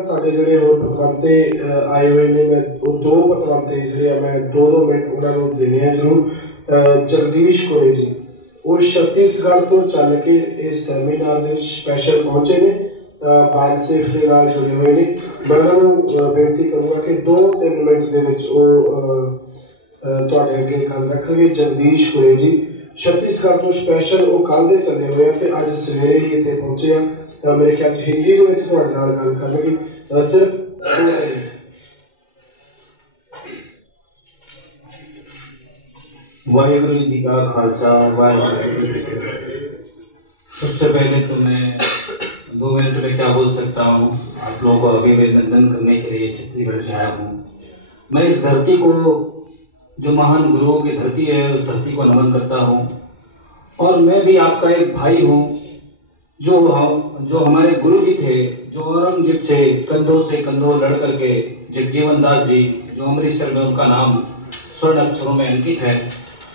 साडे जिहड़े होर पतवंते आए हुए ने, मैं दो पतवंते जिहड़े मैं 2-2 मिनट उन्होंने देने हैं जरूर। जगदीश कोरे जी वो छत्तीसगढ़ तो चल के इस सैमीनार के स्पैशल पहुंचे ने, बानसेफ के नाल जुड़े हुए ने। मैं उन्होंने बेनती करूँगा कि 2-3 मिनट के तुहाडे अगे गल रखणगे। जगदीश कोरे जी छत्तीसगढ़ तो स्पैशल वो कल दे चले हुए हैं, अज सवेरे ही इतने पहुंचे हैं। मेरे ख्याल हिंदी के तुहाडे नाल गल करनगे सिर्फ। वाहिगुरु जी का खालसा वाहिगुरु। सबसे पहले तो मैं 2 मिनट में क्या बोल सकता हूँ, आप लोगों को अभिनंदन करने के लिए छत्तीसगढ़ से आया हूँ। मैं इस धरती को, जो महान गुरुओं की धरती है, उस धरती को नमन करता हूँ। और मैं भी आपका एक भाई हूँ, जो हमारे गुरु जी थे, जो औरंगजेब से कंधों लड़ करके जगजीवन दास जी, जो अमृतसर में उनका नाम स्वर्ण अक्षरों में अंकित है,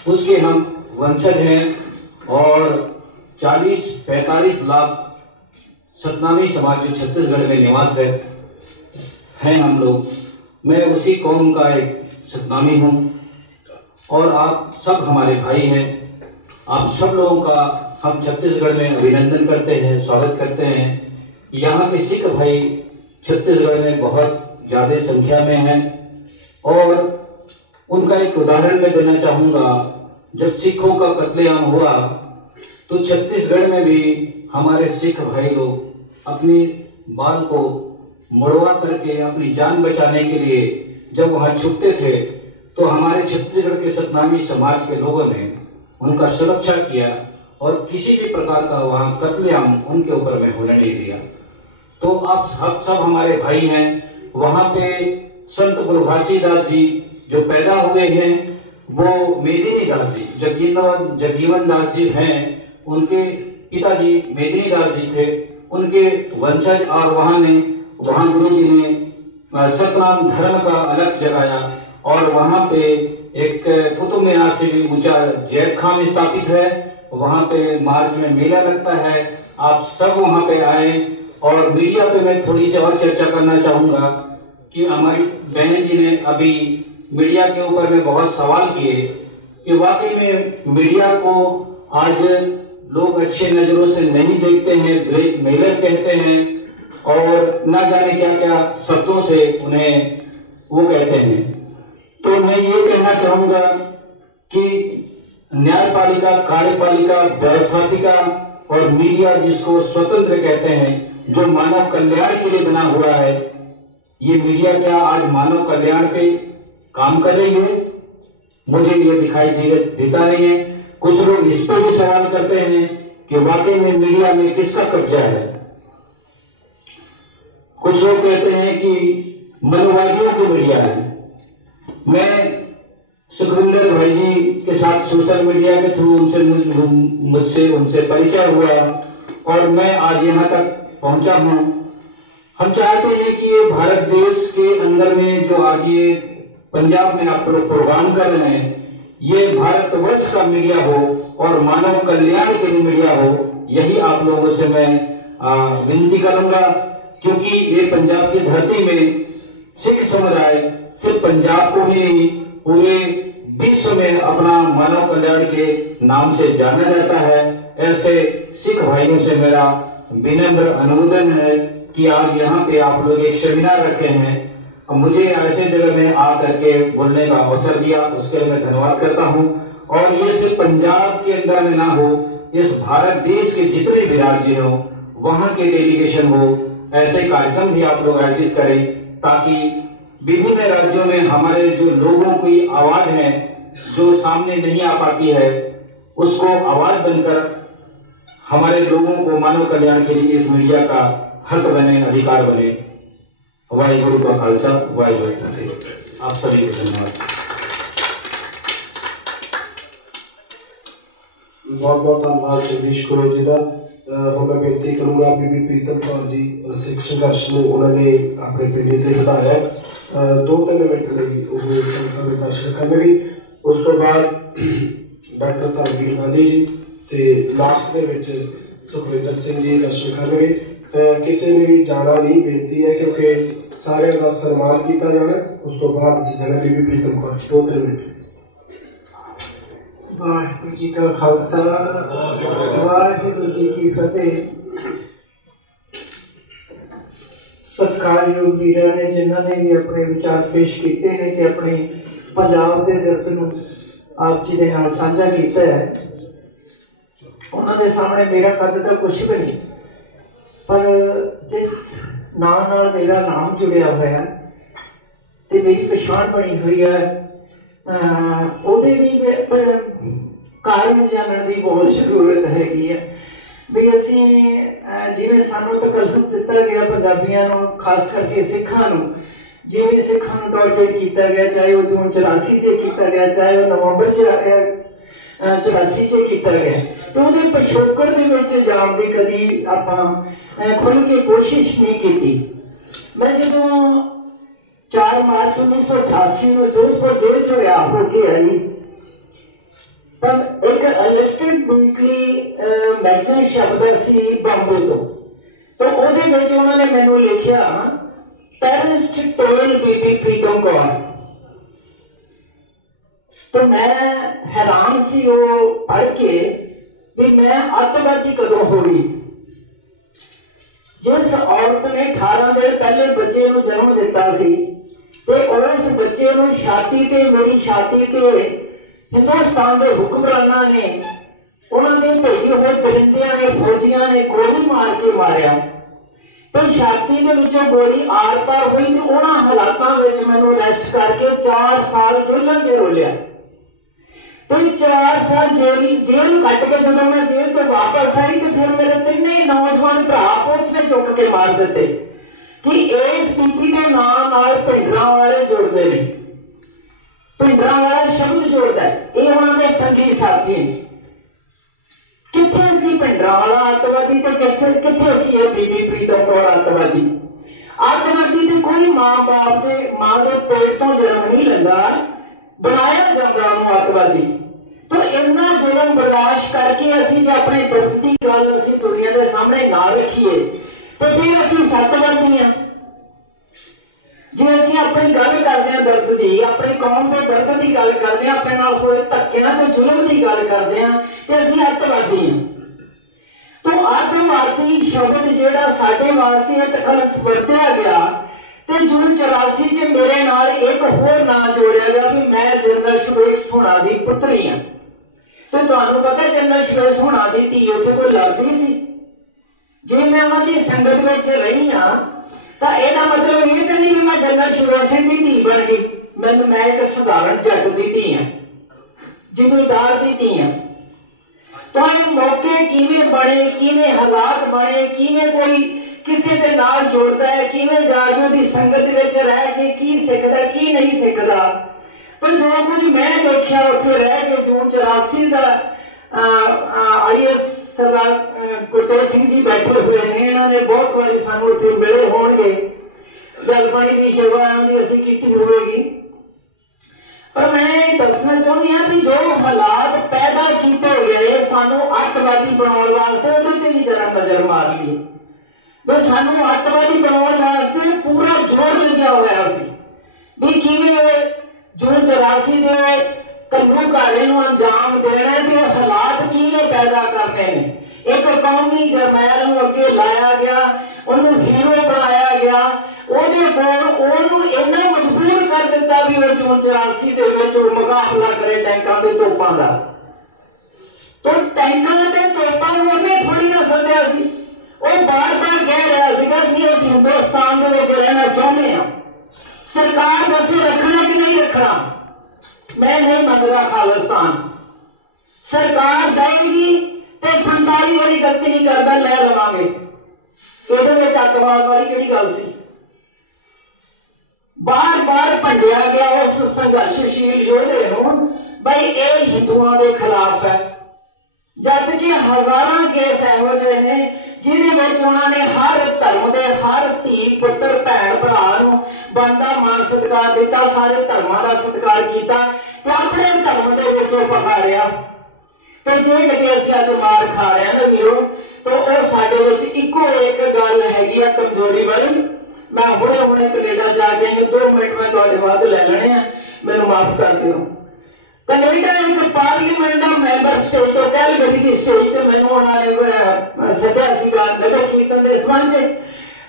उसके हम वंशज हैं। और 40-45 लाख सतनामी समाज जो छत्तीसगढ़ में निवास हैं हम लोग, मैं उसी कौम का एक सतनामी हूँ। और आप सब हमारे भाई हैं। आप सब लोगों का हम छत्तीसगढ़ में अभिनंदन करते हैं, स्वागत करते हैं। यहाँ के सिख भाई छत्तीसगढ़ में बहुत ज़्यादा संख्या में हैं। और उनका एक उदाहरण मैं देना चाहूँगा। जब सिखों का कत्लेआम हुआ तो छत्तीसगढ़ में भी हमारे सिख भाई लोग अपनी बाल को मुड़वा करके अपनी जान बचाने के लिए जब वहाँ छुपते थे, तो हमारे छत्तीसगढ़ के सतनामी समाज के लोगों ने उनका सुरक्षा किया और किसी भी प्रकार का वहाँ कत्लेआम उनके ऊपर में होने नहीं दिया। तो आप सब हमारे भाई हैं। वहाँ पे संत गुरु घासीदास जी जो पैदा हुए हैं, वो मेदिनी दास जी, जगजीवन दास जी हैं, उनके पिताजी मेदिनी दास जी थे, उनके वंशज। और वहाँ गुरु जी ने सतनाम धर्म का अलग जगाया। और वहाँ पे एक कुतुब मीनार से भी ऊंचा जैद खान स्थापित है। वहाँ पे मार्च में मेला लगता है। आप सब वहाँ पे आए। और मीडिया पे मैं थोड़ी सी और चर्चा करना चाहूँगा कि हमारी बहन जी ने अभी मीडिया के ऊपर में बहुत सवाल किए कि वाकई में मीडिया को आज लोग अच्छे नजरों से नहीं देखते हैं, ब्लैक मेलर कहते हैं और ना जाने क्या क्या शब्दों से उन्हें वो कहते हैं। तो मैं ये कहना चाहूंगा कि न्यायपालिका, कार्यपालिका, व्यवस्थापिका और मीडिया, जिसको स्वतंत्र कहते हैं, जो मानव कल्याण के लिए बना हुआ है, ये मीडिया क्या आज मानव कल्याण पे काम कर रही है? मुझे ये दिखाई देता नहीं है। कुछ लोग इस पर भी सवाल करते हैं कि वाकई में मीडिया में किसका कब्जा है। कुछ लोग कहते हैं कि मनोवादियों की मीडिया है। मैं सुखविंदर भाई जी के साथ सोशल मीडिया के थ्रू उनसे परिचय हुआ और मैं आज यहाँ तक पहुंचा हूँ। हम चाहते हैं कि ये भारत देश के अंदर में जो आज ये पंजाब में आप लोग प्रोग्राम कर रहे हैं, ये भारतवर्ष का मीडिया हो और मानव कल्याण के लिए मीडिया हो। यही आप लोगों से मैं विनती करूंगा, क्योंकि ये पंजाब की धरती में सिख समुदाय सिर्फ पंजाब को ही नहीं, पूरे विश्व में अपना मानव कल्याण के नाम से जाना जाता है। ऐसे सिख भाइयों से मेरा विनम्र अनुरोधन है कि आज यहाँ पे आप लोग एक सेमिनार रखे हैं, मुझे ऐसे जगह में आकर के बोलने का अवसर दिया, उसके लिए मैं धन्यवाद करता हूँ। और ये सिर्फ पंजाब के अंदर में ना हो, इस भारत देश के जितने भी राज्य हो वहाँ के डेलीगेशन हो, ऐसे कार्यक्रम भी आप लोग आयोजित करें, ताकि विभिन्न राज्यों में हमारे जो लोगों की आवाज है जो सामने नहीं आ पाती है, उसको आवाज बनकर हमारे लोगों को मानव कल्याण के लिए इस मीडिया का हक बने, अधिकार बने। वाहिगुरु का खालसा, वाहिगुरु का फतेह। आप सभी को धन्यवाद। बहुत बहुत धन्यवाद जगदीश कोरे जी का। हम मैं बेनती करूंगा बीबी प्रीतम कौर जी सिख संघर्ष में उन्होंने अपने पिंडी से बताया 2-3 मिनट लिए दर्शन करेंगे। उस तो बाद डॉक्टर धर्मवीर गांधी जी ते लास्ट दे विच सुखविंदर सिंह जी दर्शन करेंगे। किसी ने भी जाना नहीं, बेनती है क्योंकि सारे का सम्मान किया जाना। उस तो बाद असीं जाना बीबी प्रीतम कौर 2-3 मिनट। वाहिगुरू जी का खालसा वाहिगुरू जी की फतेह। सत्कारयोग वीरां ने जिन्होंने भी अपने विचार पेश किए हैं कि अपने पंजाब के दर्द नूं आप जी के नाल साझा किया है, उन्होंने सामने मेरा कद तो कुछ भी नहीं, पर जिस नाम नाल मेरा नाम जुड़िया हुआ है तो मेरी पछाण बनी हुई है, ਉਹਦੇ ਵੀ ਕਾਰਨ ਜਾਣਨ ਦੀ ਬਹੁਤ ਜ਼ਰੂरत हैगी है भी ਅਸੀਂ ਜਿਵੇਂ ਸਾਨੂੰ ਤਕੱਲੁਸ ਦਿੱਤਾ ਗਿਆ ਪੰਜਾਬੀਆਂ ਨੂੰ, ਖਾਸ ਕਰਕੇ ਸਿੱਖਾਂ ਨੂੰ, ਜਿਵੇਂ ਸਿੱਖਾਂ ਨੂੰ ਟਾਰਗੇਟ ਕੀਤਾ ਗਿਆ, ਚਾਹੇ ਉਹ ਜੂਨ 84 'ਚ ਕੀਤਾ ਗਿਆ, ਚਾਹੇ ਉਹ ਨਵੰਬਰ 84 'ਚ ਕੀਤਾ ਗਿਆ, ਤੇ ਉਹਦੇ ਪਿਛੋਕੜ ਦੇ ਵਿੱਚ ਜਾਣ ਦੀ ਕਦੀ ਆਪਾਂ ਖੁੱਲ੍ਹ ਕੇ ਕੋਸ਼ਿਸ਼ ਨਹੀਂ ਕੀਤੀ। ਮੈਂ ਜਦੋਂ 4 मार्च 1988 ਨੂੰ जोधपुर जेल चो रिहा हो के आई, तब एक इलस्ट्रेटेड वीकली मैगजीन छपदा सी बंबो तो ਉਹਦੇ ਵਿੱਚ ਉਹਨਾਂ ਨੇ ਮੈਨੂੰ ਲਿਖਿਆ टेररिस्ट टोल बीबी प्रीतम कौर। तो मैं हैरान सी वो पढ़ के भी मैं अतवादी कदों हो गई। जिस औरत ने 18 दिन पहले बच्चे ਨੂੰ जन्म दिता सी ते उस बच्चे ਨੂੰ छाती ते मेरी छाती ते हिंदुस्तान के हुक्मराना ने उन्होंने भेजे हुए दरिंदियां ने फौजियां ने गोली मार के मारिया, तो छाती के विचों गोली आर पार हुई, तो उन्होंने हालातों में मैनू अरेस्ट करके 4 साल जेलों च रोलिया। तो 4 साल जेल कट के जब मैं जेल तो वापस आई तो फिर मेरे 3 नौजवान भरा पुलिस ने चुक के मार दिते कि इस बीबी के नाम भिंडरां वाले जुड़ते हैं। भिंडरां वाला शब्द जोड़ता है, ये उन्होंने संगी साथी ने। किथे असीं भिंडरां वाला अतवादी तो किथे असीं ये बीबी प्रीतम कौर अतवादी। अतवादी तो कोई मां बाप के मां के पेट तो जन्म नहीं लैंदा, बनाया जाता उन्होंने अतवादी। तो इन्ना जुर्म बर्दाश्त करके असीं जे अपने दुख की गल असीं दुनिया के सामने ना रखीए तो फिर असीं सतवादी हां। जे असीं अपनी गल करते हैं दर्द की, अपनी कौम के दर्द की गल करते हैं, अपने नाल होए धक्कियां ते जुल्म की गल करते हैं तो असीं अतवादी हां। तो अतवादी शब्द जिहड़ा साडे वास्ते अलस वरतिया गया ते जून 84 च मेरे नाल एक होर नाम जोड़िया गया भी मैं जनरल सुरेश होना दी पुत्री हां। तो तुहानूं पता जनरल सुरेश होना दी धी उत्थे कोई लगदी सी? जे मैं उन्हां दी संगत विच रही हां तो यह मतलब ये तो नहीं भी मैं जनरल सुरेश सिंह की धी बन गई। मैं एक साधारण जट की धी हाँ, जिमीदार की धी हाँ। तो ये मौके किवें बने, किवें हालात बने, किवें कोई किसी के नाल जुड़ता है, किवें जाके उसकी संगत विच रह के की सीखता की नहीं सीखता। तो जो कुछ मैं देखा उत्थे रह के जून 84 का IAS सरदार गुरतेज सिंह जी बैठे हुए हैं, इन्होंने बहुत बार सानू उत्थे मिले होणगे, जल पानी की सेवा उन्होंने असीं कीती होवेगी। पर मैं दसना चाहुंदी हां कि जो हालात पैदा कीते गए सानू अतवादी बनाउण वास्ते उहदे ते भी जरा नजर मार लईए। बस सानू अतवादी बनाउण वास्ते पूरा जोर लग्या होया सी भी किवें जून 84 दे कल्लू घाले नूं अंजाम देना ते वो हालात किवें पैदा करते हैं। एक कौमी जरनैल नूं अगे लाया गया, उन्होंने हीरो बनाया गया, इन्ना मजबूर कर दिता भी वो जून 84 के मुकाबला करे टैंकों के तोपों का। तो टैंकों के तोपों उन्हें थोड़ी ना सद्या सी, वो बार बार कह रहा सी असीं हिंदुस्तान दे विच रहना चाहुंदे हां, सरकार दसे रखना कि नहीं रखना। मैं नहीं मनदा खालिस्तान, सरकार देगी ते 47 वाली गलती नहीं करता लै लवांगे। ਇਹਦੇ ਵਿੱਚ ਅੱਤਵਾਦ वाली ਕਿਹੜੀ ਗੱਲ सी? बार बार भंडिया गया उस संघर्षशील योधे नूं भाई ये हिंदुओं के खिलाफ है, जबकि हजारों केस इहो जिहे ने जिहदे विच उन्होंने हर धर्म के हर धी पुत्र भैन भरा नूं बनदा मान सत्कार दिता, सारे धर्मां दा सत्कार किया ते अपने धर्म दे विचों पखारिया। तो जे कदे असीं अज मार खा रहे हैं ना वीरों, तो वह साडे विच इक्को एक गल वध ले लेने हैं, मैनूं माफ कर दिओ। कनेडा एक पार्लीमेंट का मैंबर स्टेट तो कैलगरी की स्टेज से मैनूं उन्होंने सद्या सीगा नगर कीर्तन के संबंध च,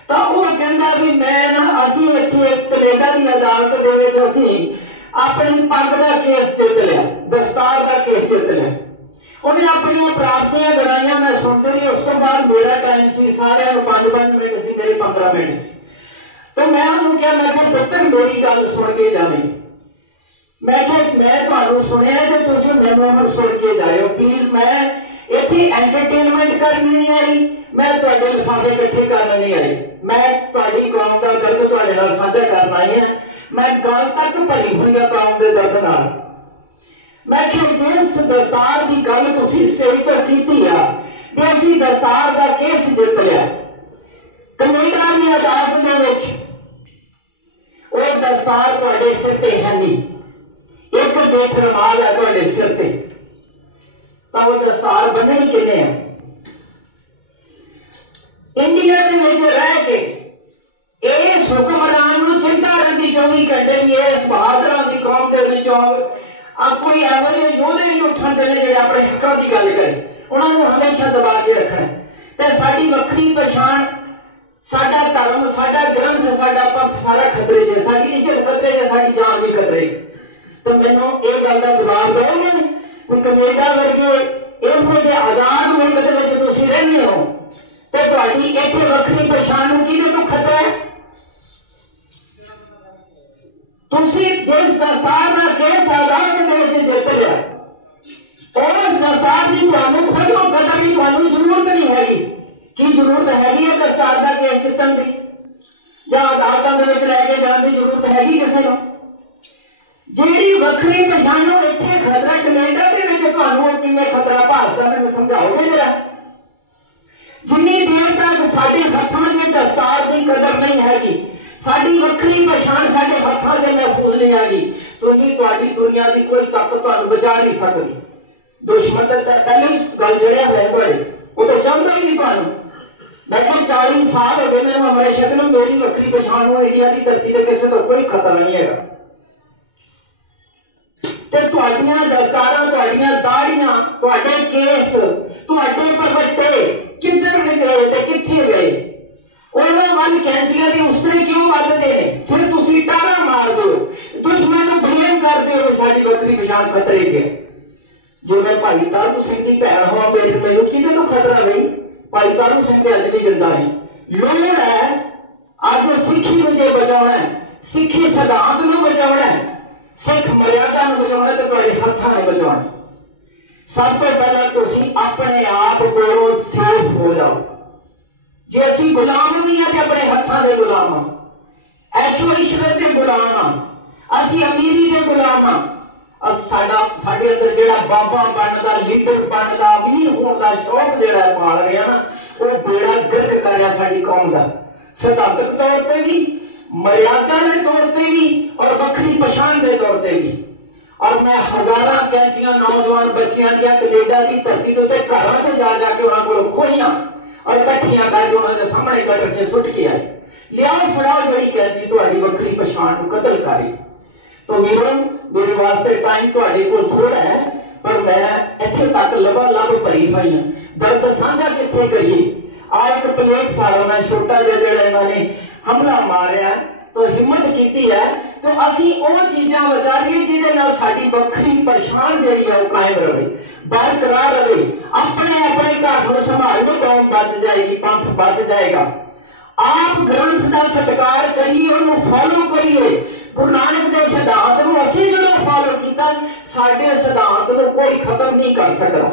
तो वो कहंदा भी मैं ना असीं इत्थे कनेडा की अदालत दे विच असीं अपनी पग का केस जित लिया, दस्तार का केस जित लिया। उन्हें अपनी प्राप्तियां गिनाइयां, मैं सुनते रही। उस तो बाद मेरा टाइम सी, सारे 5-5 मिनट सी, मेरे 15 मिनट सी। तो मैं उन्होंने क्या, मैं कहा पुत्र मेरी गल सुन के जावे। मैं तुहानू सुनिया ते तुसीं मैनूं सुन के जाओ प्लीज। मैं इत्थे एंटरटेनमेंट करनी नहीं आई, मैं तुहाडे लिफाफे इकट्ठे करने नहीं आई। मैं तुहाडी कौम दा दर्द तुहाडे नाल साझा करना आई हां। मैं गल तक भरी हुई है कौम दे दर्द नाल। मैं कि जिस दस्तार की गल तुसीं स्टेज पर कीती आ ते असीं दस्तार दा केस जित लिया कनेडा की अदालत दे विच, वो दस्तार तुहाडे सिर ते है नहीं, एक गेठ रमाल है तुहाडे सिर ते, तां वो दस्तार बन्नणी किने है? इंडिया दे विच रह के इस हुक्मरान नूं चिंता रहिंदी 24 घंटे भी इस बहादुरां दी कौम दे विचों कोई एवो जिहे योधे नहीं उठण देने जिहड़े अपने हक्कां दी गल करें, उन्हां नूं हमेशा दबा के रखना। ते साडी वक्री पछाण, साडा धर्म, साडा ग्रंथ, साडा पंथ सारा खतरे च, साडी इज्जत खतरे च, साडी जान भी खतरे च। तो मैनूं इह गल दा जवाब दोगे कि कनेडा वर्गे इहो जिहे आजाद मुल्क दे विच तुसीं रहिंदे हो ते तुहाडी इत्थे वक्री पछाण नूं किहदे तों खतरा है? तुसीं जिस दस्तार का केस अदालत दे विच जित लिया, उस दस्तार की तुहानूं खुद नूं कदर की तुहानूं जरूरत नहीं हैगी। की जरूरत हैगी है दस्तार का केस जितण दी जां अदालतां दे विच लैके जाण दी जरूरत हैगी किसे नूं? जिहड़ी वक्री पछाण नूं इत्थे खतरा कनेडा दे विच तुहानूं किवें खतरा भासदा, मैनूं समझाओगे जरा। जिन्नी देर तक साडे हत्थां 'च दस्तार की कदर नहीं हैगी, साडी वक्री पछाण साडे हत्थां 'च महफूज नहीं हैगी, तो जी तुहाडी दुनिया की कोई ताकत तुहानूं बचा नहीं सकदी। दुश्मन तो पहले गल चढ़िया है तुहाडे, वो तो चाहता ही नहीं तुहानूं। मैं 40 साल हो गए मैनूं हमेशा कहना मेरी वक्री पछाण नूं इंडिया की धरती ते किसी तो कोई खतरा नहीं है। ते तुहाडीआं दस्तारां, तुहाडीआं दाड़ियां, तुहाडे केस, तुहाडे परवट्टे किधर गए ते कित्थे गए? उन्होंने वाल कैंचियां दी उस्तरे क्यों वधदे ने? फिर तुसीं टारा मार दो, दुश्मन नूं ब्लेम करदे हो साडी वक्री पछाण खतरे च। जे मैं भाई तारू सिंह दी भैण होवां मैनूं किहदे तों खतरा नहीं? भाई तारू सिंह ते अज भी जिंदा नहीं। लोड़ है अज सिक्खी नूं जे बचाउणा है, सिक्खी सिद्धांत नूं बचाउणा है, सिख मर्यादा नूं बचाउणा ते तुहाडे हत्थां नाल बचाउणा। सब तो पहला तुसीं अपने आप कोलों सेफ हो जाओ। जे असीं गुलाम नहीं है ते अपने हत्थां दे गुलाम हां, ऐशो इशरत दे गुलाम हां, असीं अमीरी दे गुलाम हां। साडे अंदर जिहड़ा बाबा बनदा, लीडर बनदा, अमीर होण दा शौक जिहड़ा पाल रहा ना, वो बेड़ा गर्क कर रहा साडी कौम दा, सिद्धांतक तौर ते भी, मर्यादा के तौर ते भी और वक्री पछाण के तौर ते भी। और मैं हजारां कैंचियां नौजवान बच्चियां दियां कनेडा की धरती ते घरां ते जा जाके उन्हां कोल खोईयां और इकट्ठियां करके उन्हां दे सामने गटर च सुट के आए, लियाओ फड़ाओ जिहड़ी कैंची तुहाडी वक्री पछाण नूं कतल करे। तो मेरे वास्ते टाइम तुहाडे कोल थोड़ा है, पर मैं इत्थे तक लबा-लब भरी हुई हां। दर्द साझा कित्थे करिए? आ एक प्लेटफार्म है छोटा जिहा जिहड़ा इन्हां ने हमला मारिया, तो हिम्मत की है तो असी वो चीज़ां बचाइए जिहदे नाल साडी वक्री पछाण जिहड़ी है वो कायम रहे, बरकरार रहे। अपने अपने घर को संभाल लो, कौम बच जाएगी, पंथ बच जाएगा। आप ग्रंथ का सत्कार करिए, उन्होंने फॉलो करिए। गुरु नानक के सिद्धांत को असीं जो फॉलो किया, साडे सिद्धांत को कोई खत्म नहीं कर सकता।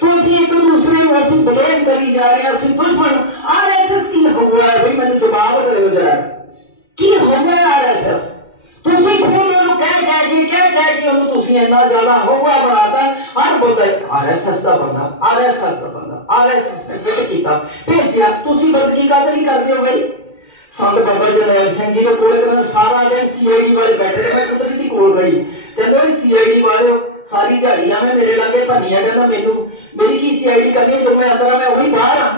तो असीं एक दूसरे को असीं ब्लेम करी जा रहे हैं, असीं दुश्मन। आरएसएस की हो गया भाई, मैंने जवाब दो जरा, की हो गया आरएसएस? तुसीं खुद उन्होंने कह के उन्होंने तुसीं इन्ना ज्यादा हो गया बनाता, हर बंदा आरएसएस का बंदा, आरएसएस का बंदा, आरएसएस ने फिट किया भेजिया। तुसीं बदकी करदे करदे हो भाई। संत बाबा जरनैल सिंह जी ने कोल सारा दिन सीआईडी वाले बैठे, मैं कुदरती की कोल रही, कहते सीआईडी वाले सारी दिहाड़ियां में मेरे लागे भनिया, कहना मैनू मेरी की सीआईडी करनी, जो मैं अंदर मैं वही बाहर हाँ।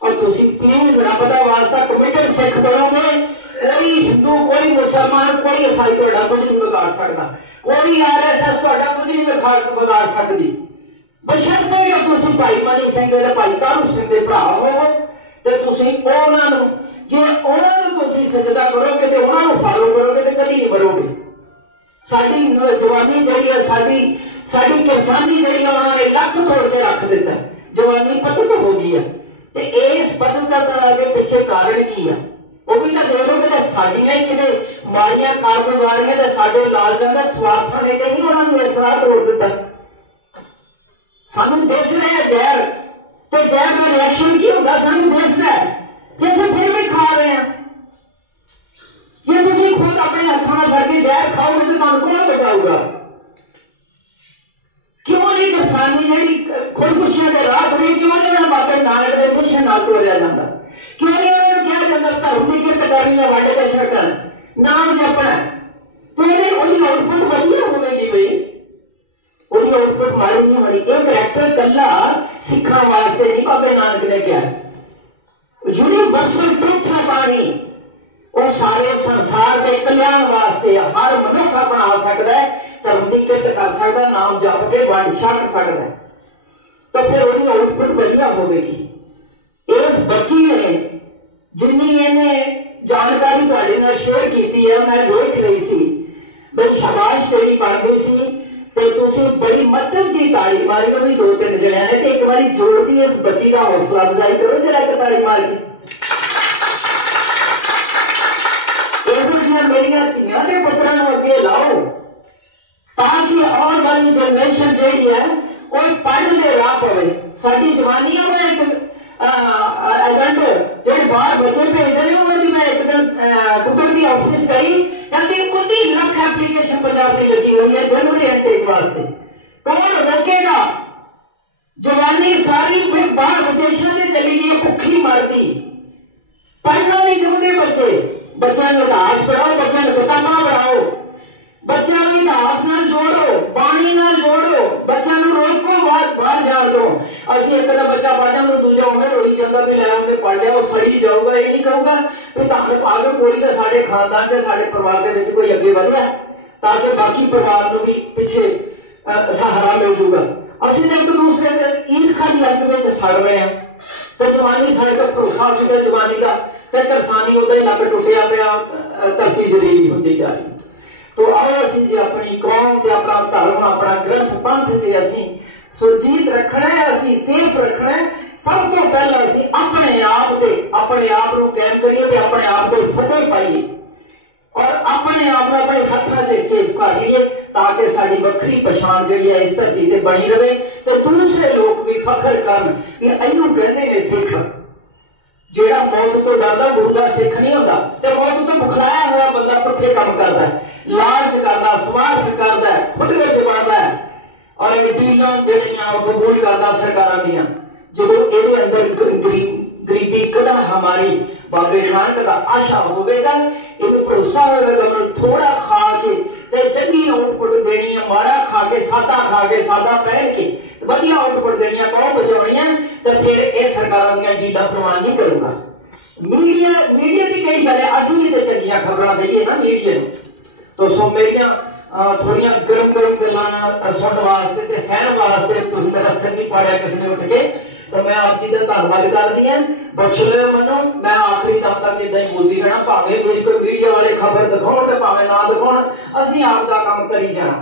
और तुसीं प्लीज रब दा वास्ता कमिटेड सिख बनोगे, कोई कोई हिंदू, कोई मुसलमान, कोई ईसाई तुहाडा कुछ नहीं बिगाड़ सकता, कोई RSS तुहाडा कुछ नहीं बिगाड़ सकती, बशर्ते कि तुसीं भाई मनी सिंह ते भाई तारू सिंह दे भरा होवो ते तुसीं उहनां नूं जे उहनां नूं तुसीं सजदा करोगे ते उहनां नूं फॉलो करोगे ते कदी नहीं मरोगे। साडी जवानी जिहड़ी है, साडी किसानी जिहड़ी है, उन्होंने लक तोड़ के रख दिता, जवानी पतत हो गई है। ते इस पतत के पिछे कारण की है, वो भी तो देखो कि साडियां ही किते माड़ियां कारगुजारियां ते साडे लालचां दे स्वार्थां ने ते नहीं उन्होंने इस राह तोड़ दिता। सानू दिस रहा है जहर, ते जहर का रिएक्शन की होगा सानू दिसदा है, जैसे फिर भी खा रहे हैं। जे तुसीं खुद अपने हत्थों नाल फड़ के जहर खाओगे तो तुहानू कौन बचाऊगा? क्यों नहीं किसानी जिहड़ी खुदकुशियां दे राह तुरी, क्यों नहीं बाबे नानक दे पिछे नाल तुरिया जांदा? क्यों नहीं उन्होंने कहा जाता धर्म की किरत करनी है, वट के छड्डण, नाम जपना? तो ਉਹਦੀ आउटपुट ਵਧੀਆ ਹੋਵੇਗੀ ਬਈ, ਉਹਦੀ आउटपुट ਮਾੜੀ ਨਹੀਂ ਹੋਣੀ। ਇਹ ਕਰੈਕਟਰ ਕੱਲਾ ਸਿੱਖਾਂ ਵਾਸਤੇ ਨਹੀਂ ਬਾਬੇ ਨਾਨਕ ਨੇ ਕਿਹਾ, यूनिवर्सल ट्रुथ है बाणी, वो सारे संसार के कल्याण वास्ते हर मनुख अपना सकता है, धर्म की किरत कर सकता, नाम जप के वंड छक सकता है, तो फिर वो आउटपुट बढ़िया होगी। इस बच्ची ने जिन्नी इन्हें जानकारी तुहाडे नाल शेयर की है, मैं देख रही सी बड़ी शाबाश तेरी पढ़ती सी, ते तुसीं बड़ी मध्यम जी ताड़ी मारी भी 2-3 जणियां ने, ते एक बारी जोर दी इस बच्ची का हौसला अफजाई करो जरा, एक ताड़ी मार के। मेरिया धियां दे पुत्रां नूं अगे लाओ, ताकि आने वाली जनरेशन जिहड़ी है वो पढ़ दे राह पवे। साडी जवानियां में एक एजेंट जिहड़े बाहर बच्चे भेजदे ने, उहदी मैं एक दिन कुदरती ऑफिस गई, कहते 19 लाख एप्लीकेशन पंजाब की लगी हुई है जनवरी इनटेक वास्ते, कौन रोकेगा? जवानी सारी बाहर विदेशों से चली गई, भुखी मरदी, पढ़ना नहीं चाहते बच्चे। बच्चों को इतिहास पढ़ाओ, बच्चों को किताबां पढ़ाओ, बच्चों को इतिहास नाल जोड़ो, बाणी नाल जोड़ो, बच्चों को रोको बाहर जान दो। असं एक बच्चा पढ़ जाता, दूजा उमें रोई जाता भी लै उन्हें पढ़ लिया, वो सड़ी जाऊगा, ये नहीं कहूगा भी धन पागल कोई तो साढ़े खानदान से साढ़े परिवार के विच कोई अगे वधिया, ताकि बाकी परिवार को भी पिछे सहारा मिल जूगा। असं तो एक दूसरे के ईर्खा की अग में सड़ रहे हैं, तो जवानी साढ़े का भरोसा हो चुका जवानी का, तो किसानी उदा ही लक टुटिया पिया, धरती जरीली होती जा रही। तो आओ असीं जे अपनी कौम ते अपना धर्म, अपना ग्रंथ पंथ जे असीं सुरजीत रखना है, असीं सेफ रखना है, सब तो पहला असीं अपने आप नूं कायम करिए ते अपने आप ते फतेह पाइए और अपने आप नूं अपने हत्थां 'च सेफ कर लईए, ताकि साडी वखरी पछाण जिहड़ी है इस धरती ते बनी रहे, ते दूसरे लोग भी फखर करन कि इहनूं कहंदे ने सिख। जेड़ा मौत तो डरदा गुरु का सिख नहीं होता, ते मौत तो बुखलाया हुआ बंदा पुठे काम करता है, लालच करता, स्वार्थ करता है, खुदगर्ज बनता है और एक डीलां जिहड़ियां कबूल करता सरकारां दियां। जो इहदे अंदर गरीबी कदा हमारी बाबे नानक का आशा होवेगा, इहनूं भरोसा होवेगा, मैं थोड़ा खा के ते चंगी आउटपुट देनी है, माड़ा खा के सादा पहन के वधिया आउटपुट देनी है, कौन बचाउणी है, तो फिर ये सरकारां दीयां डीलां प्रवान नहीं करूंगा। मीडिया की कई गल है, असं भी तो चंगियां खबरां दईए ना मीडिया नूं। तो सो मेरिया थोड़ियां गरम गल्लां सुनने वास्ते ते सहन वास्ते तुसीं मेरा सिर नहीं पाड़िया किसी ने उठ के, तो मैं आप जी का धन्नवाद करदी हां। बख्श लो मनो, मैं आखिरी दम तक इदां ही बोलदी रहना, भावें मेरी कोई मीडिया वाले खबर दिखाउण ते भावें ना दिखाउण, असीं आप दा काम करी जाना।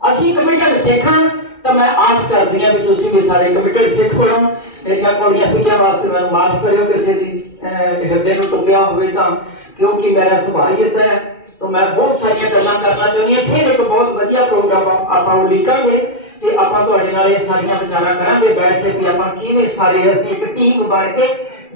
असीं कमिटेड सिख हां, तो मैं आस करदी हां भी तुसीं भी सारे कमिटेड सिख बनो। मेरिया कोड़ियां पिक्कियां वास्ते मैनूं माफ करियो, किसी दी हिरदे नूं टुंबिया होवे तां, क्योंकि मेरा सुभाਅ ही इदां है। तो मैं बहुत सारियां गल्लां करना चाहुंदी हां, फिर एक बहुत वधिया प्रोग्राम आपां उलीकांगे ते आपां तुहाडे नाल ये सारियां विचारां करांगे बैठ के भी आपां किवें सारे असीं एक टीम बन के,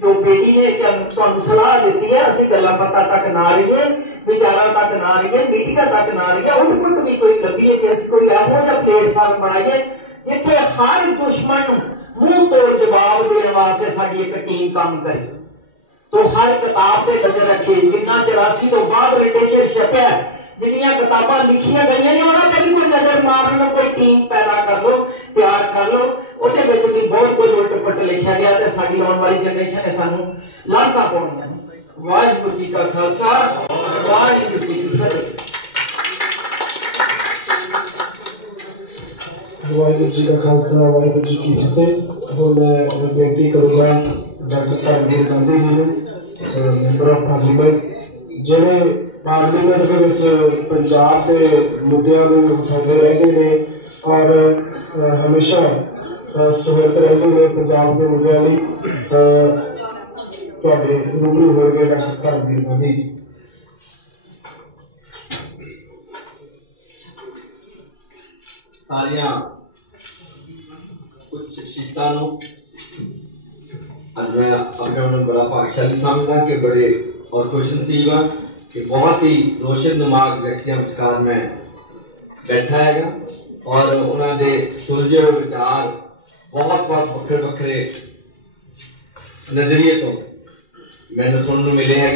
जो बेटी ने तुहानूं सलाह दित्ती है, असीं गल्लां बातां तक ना रहीए, विचारां तक ना रहीए, मीटिंगां तक ना रहीए, उल्ट भी कोई लभीए कि असीं कोई इहो जिहा प्लेटफार्म बनाईए जिथे हर दुश्मन नूं मूंह तोड़ जवाब देने वास्ते साडी एक टीम काम करे। तो हर किताब से नजर रखे, जिन्ना 84 तो बाद लिटरेचर छपया, जिन्नियां किताबां लिखियां गई ने, उन्हां ते भी कोई नजर मारन दा कोई टीम पैदा कर लो, तैयार कर लो, ਉਹਦੇ ਵਿੱਚ ਵੀ ਬਹੁਤ ਕੁਝ ਉਲਟ ਪੁਲਟ ਲਿਖਿਆ ਗਿਆ ਤੇ साडी आउण वाली जनरेशन ने सानू लांछा पाउणियां। वाहिगुरू जी का खालसा, वाहिगुरू जी की फतेह। वाहिगुरू जी का खालसा, वाहिगुरू जी की फतेह। हुण मैं बेनती करूँगा डॉक्टर धर्मवीर गांधी जी ने, मैंबर ऑफ पार्लीमेंट, जिहड़े पार्लीमेंट दे विच पंजाब के मुद्दों को उठाते रहते हैं और हमेशा सुहिरद रहते हैं पंजाब के मुद्दों लई। तुहाडे रूबरू होणगे डॉक्टर धर्मवीर गांधी जी। सारिया कुछ शख्सियतां नूं अज मैं अपने बड़ा भाग्यशाली समझदा कि बड़े और खुशनसीब हाँ कि बहुत ही रोशन दिमाग व्यक्तियों विचकार मैं बैठा है और उन्होंने सुलझे हुए विचार बहुत बहुत वक्रे वक्रे नजरिए तो मैंने सुनने मिले है।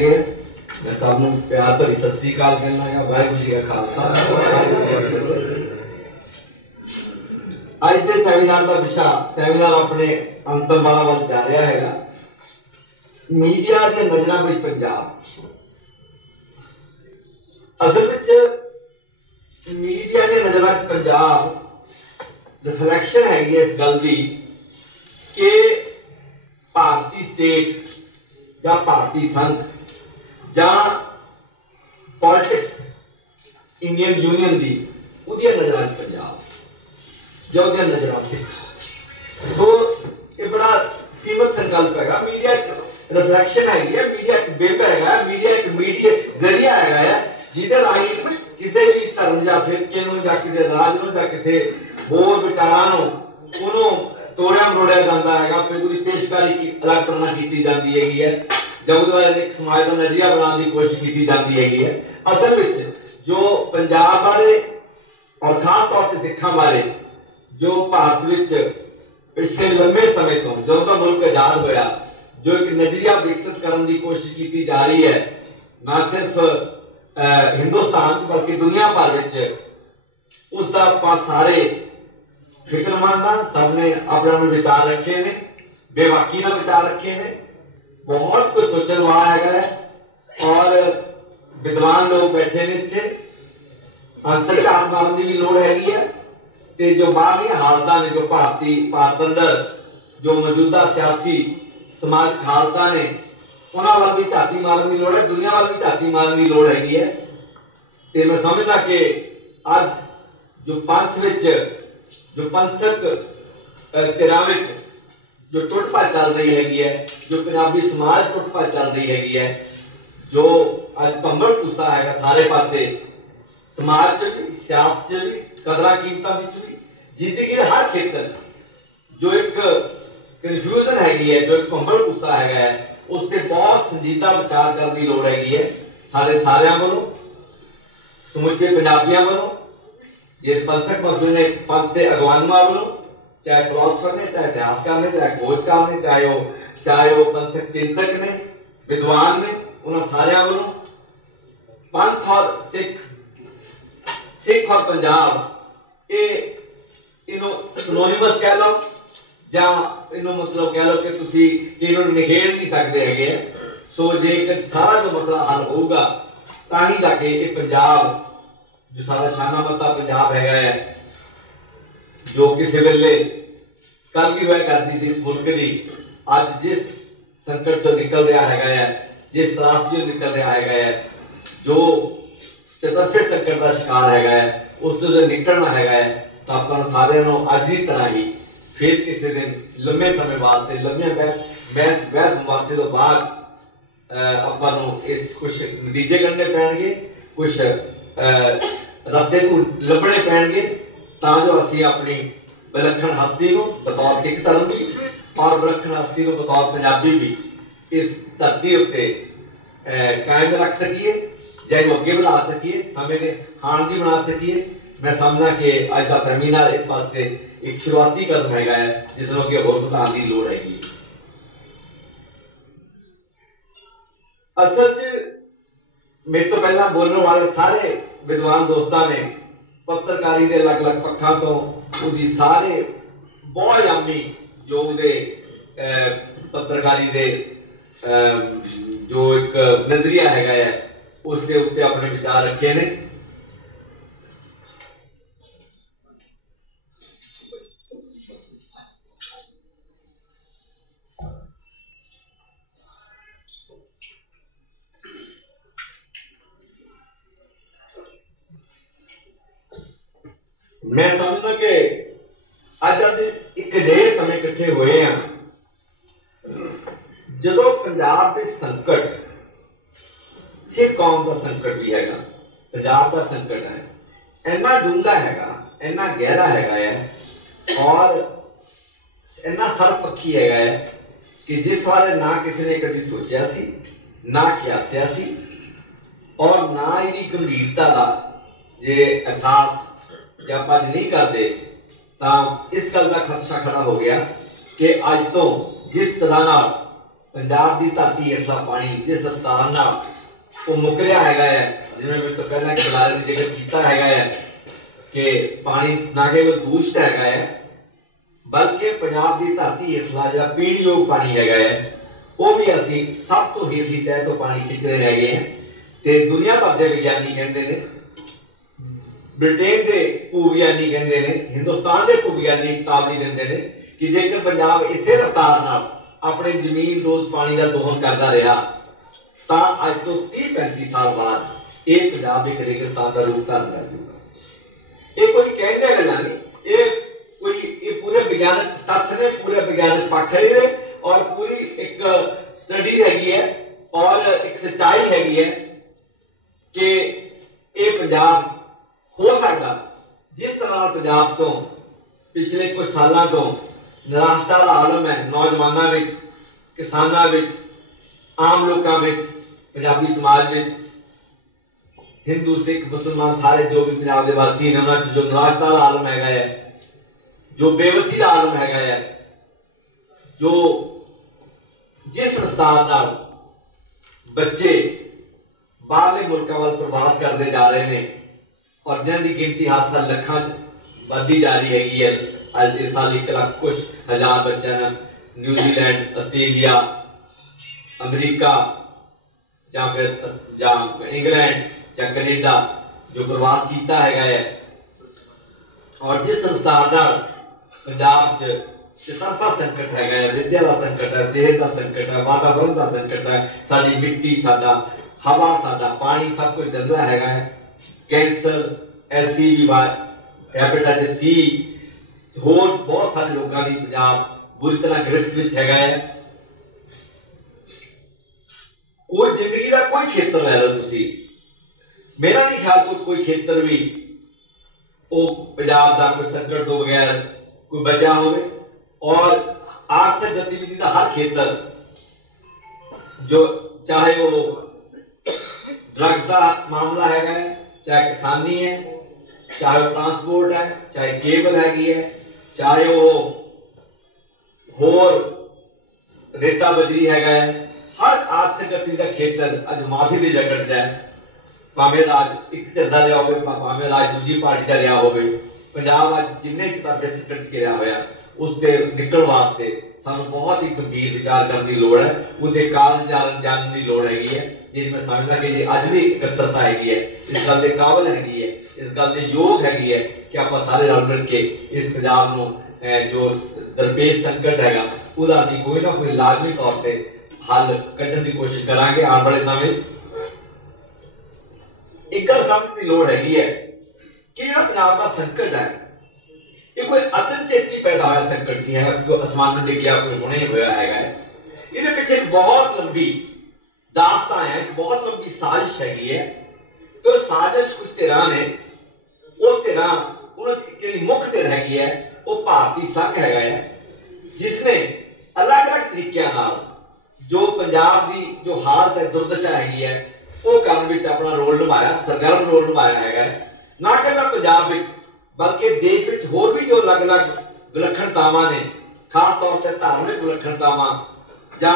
मैं सबनों प्यार भरी सत श्री अकाल कहना है। वाहिगुरू जी का खालसा। अज के सैमीनार का विषय सैमीनार अपने अंतम वाला वाल जा रहा है मीडिया के नजरों में पंजाब। असल में मीडिया के नजरों में पंजाब रिफ्लैक्शन है इस गल की कि भारतीय स्टेट या भारतीय संघ या पॉलिटिक्स इंडियन यूनियन की उहदियां नजरों में पंजाब जो उहदियां नजरों से सो ये बड़ा सीमित संकल्प है। मीडिया रिफ्लैक्शन है, मीडिया एक बिंब है, मीडिया एक मीडिया जरिया है जिहदे राही किसी भी धर्म या फिरके नूं या किसी राज नूं या किसी होर विचारां नूं उहनूं तोड़िया मरोड़िया जाता है, फिर उसकी पेशकारी अलग तरह की जाती है, जब उसके बारे एक समाज का नजरिया बनाने की कोशिश की जाती है। असल में जो पंजाब बारे और खास तौर पर सिखां बारे जो भारत विच पिछले लंबे समय तो जो तो मुल्क आजाद होया जो एक नजरिया विकसित करने की कोशिश की जा रही है, ना सिर्फ हिंदुस्तान बल्कि दुनिया भर में उसका आप सारे फिक्रमंद हाँ। सबने अपने विचार रखे ने, बेबाकी ना विचार रखे ने, बहुत कुछ सोचने वाला है और विद्वान लोग बैठे ने इत्थे। अंतर झात मारने की भी लोड़ हैगी है ते जो बाहरली हालतां ने जो भारत अंदर जो मौजूदा सियासी समाजिक हालतां ने उन्हां वाल भी झाती मारने की लोड़ है, दुनिया वाल भी झाती मारने की लोड़ हैगी है। ते मैं समझदा कि अज जो पंथ विच जो पंथक धिरां विच जो टुट-भज चल रही हैगी है, जो पंजाबी समाज टुट-भज चल रही हैगी है, जो अज भंबल भूसा है सारे पासे समाज च भी सियासत च भी कदरां कीमतां विच भी जिंदगी के हर खेतर जो एक कन्फ्यूजन हैगी है, जो एक भंबल भूसा है, उससे बहुत संजीदा विचार करने की लोड़ हैगी है सारे सारियां वालों, समुचे पंजाबियां वालों, जे पंथक मसले ने पंथ के अगवानां वालों, चाहे फिलोसफर ने, चाहे इतिहासकार ने, चाहे खोजकार ने, चाहे वो पंथक चिंतक ने, विद्वान ने, उन्होंने सारियां वालों पंथ और सिख और पंजाब ये इन्हों सिनोनिमस कह लो या इन्हों मतलब कह लो कि तुसी इन्हों निखेड़ नहीं सकते है। सो जे सारा जो मसला हल होगा ताही जाके ये पंजाब जो सारा शाना मता पंजाब है जो किसी वेले कल भी हुआ करती इस मुल्क की अज जिस संकट चो निकल रहा है, जिस त्रासदी निकल रहा है, जो चतुर्थे संकट का शिकार है, उस जो निकलना है तो अपन सारे अज की तरह ही फिर किसी दिन लंबे समय वास्ते लंबे बहस वास्ते तो बाद अपन इस कुछ नतीजे करने पैणगे, कुछ रस्ते को लभने पैणगे जो असी अपनी विलक्षण हस्ती को बतौर सिख धर्म की और विलक्षण हस्ती को बतौर पंजाबी भी इस धरती उत्ते कायम रख सकीए, जैन अगे बढ़ा सकीए, समय के हान की बना सकीए। मैं समझना कि अज का सेमीनार इस पास से एक शुरुआती कदम है जिसमें अगे होर बढ़ाने की लोड़ हैगी। असल च मेरे तो पहला बोलने वाले सारे विद्वान दोस्तों ने पत्रकारी के अलग अलग पक्षों तो उसकी सारे बहुआयामी जो पत्रकारी दे जो एक नजरिया है उसके उत्ते अपने विचार रखे ने। मैं समझदा कि अज एक अजिहे समय इकट्ठे हुए हैं जदों पंजाब के संकट सिख कौम का संकट भी है, पंजाब का संकट है, इन्ना डूंगा है, इन्ना गहरा है और इन्ना सरपखी है कि जिस बारे ना किसी ने कभी सोचा सी, ना क्यासिया सी और ना इसकी गंभीरता का जे एहसास जब अज नहीं करते तो इस गल का खदशा खड़ा हो गया कि अज तो जिस तरह पंजाब की धरती हेठला पानी जिस रफ्तार वो मुक रहा है, जिन्हें मैं तो पहले खिलाड़ी ने जिक्र किया है कि पानी ना केवल दूषित है बल्कि पंजाब की धरती हेठला जो पीण योग पानी है वो भी असी सब तो हेठली तह तो पानी खिंच रहे हैं। तो दुनिया भर के विज्ञानी कहते हैं, ब्रिटेन के भूविज्ञानी कहते हैं, हिंदुस्तान के भूविज्ञानी चेतावनी देते हैं कि जेकर पंजाब इसे रफ्तार अपने जमीन दोस्त पानी का दोहन करता रहा तो अज तो 30-35 साल बाद ये पंजाब एक रेगिस्तान का रूप धारण कर जाएगा। ये कोई कहने गल्लां नहीं, ये पूरे विज्ञानिक तथ्य ने, पूरे विज्ञानिक पक्ष ने और पूरी एक स्टडी है और एक सच्चाई है कि ये पंजाब हो सकता जिस तरह पंजाब तो पिछले कुछ सालों तो निराशा का आलम है नौजवानों में, किसानों में, आम लोगों में, पंजाबी समाज में, हिंदू सिख मुसलमान सारे जो भी पंजाब के वासी ने उन्होंने जो निराशा का आलम है, जो बेबसी का आलम है, जो जिस रफ्तार बच्चे बाहरले मुल्कों वाल प्रवास करते जा रहे हैं और जिन्होंने गिनती हर साल लखों बढ़ती जा रही है। अज इस साल 1 लाख कुछ हजार बच्चे ने न्यूजीलैंड, ऑस्ट्रेलिया, अमरीका या फिर इंग्लैंड या कनेडा जो प्रवास किया है और जिस रफ्तार पंजाब चतरफा संकट है, विद्या का संकट है, सेहत का संकट है, वातावरण का संकट है, साडी मिट्टी, साडा हवा, साडा पानी सब कुछ गंदा है, कैंसर, SCV, हेपेटाइटिस C होर बहुत सारे लोगों की पंजाब बुरी तरह गिरफ्त विच है। कोई जिंदगी का कोई खेतर लै लो तुसी, मेरा नहीं ख्याल कोई खेतर भी वो पंजाब का कोई संकट तो बगैर कोई बचा हो और आर्थिक गतिविधि का हर खेतर जो चाहे वो ड्रग्स का मामला है, चाहे किसानी है, चाहे वो ट्रांसपोर्ट है, चाहे केबल हैगी है, चाहे वो होर रेता बजरी है, हर आर्थिक गतिविधि का खेतर अज माफी की जकड़ च है। भावें राज एक धिर का रहा हो, भावें राज दूजी पार्टी का रहा हो, पंजाब अज जिन्ने चताफे संकट च घिरिया होया उससे निकलने वास्ते सानू बहुत ही गंभीर विचार करने की लोड़ है, उसके कारण जानने की लोड़ हैगी है। जी मैं समझदा कि जी अज की एकत्रता हैगी है, इस गल के काबिल हैगी है, इस गल के योग हैगी है कि आप सारे रल मिल के इस पंजाब नूं जो दरपेश संकट हैगा उहदा असीं कोई ना कोई लाजमी तौर पर हल कढण की कोशिश करांगे आने वाले समय। एक गल समझने की लोड़ हैगी है कि जिहड़ा पंजाब का संकट है ये कोई अचनचेती पैदा हुआ संकट नहीं है, कोई आसमान डिग्या कोई होने होया है। ये पीछे एक बहुत लंबी दास्तां है, एक बहुत लंबी साजिश है। तो साजिश कुछ धिरां ने, वो धिरां उन्होंने मुख्य धिर हैगी है वो भारतीय संघ है जिसने अलग अलग तरीके जो पंजाब की जो हालत है दुर्दशा हैगी है वो काम में अपना रोल निभाया, सरगर्म रोल निभाया है। ना केवल पंजाब में बल्कि देश में होर भी जो अलग अलग विलक्षणतावां ने, खास तौर पर धार्मिक विलक्षणतावां या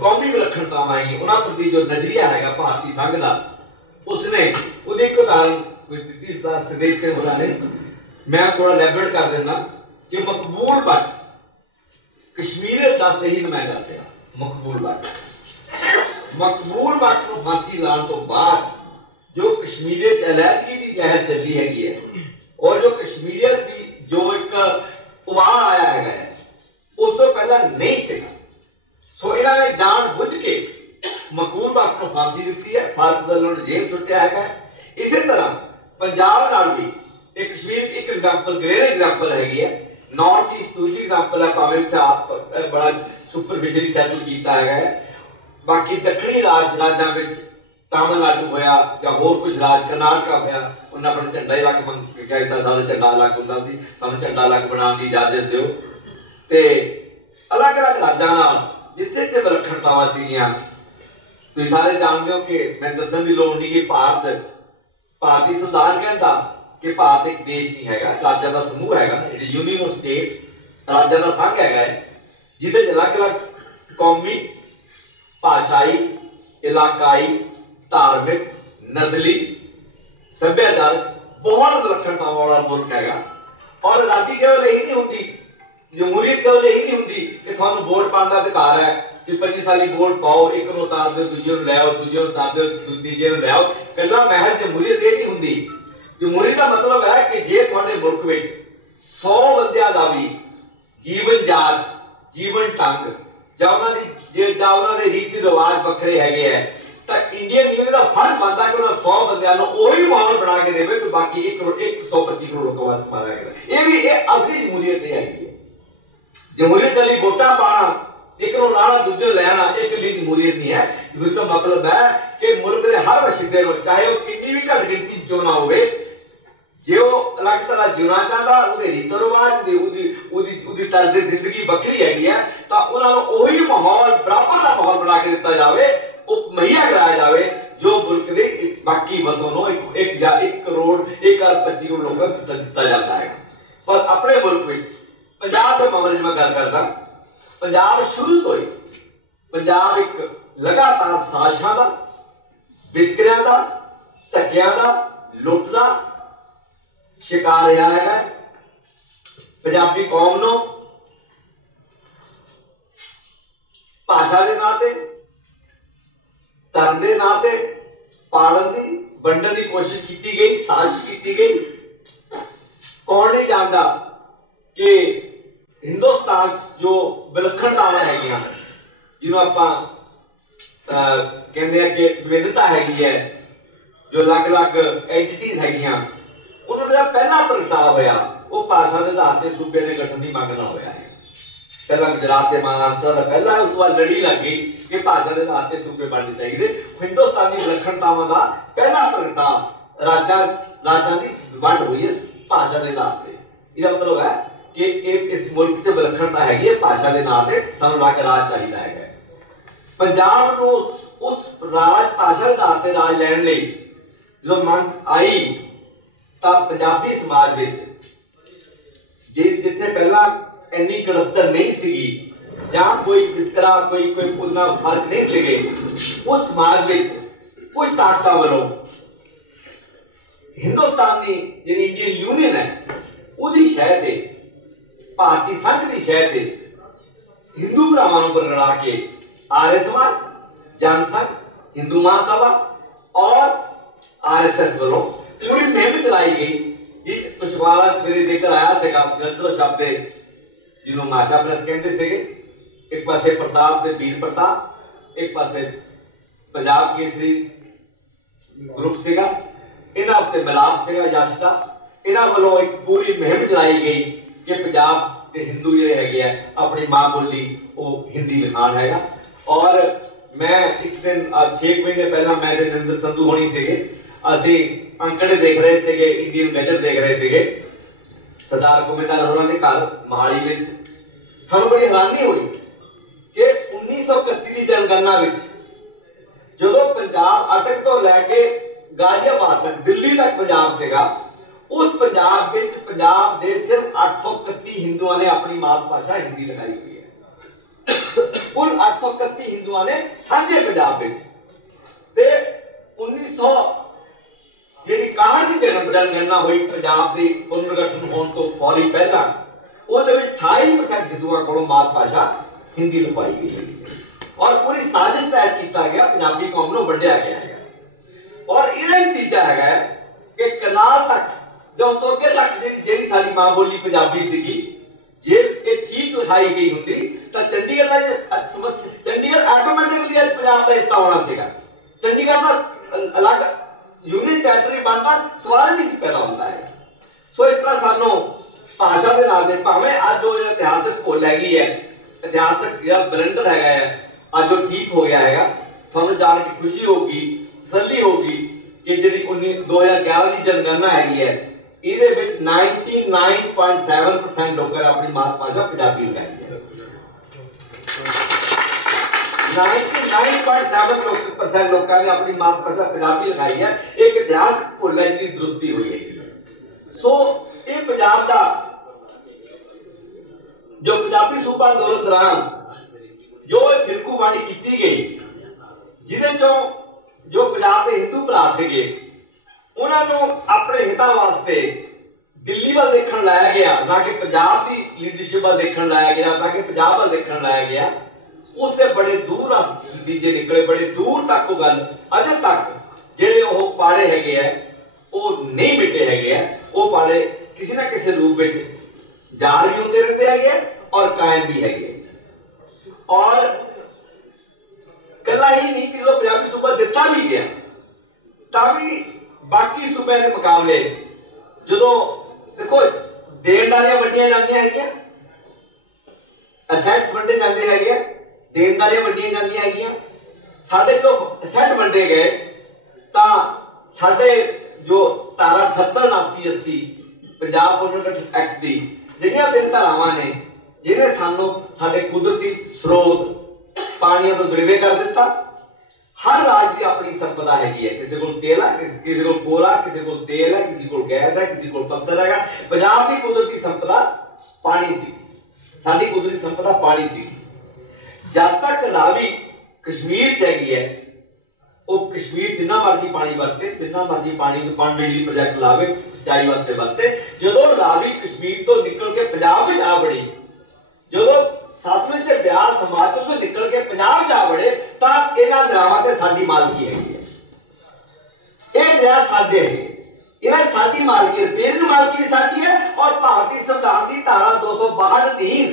कौमी विलक्षणतावां है उन्होंने प्रति जो नजरिया है भारतीय संघ का उसने वो एक उदाहरण सुदेव सिंह होना ने मैं थोड़ा लैबोरेट कर देना कि मकबूल भट्ट कश्मीर 10 ही नुमाइंदा से मकबूल भट्ट। मकबूल भट्ट को फांसी लाने तो बाद जो कश्मीरियत अलहदगी की लहर चली हैगी है और जो कश्मीरियत की जो एक उबाल आया है उस तो पहला नहीं सीगा। सो इन्होंने जान बुझ के मकबूल भट्ट को फांसी दी है, फारूक अब्दुल्ला ने जेल सुट्टिया है। इसी तरह पंजाब नाल भी एक कश्मीर एक एग्जाम्पल ग्रेट एग्जाम्पल हैगी है, नॉर्थ ईस्ट दूसरी एग्जाम्पल है, भावें बड़ा सुपरफिशियली सैटल किया है। बाकी दक्षिणी राज्यों में तमिलनाडु होया या होर कुछ राज करनाटका होया उन्हें अपना झंडा ही अलग मंगिया, साढ़े झंडा अलग होंदा सी, सानू झंडा अलग बनाने की इजाजत दिओ। ते अलग अलग राज्यों नाल जिथे जिथे विलक्षणतावां सीगियां तुसीं सारे जानते हो कि मैं दस्सण दी लोड़ नहीं कि भारती संविधान कहता कि भारत एक देश नहीं हैगा, राज्यों का समूह हैगा, यूनियन ऑफ स्टेट्स राज्यों का संघ हैगा जिहदे च अलग अलग कौमी भाषाई इलाकाई धार्मिक नस्ली सभ्याचारक बहुत विलक्षणतावां वाला मुल्क हैगा। और आजादी केवल यही नहीं होंगी, जमहूरीयत केवल यही नहीं होंगी कि थानू वोट पाने का अधिकार है कि 25 साली वोट पाओ, एक नूं उतार दो दूजे नूं लै आओ, दूजे नूं उतार दो तीजे नूं लै आओ। गल्लां महज जमहूरीयत ये नहीं होंगी। जमहूरीयत का मतलब है कि जे तुहाडे मुल्क विच 100 बंदियां दा भी जीवन जाच जीवन ढंग जां उन्हां दे रीति रिवाज वखरे हैगे है तो इंडियन यूनियन का फर्ज बनता है कि उन्होंने 100 बंदियां नूं ओही माहौल बना के देवे कि बाकी 125 करोड़ लोगों वास्ते मारा गया। ये भी असली जमहूरीयत नहीं हैगी। जमहूरीयत लई वोटां पाना एक नूं लाना दूजे लैना एक ली जमहूरीयत नहीं है। जमहूरीयत का मतलब है कि मुल्क के हर बशिंदे नूं चाहे वो कितनी भी घट गिनती क्यों ना होवे जे वो अलग तरह जीना चाहता उहदे रीत रिवाज उहदी तर्ज जिंदगी बखरी हैगी है तो उन्होंने ओही माहौल बराबर का माहौल बना के दिता जाए मुहैया कराया जाए जो मुल्क के बाकी बसों को 1 करोड़ 1 अरब 25 करोड़ लोगों को दिता जाता है। पर अपने मुल्क में पंजाब के मामले में मैं गल करता, पंजाब शुरू तो ही पंजाब एक लगातार साजिशां दा वितकरियां दा धक्कियां दा लुट दा शिकार रहा है। पंजाबी कौम नूं भाषा के नां ते धर्म के नां ते पाड़न की वंडन की कोशिश की गई, साजिश की गई। कौन नहीं जानता कि हिंदुस्तान जो विलक्षणतावां हैगियां जिन्हों आपां कहते हैं कि विभिन्नता हैगी है जो अलग अलग एंटिटीज हैगियां उन्होंने पहला प्रगटाव होया वो भाषा के आधार पर सूबे के गठन की मंग ना होया है। पहला गुजरात के महाराष्ट्र का पहला उस बाद लड़ी लग गई कि भाषा के आधार पर सूबे बनने चाहिए। हिंदुस्तानी विलक्षणतावां का पहला प्रगटाव राज्यों की वंड हुई है भाषा के आधार पर। इसका मतलब है कि इस मुल्क से विलक्षणता हैगी है भाषा के नाम से सानू ला के राज चाहिए है। पंजाब को उस राज भाषा के आधार पर राज लैण लई जो मंग आई तो पंजाबी समाज में जिथे पहला इन्नी कड़त्तर नहीं सीगी जां कोई वितकरा कोई उतना फर्क नहीं सीगे उस समाज में कुछ ताकतां वालों हिंदुस्तान की जी इंडियन यूनियन है उहदी शह ते भारतीय संघ की शह ते हिंदू भरावां पर रला के आर्य समाज जनसंघ हिंदू महासभा और RSS वालों पूरी मुहिम चलाई गई जिस पिछवाड़ा सवेरे लेकर आया सेगा जंतर शब्द जिन्होंने माशा प्रेस कहते थे। एक पासे प्रताप दे वीर प्रताप एक पासे पंजाब केसरी ग्रुप सेगा इन्हां उत्ते मिलाप सेगा यश दा इन्हां वालों एक पूरी मुहिम चलाई गई कि पंजाब के हिंदू जिहड़े हैगे आ अपनी मां बोली वो हिंदी लिखाण हैगा। और मैं एक दिन 6 महीने पहला मैं नरेंद्र संधू होनी सीगे असी अंकड़े देख रहे थे इंडियन गजट देख रहे थे सरदार कुमेदार होरां दे घर मोहाली विच सानू बड़ी हैरानी हुई कि 1931 की जनगणना विच जदों पंजाब अटक तो लैके गाजियाबाद तक दिल्ली तक पंजाब सेगा उस पंजाब विच पंजाब दे सिर्फ 831 हिंदुओं ने अपनी मातृभाषा हिंदी लगाई हुई है। कुल 831 हिंदुओं ने सांझे पंजाब विच ते 1900 जी 61 की जनगणना हुई पंजाब की पुनर्गठन होने तो फौरी पहला 28% हिंदुओं को मातृभाषा हिंदी लुकाई गई है और पूरी साजिश तैयार किया गया, पंजाबी कौम को वंडिया गया है और इहदा नतीजा है कि करनाल तक जो सोगे तक जी साडी मां बोली पंजाबी सीगी, जे ये ठीक लिखाई गई होंदी तो चंडीगढ़ का चंडीगढ़ ऑटोमैटिकली आज पंजाब का हिस्सा होना सीगा। चंडीगढ़ का अलग यूनियन टैरेटरी बनता सवाल नहीं पैदा होता है। सो इस तरह सानू भाषा के नाम से भावें अज जो इतिहासक भुल हैगी है, इतिहासक बलंडर है अज वो ठीक हो गया है, थानू जान के खुशी होगी, तसल्ली होगी कि जी 2011 की जनगणना हैगी है, ਇਹਦੇ ਵਿੱਚ 99.7% ਲੋਕਾਂ ਨੇ ਆਪਣੀ ਮਾਤ ਭਾਸ਼ਾ ਪੰਜਾਬੀ लगाई है। 99.7% ਲੋਕਾਂ ਨੇ ਆਪਣੀ ਮਾਤ ਭਾਸ਼ਾ ਪੰਜਾਬੀ लगाई है। एक इतिहास भुल है जिसकी दुरुस्ती हुई है। सो ये पंजाब का जो पंजाबी सूबा अंदोलन दौरान जो फिरकू वंड की गई, जिहदे चों जो पंजाब के हिंदू भरा सीगे उन्होंने अपने हितों वास्ते दिल्ली वाल देखण लाया गया, ना कि पंजाब की लीडरशिप वाल देखण लाया गया, ना कि पंजाब वाल देखण लाया गया। उससे बड़े दूर नतीजे निकले, बड़े दूर तक वो गल अजे तक जिहड़े वो पाड़े हैगे है वो नहीं मिटे हैगे है। वो पाड़े किसी ना किसी रूप में जार भी होंदे रहते हैगे और कायम भी हैगे। और कला ही नहीं कि जो पंजाबी सूबा दिता भी गया तां बाकी सूबे के मुकाबले जो देखो देनदारियां वंडियां जांदियां हैगियां, असैट्स वंडे जांदे हैगे, देनदारियां वंडियां जांदियां हैगियां। साडे जो असैट वंडे गए तां साडे जो धारा 78 79 80 पंजाब पुनर्गठन एक्ट दी जिहड़ियां तीन धारावां ने जिन्हें सानू साडे कुदरती स्रोत पानियां तो विरवे कर दिता। हर राज्य की अपनी संपदा हैगी है, किसी को तेल है, किसी को कोला, किसी को तेल है, किसी को गैस है, किसी को पत्थर है। पंजाब की कुदरती संपदा पानी सी, साडी कुदरती संपदा पानी सी। जब तक रावी कश्मीर च हैगी है वो कश्मीर जिन्ना मर्जी पानी वरते, जिन्ना मर्जी पानी पन बिजली प्रोजैक्ट लावे, सिंचाई वास्ते वरते। जो रावी कश्मीर तो निकल के पंजाब में आ बड़ी, जो सतलुज के ब्यास हिमाचल तो निकल के पंजाब जा बड़े तो इन्हां दरियावां ते साडी मालकी हैगी है। ये दरिया साडे है, इन्हां साडी मालकी है, पेरिन मालकी भी साडी है। और भारतीय संविधान की धारा 262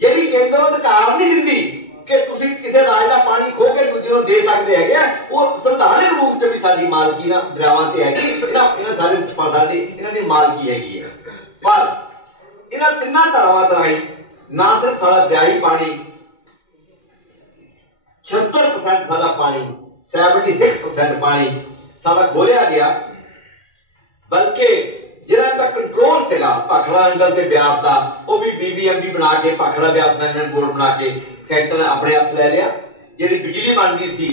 जिहड़ी केंद्र अधिकार नहीं दिंदी कि तुसीं किसी राज का पानी खो के दूजे नूं दे सकते हैं, वो संविधानिक रूप से भी साडी मालकी ना दरियावां ते हैगी, इन्हां साडी इन्हां दी मालकी हैगी है। पर इन्हां तिन्नां धारावां तराई ना सिर्फ सारा दरियाई पानी 76% सारा पानी 76% पानी सारा खोलिया गया, बल्कि जिहड़ा दा कंट्रोल सीगा भाखड़ा अंगल ते ब्यास दा वो भी BBMB बना के भाखड़ा ब्यास मैनेजमेंट बोर्ड बना के सेंटर ने अपने हाथ ले लिया। जिहड़ी बिजली बनदी सी,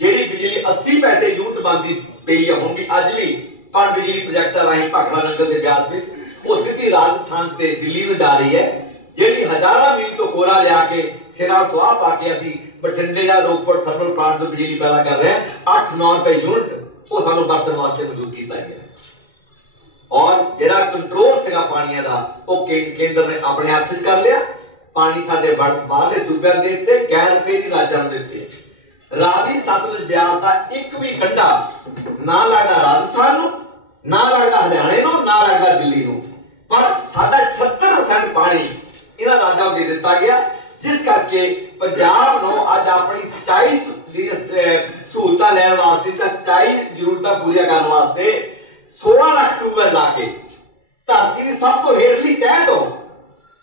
जिहड़ी बिजली 80 पैसे यूनिट बनदी पई है हुण भी अज भी पन बिजली प्रोजैक्टां राहीं भाखड़ा अंगल ते ब्यास विच वो सीधी राजस्थान ते दिल्ली नूं जा रही है। जिहड़ी हजारां मील तो कोला लिया के सिरा सुआह पा के असीं बठिंडे या रोपड़ थर्मल प्लांट तो बिजली पैदा कर रहे हैं 8-9 रुपए यूनिट वो सानू बरतन वास्ते मंजूर किया गया। और जिहड़ा कंट्रोल सीगा पानियां दा वो केंद्र ने अपने हाथ च कर लिया। पानी साडे बाहरले सूबे दे दित्ते, गैर पेरी राज्यां नूं दित्ते। रावी सतलुज ब्यास दा एक भी कंढा ना लगदा राजस्थान नूं, ना लगदा हरियाणे नूं, ना लगदा दिल्ली नूं, पर साडा 76% पानी इन्हां राज्यां नूं दे दित्ता गया, जिस करके पंजाब नूं अज अपनी सिंचाई सहूलतां लैण वास्ते तां सिंचाई जरूरतां पूरीआं करन वास्ते 16 लाख ट्यूबवैल ला के धरती की सब तो हेठली तह तो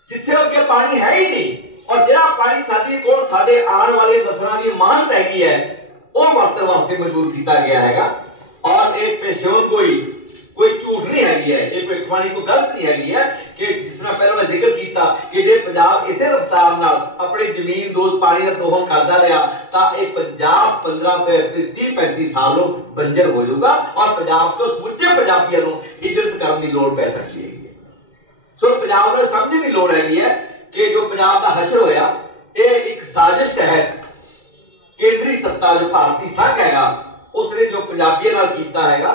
जिथे अगे पानी है ही नहीं, और जिहड़ा पानी साडी कोल साडे आने वाले नस्लां दी मानत हैगी है वो वरतण वास्ते मजबूर किया गया हैगा। और एक पेशेवर कोई झूठ नहीं हैगी है, ये भविष्यवाणी कोई गलत नहीं हैगी है कि जिस तरह पहले मैं जिक्र किया कि जे पंजाब इसे रफ्तार नाल अपनी जमीन दोस्त पानी का दोहन करता रहा तो यह पंजाब 15-30-35 सालों बंजर हो जाऊगा और पंजाब चो समुचे पंजाबियों को हिजरत करने की लौड़ पै सकती है। सो पंजाब को समझने की लौड़ हैगी है कि जो पंजाब का हशर होया ये एक साजिश तहत केंद्रीय सत्ता जो भारतीय संघ हैगा उसने जो पंजाबियों नाल कीता हैगा,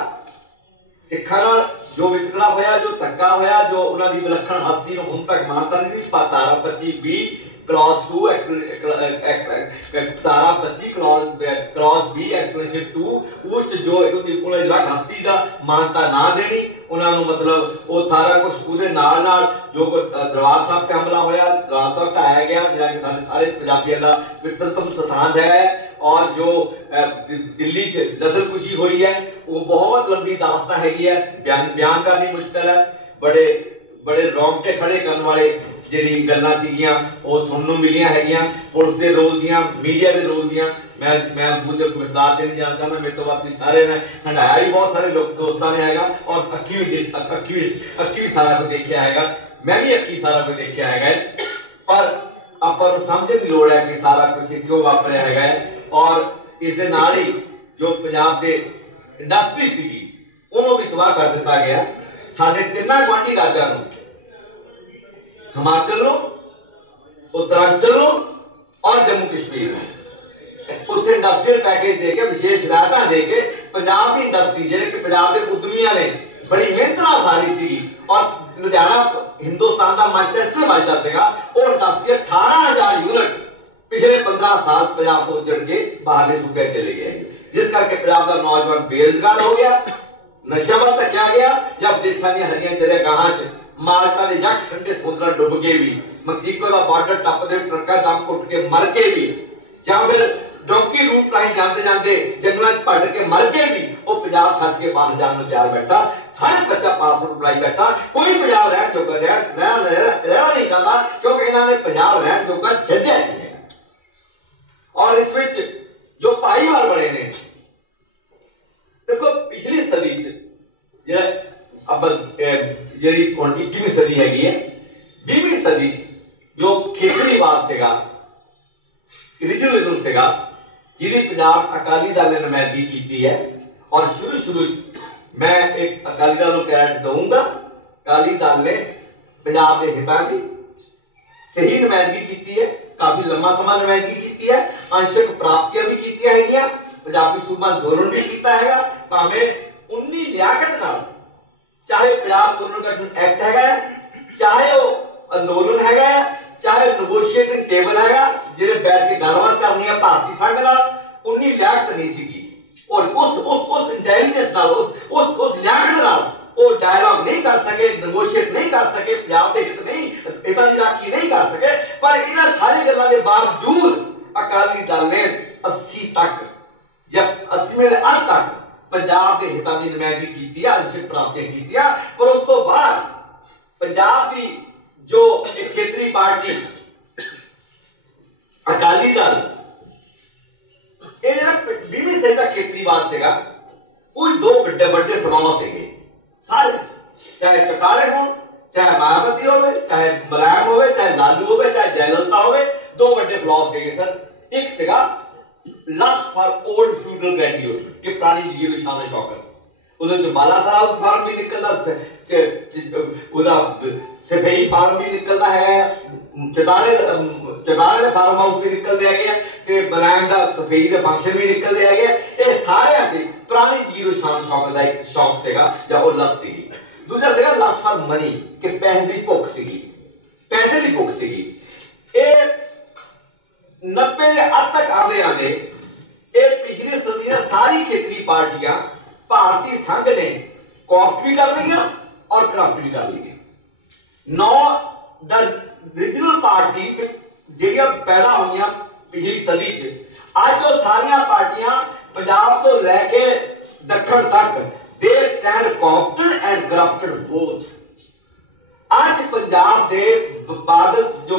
सिखां नाल जो वितकरा होया, जो धक्का होया, जो उन्होंने विलखण हस्ती हुण तक मानता नहीं धारा 25-20 क्लॉज 2 धारा 25 क्लॉज B एक्सप्लेनेशन 2 उच जो उन्हें जिला हस्ती का मानता ना देनी उन्होंने मतलब वो सारा कुछ उहदे नाल नाल जो दरबार साहब ते हमला होया दरबार साहब ढाया गया जिहड़ा कि साडे सारे पंजाबियों का पवित्रतम स्थान है और जो दिल्ली च दस्तखुशी हुई है वो बहुत लंबी दास्तान हैगी है बयान करनी मुश्किल है बड़े बड़े रोंगटे खड़े करने वाले जिहड़ी गल्लां सीगियां वो सुनने नूं मिलियां हैगियां पुलिस दे रोल दियां मीडिया दे रोल दियां मैं बुद्ध विस्तार से नहीं जाना चाहता मेरे तो बाद सारे ने हंडाया भी बहुत सारे लोग दोस्तों ने हैगा और अक्की भी सारा कुछ देखा हैगा मैं भी अक्की सारा कुछ देखा हैगा पर आपां नूं समझण दी लोड़ है कि सारा कुछ क्यों वापरिया हैगा और इस दे नाल ही जो पंजाब दे इंडस्ट्री सीगी उन्होंने भी तबाह कर दिता गया साढ़े तिना गुआढ़ी राज्यों हिमाचल उत्तरांचल और जम्मू कश्मीर उत्थे इंडस्ट्रीयल पैकेज देके विशेष रियायतां देके पंजाब की इंडस्ट्री जिहड़े कि पंजाब के उद्यमियों ने बड़ी मेहनत नाल सारी सी और लुधियाना हिंदुस्तान का मैनचेस्टर बजदा सीगा वो इंडस्ट्री 18,000 यूनिट पिछले 15 साल पंजाब तो उजड़ के बाहरले सूबे चले गए जिस करके पंजाब का नौजवान बेरोजगार हो गया नशा वाल धक्या गया जब विदेशों दी हरियां चरगाहां च माल्टा दे जट ठंडे समुद्र डुब के भी मैक्सीको का बॉर्डर टपदे ट्रक्कां दम घुट के मर के भी जां फिर डोंकी रूट राही जाते जाते जंगलों भट के मर के भी वो पंजाब छड्ड के बाहर जाने को तैयार बैठा हर बच्चा पासपोर्ट बनाई बैठा कोई पंजाब रहन जोगा रहना नहीं चाहता क्योंकि इन्होंने पंजाब रहन जोगा छड्डिया नहीं और इस विच जो भाईवाल बने ने देखो पिछली सदी जी 21वीं सदी हैगी है 20वीं सदी जो खेतरीवाद सेगा रीजनलिज्म सेगा जिहदी पंजाब अकाली दल ने नुमाइंदगी की है और शुरू मैं एक अकाली दल को क्रेडिट दूंगा अकाली दल ने पंजाब के हितों की सही नुमाइंदगी की है काफी लंबा समय नुमाइंदगी की है अंशक प्राप्तियां भी की हैगियां पंजाबी सूबा अंदोलन भी किया है भावें 19 लियाकत नाल चाहे पंजाब पुनर्गठन एक्ट है चाहे वो अंदोलन है चाहे नेगोशिएटिंग टेबल है जिन्हें बैठ के गलबात करनी है भारतीय संघ नाल 19 लियाकत नहीं सीगी और उस इंटेलिजेंस नाल उस लियाकत नाल वो डायलॉग नहीं कर सके नेगोशिएट नहीं कर सके पंजाब के हित नहीं हितां दी राखी नहीं कर सके पर इन्हां सारी गल्लां दे बावजूद अकाली दल ने 80 तक जब 80वें दे अंत तक पंजाब के हितों की नुमाइंदगी की अंशक प्राप्तियां की पर उस तो बाद पंजाब की जो खेतरी पार्टी अकाली दल ये 20वीं सदी का खेतरीवाद सेगा कोई दो बड़े फलाव से सारे चाहे चौटाले हो चाहे मायावती हो चाहे मुलायम हो चाहे लालू हो चाहे जयललिता हो दो बड़े फलाव से सर एक सेगा लस्ट फॉर ओल्ड फ्यूडल ग्रेट्यूड कि पुरानी जगीर शान शौकत उधर जो बाला साहब फार्म भी निकलता सफेई फार्म भी निकलता है चटाले फार्म हाउस भी निकल दिया गया ते मुलायम दा सफेई दे फंक्शन भी निकल दिया गया ये सारे च पुरानी जगीर शान शौकत दा एक शौक सेगा जां ओ लस्ट सीगी दूसरा सेगा लस्ट फॉर मनी कि पैसे दी भुख सीगी पैसे दी भुख सीगी ए 90 के अंत तक आते पिछली सदी सारी खेतरी पार्टियां भारतीय संघ ने कॉप्ट भी कर लिया और करप्ट भी कर लिया 9 द रीजनल पार्टी जिहड़ियां पैदा हुई पिछली सदी च अज वो सारिया पार्टियां पंजाब तो लैके दक्षिण तक दे stand coopted and corrupted both अज पंजाब दे बादल जो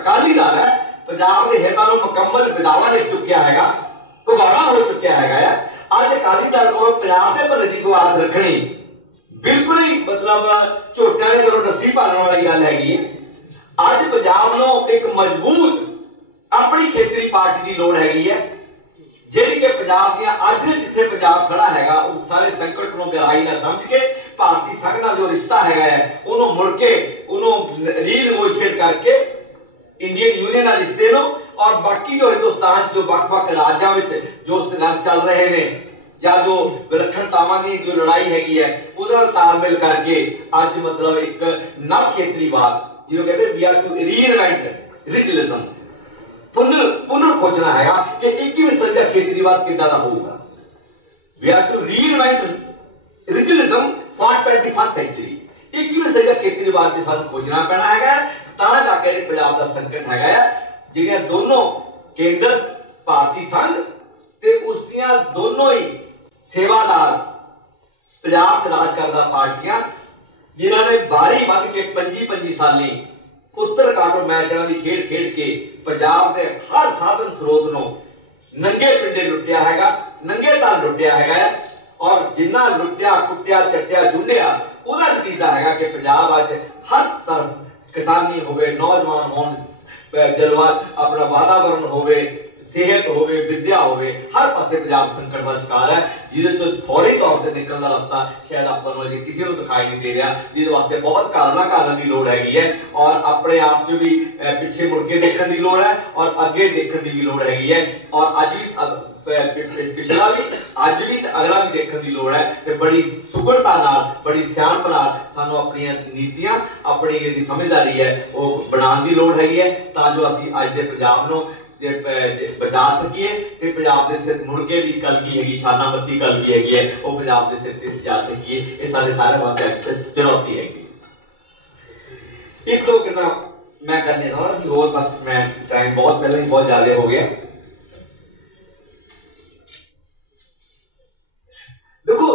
अकाली दल है पंजाब के हितों को मुकम्मल विदावा लिख चुकिया है भुगौड़ा हो चुकिया है अज अकाली दल को पंजाब के भले की गुआस रखनी बिल्कुल ही मतलब झोटियां ने घरों रस्सी पालने वाली गल हैगी अज पंजाब नूं एक मजबूत अपनी खेतरी पार्टी की लोड़ हैगी है जिहड़ी कि पंजाब दी अज जिथे पंजाब खड़ा हैगा उस सारे संकट नूं गहराई नाल समझ के भारतीय संघ नाल जो रिश्ता हैगा उन्हों मुड़ के उन्होंने रीनेगोशिएट करके इंडियन यूनियन नाल रिश्ते नो और बाकी जो हिंदुस्तान जो वक्-वक् राज्यों में जो संघर्ष चल रहे हैं या जो विलक्षणतावां की जो लड़ाई हैगी है उहदा तालमेल करके अज मतलब एक नव खेतरीवाद जिन्होंने कहते वी आर टू रीइन्वेंट रिजलिज्म पुनर खोजना है कि 21वीं सदी का खेती रिवाज कितना का होगा। We have to reinvent regionalism for 21st century. 21वीं सदी का खेती रिवाज की सानू खोजना पैना है ਤਾਂ ਜਾ ਕੇ पंजाब का संकट है जिहड़ियां दोनों केंद्र भारतीय संघ ते उस दियां दोनों ही सेवादार पंजाब च राज करदा पार्टियां जिन्हां ने बारी बध के 25 साली उत्तर काटो मैच की खेड खेड के पंजाब के हर साधन स्रोत नूं नंगे पिंडे लुटिया है, नंगे ताल लुटिया है और जिन्ना लुटिया कुटिया चट्टिया जुंडिया उहदा नतीजा है कि पंजाब अज हर तरफ किसानी होवे, नौजवान होण, जलवायु अपना वातावरण होवे, सेहत होवे, विद्या होवे, हर पासे पंजाब संकट का शिकार है जिहदे चों फौरी तौर पर निकलने का रास्ता शायद आपां नूं अजे किसी नूं दिखाई नहीं दे रहा, जिहदे वास्ते बहुत कारणा की लोड़ हैगी है और अपने आप च भी पिछे मुड़ के देखने की लोड़ है और अगे देखने की भी लोड़ हैगी है और अज भी पिछला भी अज भी अगला भी देखने की लोड़ है ते बड़ी सुगढ़ता नाल बड़ी सियाणप नाल सानू अपनी नीतियां अपनी जिहड़ी समझदारी है वो बनाउण दी लोड़ हैगी है तां जो असीं अज दे पंजाब नूं बचा सकीए ते पंजाब दे सिर मुड़ के दी कलगी हैगी शाना बत्ती कलगी हैगी है वो पंजाब दे सिर ते सजा सकीए ये सारे वास्ते चुनौती हैगी। एक दो गल्लां मैं करने चाहता सी होर बस मैं टाइम बहुत पहले ही बहुत ज्यादा हो गया। देखो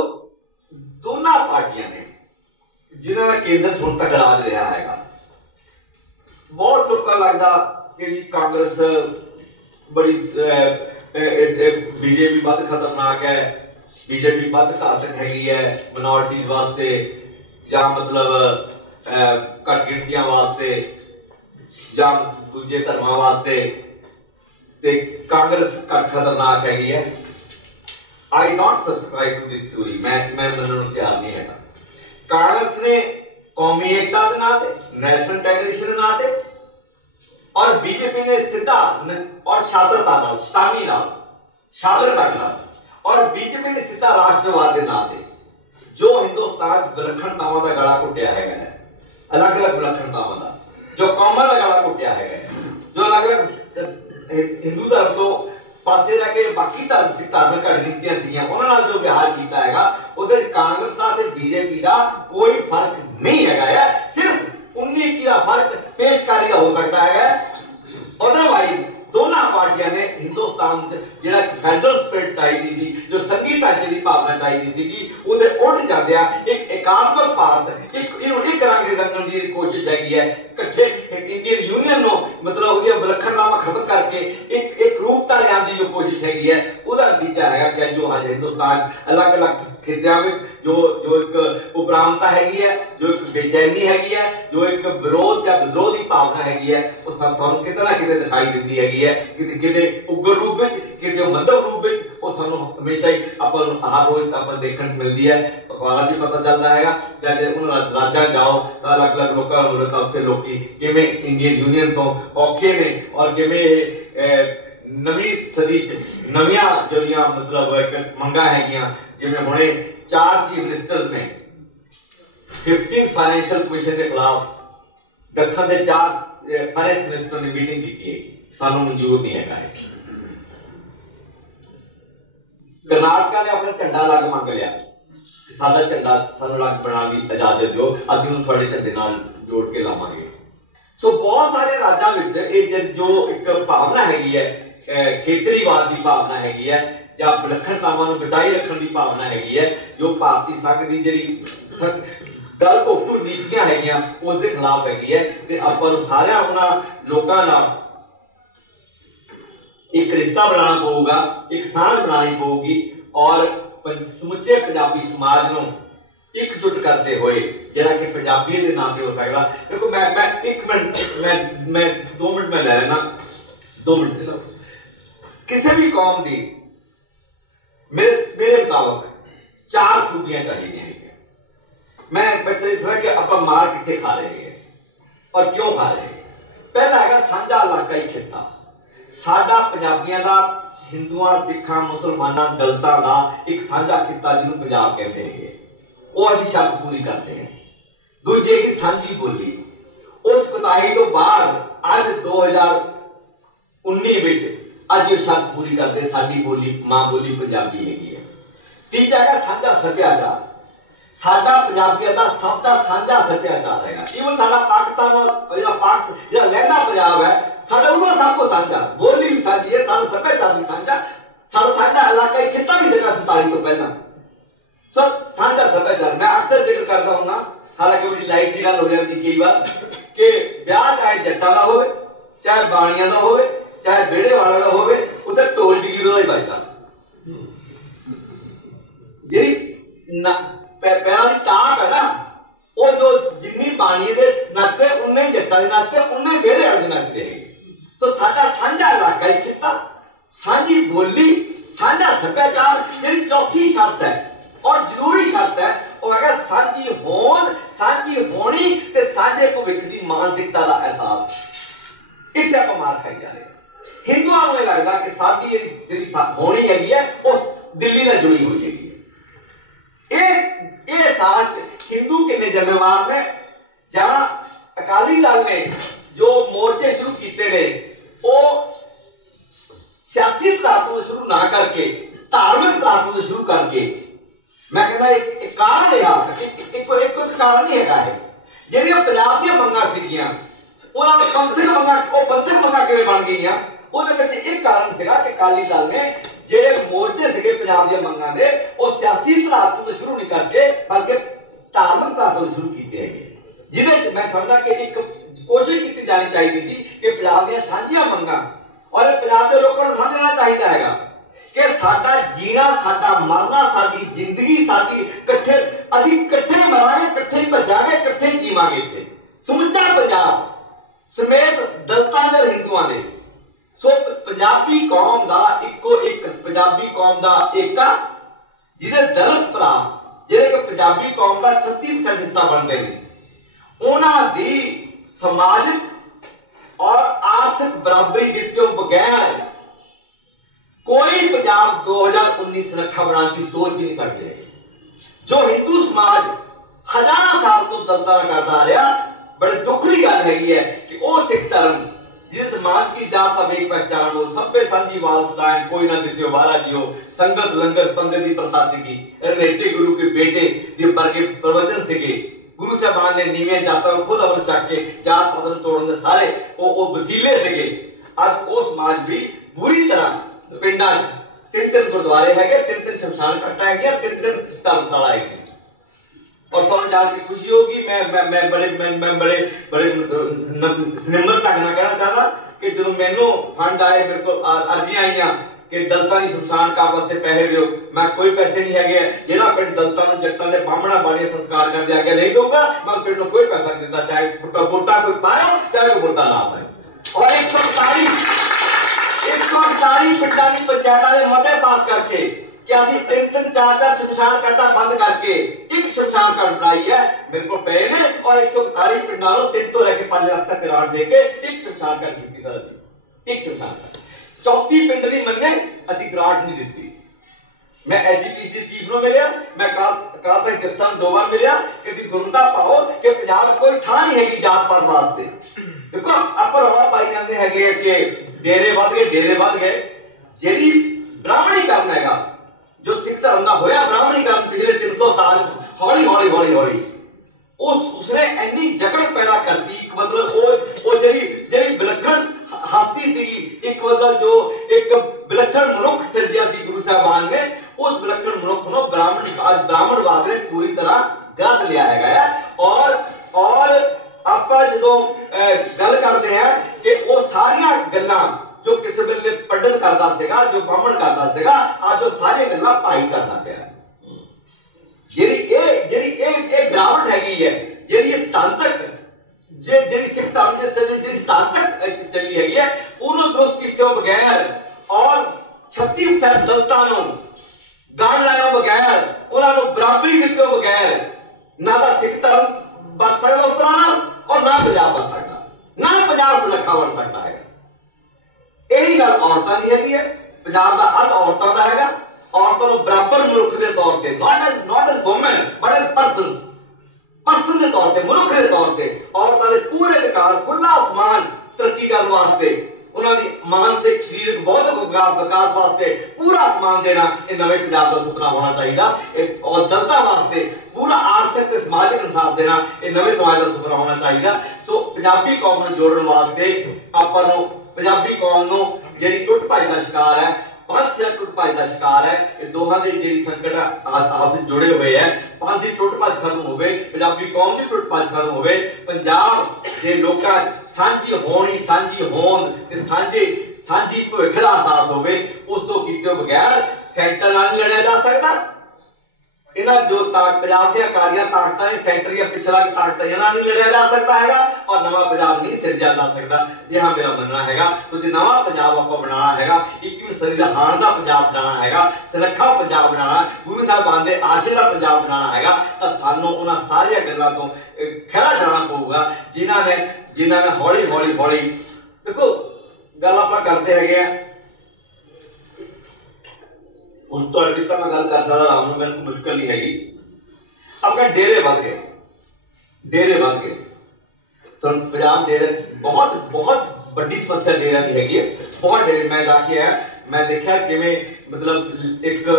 दोनों पार्टियां ने जिन्होंने केंद्र हुण तक राज लिया है बहुत लोगों लगता कि जी कांग्रेस बड़ी बीजेपी बहुत खतरनाक है, बीजेपी बहुत घातक हैगी है मिनोरिटीज वास्ते या मतलब घट गिनतियां वास्ते या दूजे धर्मां वास्ते ते कांग्रेस घट खतरनाक हैगी है। I not subscribe to this theory. मैं मनने नूं तैयार नहीं है। कांग्रेस ने कौमी एकता के नाते नेशनल इंटीग्रेशन के नाते और बीजेपी ने सीधा और शादरता और बीजेपी ने सीधा राष्ट्रवाद के नाते जो हिंदुस्तान विलक्षणतावां का गला घुटिया है अलग अलग विलक्षणतावां का जो कौमां का गला घुटिया है जो अलग अलग हिंदू धर्म तो पासे रह के बाकी धर्म सिख धार्मिक घट गिनतियां सीगियां उन्हां नाल जो व्यवहार कीता हैगा उधर कांग्रेस ते बीजेपी का कोई फर्क नहीं है, सिर्फ 19-21 का फर्क पेशकारी का हो सकता है। अदरवाइज दोनों पार्टियां ने हिंदुस्तान जिहड़ा फेडरल स्पिरिट चाहिए सी जो संघी ढांचे की भावना चाहिए सी कि उहदे उठ जांदियां एक एकात्मक भारत एक रंग रंगण की कोशिश हैगी है इकट्ठे इंडियन यूनियन नो मतलब उहदी विलक्षणतावां खत्म करके एक रूपता लियाउण की जो कोशिश हैगी है उहदा नतीजा है कि जो अज हिंदुस्तान अलग अलग खित्तियां विच जो एक उपरामता हैगी है जो एक बेचैनी हैगी है जो एक विरोध या विद्रोह की भावना हैगी है वो सब तुहानूं किते ना किते दिखाई दिंदी हैगी है किते उग्र रूप विच किते मध्यम रूप विच वो सानूं हमेशा ही आपां हर रोज आपां देखण मिलदी है। अखबारां 'च पता चलदा हैगा जद उन राज्यां जाओ तां अलग अलग लोकां नूं मिलदा उत्थे लोकी किवें इंडियन यूनियन तो औखे ने और किवें नवीं सदी च नवीं जड़ियां मतलब एक मंगा हैगियां जिवें हुणे 4 चीफ मिनिस्टर्स ने 15 फाइनेंशियल कमीशन के खिलाफ दक्षिण के 4 फाइनेंस मिनिस्टर ने मीटिंग की है सानू मंजूर नहीं है। कर्नाटका ने अपना झंडा अलग मंग लिया साडा झंडा सानू अलग बनाने की इजाजत दो असीं उहनूं तुहाडे झंडे नाल जोड़ के लावांगे। सो बहुत सारे राज्यों में जो एक भावना हैगी है खेतरीवाद की भावना हैगी है या विलक्षणतावां नूं बचाई रखण की भावना हैगी है जो भारतीय संघ की जिहड़ी गल घोटू नीतियां हैगियां उस दे खिलाफ हैगी है ते आपां नूं सारियां उहनां लोकां नाल एक रिश्ता बनाना पऊगा एक साझ बनानी पऊगी और समुचे पंजाबी समाज नूं एकजुट करते हुए जिहड़ा कि पंजाबी दे नाम ते हो सकदा। देखो मैं 1 मिनट मैं 2 मिनट में ले लेना 2 मिनट ले लो। किसी भी कौम की मेरे मुताबिक 4 खूबियां चाहिए हैं। मैं बच्चे कि आप मार कितने खा रहे हैं और क्यों खा रहे हैं। पहला है साझा इलाकाई खिता साडा पंजाबियां दा हिंदुआं सिखां मुसलमानां दलितां दा एक साझा खिता जिन्हों पंजाब कहते हैं वो असीं शर्त पूरी करते हैं। दूजी है सांझी बोली उस कोताही तो बाद अज 2019 विच अज ये शर्त पूरी करते साडी बोली मां बोली पंजाबी हैगी है। तीजा है साझा सभ्याचार, साडा पंजाबियों का सब का साझा सभ्याचार है। ईवन साडा पाकिस्तान जो लहंदा पंजाब है साडा उधर सब कुछ साझा, बोली भी साझी है, साडा सभ्याचार भी साझा, साडा इलाका खिता भी जगह 47 तो पहला सब साझा सभ्याचार। मैं अक्सर जिक्र करता हूं ना, हालांकि मेरी लाइफ की गल हो जाती कई बार कि ब्याह चाहे जट्टा का हो, चाहे बाणिया का हो, चाहे बेड़े वाले का हो, उधर ढोल जगीरों का ही बजता। जी पैरों की टाप है ना, वो जो जिन्नी बाणी दे नचते उन्ने ही जट्टा दे नचते, उन्ने ही बेड़े वाले दे नचते हैं। सो साडा साझा इलाका ही खिता, साझी बोली, साझा सभ्याचार। जी चौथी शर्त है और जरूरी शर्त है वो है साझी होंद, साझी होनी ते साझे भविख की मानसिकता का एहसास। इत्थे आपां मार खाई जा रहे हिंदुओं को लगता कि साडी जिहड़ी होनी हैगी है वो दिल्ली नाल जुड़ी हुई हैगी। ये साच हिंदू कितने जिम्मेवार ने, जहां अकाली दल ने जो मोर्चे शुरू किए ने वो सियासी तरातों शुरू ना करके धार्मिक तरातों शुरू करके, मैं कहना एक कारण है, एक कारण नहीं है। ਜਿਹੜੀਆਂ ਪੰਜਾਬ ਦੀਆਂ ਮੰਗਾਂ ਸੀਗੀਆਂ ਉਹਨਾਂ ਨੂੰ ਪੰਥਕ ਮੰਗਾਂ, ਉਹ ਪੰਥਕ ਮੰਗਾਂ ਕਿਵੇਂ ਬਣ ਗਈਆਂ, ਉਹਦੇ ਵਿੱਚ ਇੱਕ ਕਾਰਨ ਸੀਗਾ ਕਿ ਅਕਾਲੀ ਦਲ ਨੇ ਜਿਹੜੇ ਮੋਰਚੇ ਸੀਗੇ ਪੰਜਾਬ ਦੀਆਂ ਮੰਗਾਂ ਦੇ ਉਹ ਸਿਆਸੀ ਧਰਾਤੋਂ ਤੋਂ ਸ਼ੁਰੂ ਨਹੀਂ ਕਰਕੇ ਬਲਕਿ ਧਾਰਮਿਕ ਧਰਾਤੋਂ ਤੋਂ ਸ਼ੁਰੂ ਕੀਤੇ ਹੈਗੇ, ਜਿਹਦੇ ਵਿੱਚ ਮੈਂ ਸਮਝਦਾ ਕਿ ਇੱਕ ਕੋਸ਼ਿਸ਼ ਕੀਤੀ ਜਾਣੀ ਚਾਹੀਦੀ ਸੀ ਕਿ ਪੰਜਾਬ ਦੀਆਂ ਸਾਂਝੀਆਂ ਮੰਗਾਂ ਔਰ ਪੰਜਾਬ ਦੇ ਲੋਕਾਂ ਨੂੰ ਸਮਝਣਾ ਚਾਹੀਦਾ ਹੈਗਾ कि साडा जीना, साडा मरना, साडी जिंदगी, साडी इकट्ठे, असीं इकट्ठे मरांगे, इकट्ठे भजांगे, इकट्ठे जीवांगे। इत्थे समुचा पंजाब समेत दलितां ते हिंदुआं दे, सो पंजाबी कौम दा इक्को एक पंजाबी कौम दा एका, जिहदे दलित भरा जिहड़े कि पंजाबी कौम दा 36% हिस्सा बनदे ने, उन्हां दी समाजिक और आर्थिक बराबरी दित्ते बगैर कोई पंजाब 2019 रखा बनाने की सोच भी नहीं सकते। जो हिंदू समाज हजारों साल तो दलता करता आ रहा, बड़े दुख की गल है कि वह सिख धर्म जिस समाज की जात सब एक पहचान हो, सभ्य सांझी वारसदान, कोई ना दिसियो बारा जियो, संगत लंगर पंगत की प्रथा सीगी, रेटे गुरु के बेटे जो वर्गे प्रवचन सीगे, गुरु साहबान ने नीवे जाता खुद अमृत छक के जात पदन तोड़न सारे वो वसीले सीगे। अब वो समाज भी बुरी तरह पिंडा 3-3 गुरुद्वारे है, 3-3 शमशान घाटा है, 3-3 धर्मशाला है। और थोड़ा जान के खुशी होगी, मैं बड़े निम्र ढंग नाल कहना चाहता कि जो मैनू फंड आए, मेरे को अर्जियां आईयां कि दलतां दी शमशान घाट वास्ते पैसे दिओ, मैं कोई पैसे नहीं है, जिहड़ा पिंड दलतां नूं जट्टां दे बामणा बाणियां संस्कार करन दे आगे नहीं दूंगा, मैं पिंड नूं कोई पैसा नहीं दिंदा, चाहे वोटां कोई पाओ चाहे कोई वोटां ना पाए। और 140 पिंडां दी पंचायतां ने मते पास करके कि असीं 3-3 4-4 शमशान घाटा बंद करके एक शमशान घाट बनाई है, मेरे को पे ने, और 141 पिंडां नूं 3 तो लेके 5 लाख तक ग्रांट दे के एक शमशान घाट कीती सर असीं एक शमशान घाट। चौथी पिंड नहीं मन्ने असीं ग्रांट नहीं दित्ती। मैं एजीपीसी चीफ नूं मिलिया, मैं काल तक जत्था 2 बार मिलिया कि तुसीं गुरमता पाओ कि पंजाब कोई थां नहीं हैगी जात पात वास्ते। देखो आप रौला पाई जांदे हैगे कि डेरे वध गए, जिहड़ी ब्राह्मणीकरण हैगा जो सिख धर्म का होया, ब्राह्मणीकरण पिछले 300 साल हौली उसने इन्नी जकड़ पैदा कर दी। एक मतलब वो जिहड़ी विलक्षण हस्ती सी, एक मतलब जो एक विलक्षण मनुख सिरजिया सी गुरु साहबान ने, उस विलक्षण मनुख नूं ब्राह्मणवाद ने पूरी तरह ग्रस लिया है। और ਆਪਾਂ ਜਦੋਂ ਗੱਲ ਕਰਦੇ ਆ ਕਿ ਉਹ ਸਾਰੀਆਂ ਗੱਲਾਂ ਜੋ ਕਿਸੇ ਵੇਲੇ ਪੰਡਤ ਕਰਦਾ ਸੀਗਾ, ਜੋ ਬਾਹਮਣ ਕਰਦਾ ਸੀਗਾ, ਅੱਜ ਉਹ ਸਾਰੀਆਂ ਗੱਲਾਂ ਭਾਈ ਕਰਦਾ ਪਿਆ। ਜਿਹੜੀ ਗਿਰਾਵਟ ਹੈਗੀ ਹੈ, ਜਿਹੜੀ ਸਿਧਾਂਤਕ ਜਿਹੜੀ ਸਿੱਖ ਧਰਮ ਜਿਹੜੀ ਸਿਧਾਂਤਕ ਚੱਲੀ ਹੈਗੀ ਹੈ, ਉਹਨੂੰ ਦੁਰਸਤ ਕੀਤੇ ਬਗੈਰ ਔਰ 36% ਦਲਤਾਂ ਨੂੰ ਗਾਣ ਲਾਇਆ ਬਗੈਰ, ਉਹਨਾਂ ਨੂੰ ਬਰਾਬਰੀ ਦਿੱਤੇ ਬਗੈਰ ਨਾ ਤਾਂ ਸਿੱਖ ਧਰਮ बच सकता उस तरह ना, और ना पंजाब बच सकता, ना पंजाब सुरक्षा बन सकता है। यही गल औरतों की हैगी है, पंजाब का अर्थ औरतों का हैगा, औरतों को बराबर मनुख के तौर पर not as women but as person person के तौर पर, मनुख के तौर पर औरतों के पूरे अधिकार, खुला आसमान तरक्की करने वास्ते, उन्होंने मानसिक शरीरक बौद्धिक विकास वास्ते पूरा समान देना ये नवे पंजाब का सुपना होना चाहिए। और दलितां वास्ते पूरा आर्थिक ते समाजिक इंसाफ देना ये नवे समाज का सुपना होना चाहिए। सो पंजाबी कौम को जोड़न वास्ते आपां नूं पंजाबी कौम नूं जिहड़ी टुट भज का शिकार है, पंथ से टुट भज का शिकार है, ये दोहां दे जिहड़ी संकट आपस में जुड़े हुए है, पंथ की टुट भज खत्म होवे, पंजाबी कौम की टुट भज खत्म होवे, पंजाब दे लोकां सांझी होनी, सांझी होंद ते सांझी भविख दा अहसास होवे। उस तो कीते बगैर सेंटर नाल नहीं लड़िया जा सकता। इन्हां जो पंजाब दी अकालियां ताकतां सेंटर दी पिछला ताकतां इन्हां नहीं लड़िया जा सकता हैगा और नवा पंजाब नहीं सिरजा जा सकता। ये हाँ मेरा मनना हैगा। तो जो नवा पंजाब आपां बनाना हैगा, 21वीं सदी दा हाण दा पंजाब बनाना हैगा, सुरੱਖਿਆ पंजाब बनाना, गुरु साहिबान दे आशे दा पंजाब बनाना हैगा, तां सानूं उन्हां सारियां गल्लां तो खड़ा जाना पਊਗਾ जिन्हां ने हौली देखो गल आपां करते हैगे आ। ਹੁਣ ਤੁਹਾਡੀ ਤਾਂ ਮੈਂ ਗੱਲ ਕਰ ਸਕਦਾ ਆਰਾਮ ਨਾਲ, ਮੈਨੂੰ ਮੁਸ਼ਕਲ ਨਹੀਂ ਹੈਗੀ। ਆਪਣਾ ਡੇਰੇ ਵੱਧ ਗਏ ਤਾਂ ਪੰਜਾਬ ਡੇਰੇ ਬਹੁਤ ਵੱਡੀ ਸਮੱਸਿਆ ਡੇਰਿਆਂ ਦੀ ਹੈਗੀ ਹੈ। ਬਹੁਤ ਡੇਰੇ ਮੈਂ ਜਾ ਕੇ ਆਇਆ, ਮੈਂ ਦੇਖਿਆ ਕਿਵੇਂ ਮਤਲਬ ਇੱਕ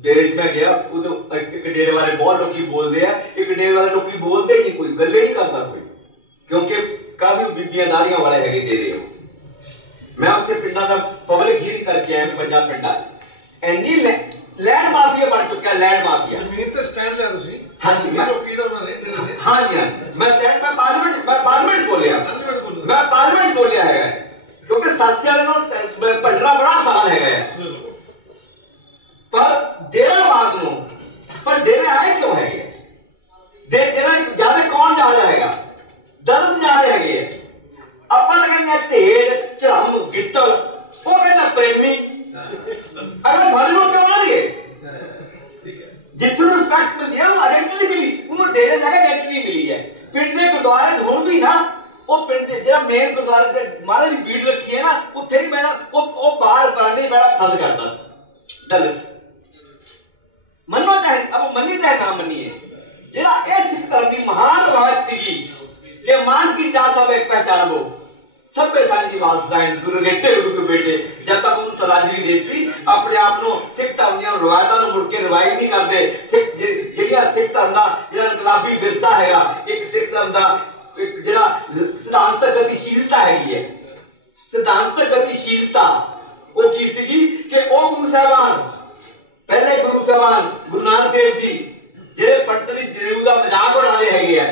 ਡੇਰੇ 'ਚ ਮੈਂ ਗਿਆ, ਉਹਦੇ ਇੱਕ ਡੇਰੇ ਬਾਰੇ ਬਹੁਤ ਲੋਕੀ ਬੋਲਦੇ ਆ, ਇੱਕ ਡੇਰੇ ਵਾਲੇ ਲੋਕੀ ਬੋਲਦੇ ਹੀ ਨਹੀਂ, ਕੋਈ ਗੱਲੇ ਨਹੀਂ ਕਰਦਾ ਕੋਈ, ਕਿਉਂਕਿ ਕਾਫੀ ਬੀਬੀਆਂ ਦਾੜੀਆਂ ਵਾਲੇ ਹੈਗੇ ਡੇਰੇ। ਮੈਂ ਉੱਥੇ ਪਿੰਡਾਂ ਦਾ ਪਬਲਿਕ ਹੀਅਰਿੰਗ ਕਰਕੇ ਆਇਆ, ਪੰਜਾਬ ਪਿੰਡਾਂ ਇੰਨੀ लैंड माफिया बन चुका है, लैंड माफिया। जमीन ते स्टैंड लिया तुसी? हां जी, मैं लोकीड़ा उन्होंने दे दे। हां जी, मैं स्टैंड में पार्लियामेंट बोलिया, मैं पार्लियामेंट बोलिया है, क्योंकि 7 साल नो पटरा बड़ा आसान है, पर डेरा बाग नो, पर डेरा है क्यों है ये? डेरा ज्यादा कौन जा रहा है? दर्द जा रहे हैं। अपन कहते ढेड़ झरम गिट्टल, वो कहता प्रेमी। अगर थोड़े लोग क्यों आ रहे जितने रिस्पेक्ट मिलती है, वो आइडेंटिटी मिली, उन्होंने डेरे जाके आइडेंटिटी मिली है। पिंड के गुरुद्वारे हुण भी ना, वो पिंड जो मेन गुरुद्वारे से महाराज की भीड़ रखी है ना, उत्थे ही बैठना, वो बाहर बरांडे बैठना पसंद करता दलित। मनो चाहे अब मनी चाहे ना मनीए, जो सिख धर्म की महान रवायत थी, ये मान की चाह सब एक पहचान लो, सभ्य साझी वासदाएं गुरु नेते गुरु के बेटे, जब तक उन्होंने तराजगी देती अपने आप को सिख धर्म दी रवायतां नूं मुड़ के रिवाइव नहीं करते। सिख जिहड़ा सिख धर्म दा जिहड़ा इनकलाबी विरसा हैगा, एक सिख धर्म दा एक जिहड़ा सिद्धांतक गतिशीलता हैगी है, सिद्धांतक गतिशीलता वो की सीगी कि वो गुरु साहिबान पहले गुरु साहिबान गुरु नानक देव जी जिहड़े पंडित दी जनेऊ दा मजाक उड़ाते हैगे है,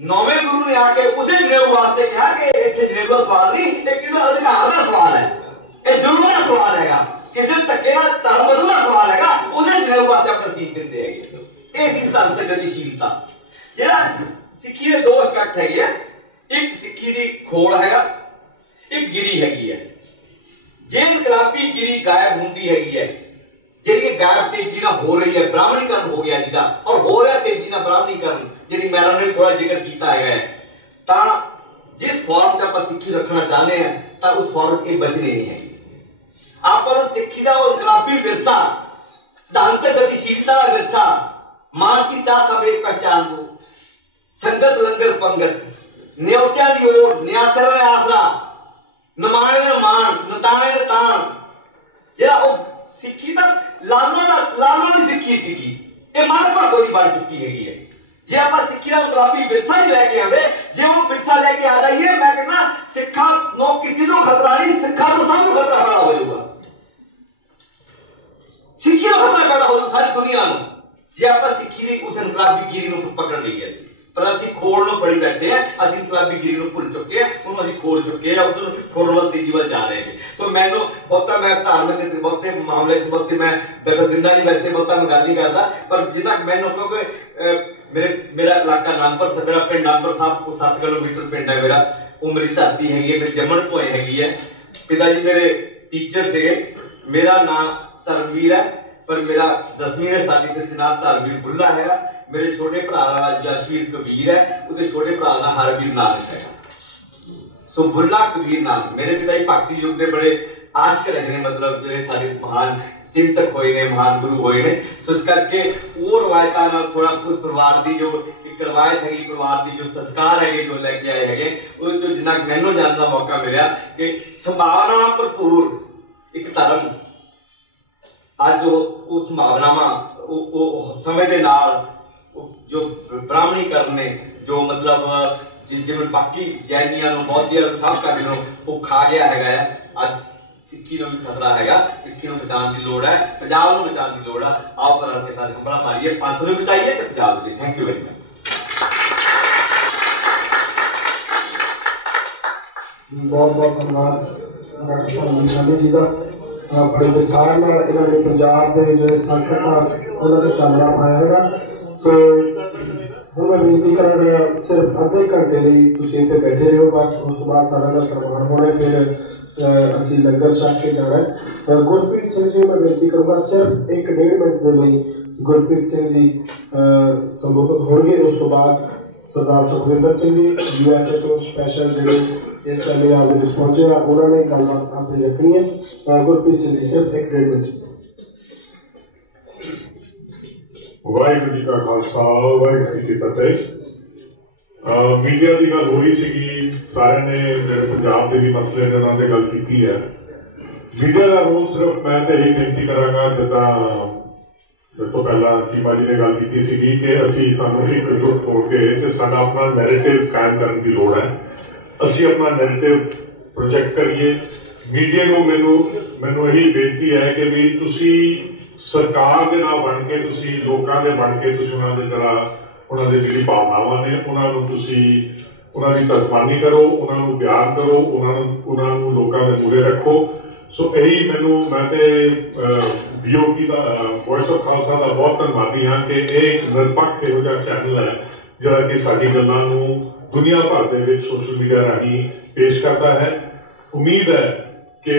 9वें गुरु ने आके उसे जनेऊ वास्ते कहा कि इत्थे जनेऊ दा सवाल नहीं, एक अधिकार दा सवाल है, ये जुल्म दा सवाल हैगा, किसी धक्के नाल धर्म बदलण दा सवाल हैगा, उसे जनेऊ वास्ते अपना सीस दिंदे हैगे। ये सी सिद्धांतक गतिशीलता। जिहड़ा सिक्खी दे 2 एस्पेक्ट हैगे आ, एक सिक्खी दी खोड़ हैगा, एक गिरी हैगी है। जे इनकलाबी गिरी गायब हुंदी हैगी है, ਜਿਹੜੀ ਗੈਰ ਤੇਜ਼ੀ ਨਾਲ ਹੋ ਰਹੀ ਹੈ, ਬ੍ਰਾਹਮਣੀਕਰਨ ਹੋ ਗਿਆ ਜਿਹਦਾ, ਔਰ ਹੋ ਰਿਹਾ ਤੇਜ਼ੀ ਨਾਲ ਬ੍ਰਾਹਮਣੀਕਰਨ, ਜਿਹੜੀ ਮੈਡਮ ਨੇ ਵੀ ਥੋੜਾ ਜ਼ਿਕਰ ਕੀਤਾ ਹੈਗਾ ਹੈ, ਤਾਂ ਜਿਸ ਫਾਰਮ 'ਚ ਆਪਾਂ ਸਿੱਖੀ ਰੱਖਣਾ ਚਾਹੁੰਦੇ ਹਾਂ ਤਾਂ ਉਸ ਫਾਰਮ 'ਚ ਇਹ ਬਚਨੇ ਨਹੀਂ ਹੈ। ਆਪਾਂ ਨੂੰ ਸਿੱਖੀ ਦਾ ਉਹ ਇਨਕਲਾਬੀ ਵਿਰਸਾ, ਸਿਧਾਂਤਕ ਗਤੀਸ਼ੀਲਤਾ ਦਾ ਵਿਰਸਾ, ਮਾਨਸੀ ਚਾਹ ਸਭ ਇੱਕ ਪਹਿਚਾਨ ਦੋ, ਸੰਗਤ ਲੰਗਰ ਪੰਗਤ, ਨਿਉਟਿਆਂ ਦੀ ਓਟ, ਨਿਆਸਰ ਦਾ ਆਸਰਾ, ਨਮਾਣੇ ਦਾ ਮਾਣ, ਨਤਾਣੇ ਦਾ ਤਾਣ, ਜਿਹੜਾ ਉਹ सिक्खी दा लालवा दी सिक्खी सीगी, ये मार भागो दी बन चुकी है। जे आप सिक्खी दा इनकलाबी विरसा ही लैके आंदे, जे वो विरसा लैके आ जाइए, मैं कहना सिक्खा नो किसी को खतरा नहीं, सिक्खा तो सबको खतरा पैदा हो जाऊगा, सिक्खी का खतरा पैदा हो जाऊ सारी दुनिया में, जे आप सिक्खी दी उस इनकलाबी गिरी नूं पकड़ लईए। पर ਅਸੀਂ ਖੋੜ ਨੂੰ ਫੜੀ ਬੈਠੇ ਆ, ਅਸੀਂ ਇਨਕਲਾਬੀ ਗਿਰੀ ਨੂੰ ਭੁੱਲ ਚੁੱਕੇ ਆ, ਉਹਨੂੰ ਅਸੀਂ ਖੋੜ ਚੁੱਕੇ ਆ, ਉਧਰ ਖੋੜ ਵੱਲ ਤੇਜ਼ੀ ਵੱਲ ਜਾ ਰਹੇ ਨੇ। ਸੋ ਮੈਨੂੰ ਬਹੁਤਾ ਮੈਂ ਧਾਰਮਿਕ ਬਹੁਤੇ ਮਾਮਲੇ 'ਚ ਬਹੁਤੇ ਮੈਂ ਦਖਲ ਦਿੰਦਾ ਨਹੀਂ, ਵੈਸੇ ਬਹੁਤਾ ਮੈਂ ਗੱਲ ਨਹੀਂ ਕਰਦਾ, ਪਰ ਜਿੱਦਾਂ ਮੈਨੂੰ ਕਿਉਂਕਿ ਮੇਰਾ ਇਲਾਕਾ ਨਾਮਪੁਰ, ਮੇਰਾ ਪਿੰਡ ਨਾਮਪੁਰ ਸਾਹਿਬ ਕੋ 7 ਕਿਲੋਮੀਟਰ ਪਿੰਡ ਹੈ ਮੇਰਾ, ਉਹ ਮੇਰੀ ਧਰਤੀ ਹੈਗੀ ਹੈ, ਮੇਰੀ ਜੰਮਣ ਭੋਏ ਹੈਗੀ ਹੈ। ਪਿਤਾ ਜੀ ਮੇਰੇ ਟੀਚਰ ਸੀਗੇ, ਮੇਰਾ ਨਾਮ ਧਰਮਵੀਰ ਹੈ, पर मेरा 10वीं ਦੇ ਸਰਟੀਫਿਕੇਟ ਜਨਾਬ ਧਰਮਵੀਰ ਬੁੱਲਾ ਹੈਗਾ। ਮੇਰੇ ਛੋਟੇ ਭਰਾ ਦਾ ਜਸ਼ਵੀਰ ਕਬੀਰ ਹੈ, ਉਹਦੇ ਛੋਟੇ ਭਰਾ ਦਾ ਹਰਵੀਰ ਨਾਨਕ ਹੈਗਾ। ਸੋ ਬੁੱਲਾ ਕਬੀਰ ਨਾਨਕ ਮੇਰੇ ਪਿਤਾ ਜੀ ਭਗਤੀ ਯੁੱਗ ਦੇ ਬੜੇ आशिक रहे ने, मतलब जो सारे महान चिंतक होए ने, महान गुरु होए ने। सो इस करके वो रवायतां नाल थोड़ा खुद परिवार की जो एक रवायत हैगी, परिवार की जो संस्कार है जो लैके आए है, उस जिन्ना मैनू जानने का मौका मिला कि संभावना भरपूर एक धर्म अज वो संभावनावां समय के नाल जो ब्राह्मणीकरण ने जो मतलब जिवें बाकी जैनियां बौद्धियां सब कर वो खा गया है। अज सिक्खी नूं भी खतरा है, सिक्खी नूं बचाने की लोड़ है, पंजाब नूं बचाने की लोड़ है। आओ पर के सारे हंबड़ा मारिए, पंथ नूं बचाइए ते पंजाब नूं। Thank you very much. बहुत बहुत धन्यवाद डॉक्टर सानी जी का, बड़े विस्तार नाल इन्होंने पंजाब के जो संकट उन्होंने चानना पाया है। सो हूँ मैं बेनती करा सिर्फ अद्धे घंटे लिए तुसीं इत्थे बैठे रहो, बस उस बाद सारा का सन्मान होना, फिर असी लंगर छक के जाना है। गुरप्रीत सिंह जी मैं बेनती करूँगा सिर्फ 1-1.5 मिनट के लिए गुरप्रीत सिंह जी संबोधित होंगे। उस तो बाद सरदार सुखविंदर सिंह जी USA तो स्पैशल जो इस समय पहुंचे उन्होंने गलबात अपनी रखनी है। गुरप्रीत सिंह जी सिर्फ 1-1.5 मिनट। वाहिगुरू जी का खालसा वाहिगुरू जी की फतेह। मीडिया की गल हो रही सी, सारे ने जो पंजाब के भी मसले ने उन्होंने गल की है। मीडिया का रोल सिर्फ मैं तो यही बेनती करांगा, जिदा तो पहला चीमा जी ने गल की सी कि असी सानू एकजुट होकर साडा अपना नैरेटिव कायम करने की लोड़ है। असी अपना नैरेटिव प्रोजेक्ट करिए। मीडिया को मैनू यही बेनती है कि भी तुसी सरकार के नाल बन के, तुसी लोकां दे बन के, तुसी उन्हां दे जरा उन्हां दे जिहड़ी भावनावां ने उन्हां नूं तुसी उन्हां दी तरजमानी करो, उन्हां नूं बयान करो, उन्हां नूं लोकां दे मूहरे रखो। सो यही मैं BOP का वॉइस ऑफ खालसा का बहुत धन्यवादी हाँ कि एक निरपक्ष इहो जिहा चैनल है जिहड़ा कि साडी गल्लां नूं दुनिया भर दे विच सोशल मीडिया राही पेश करता है। उम्मीद है कि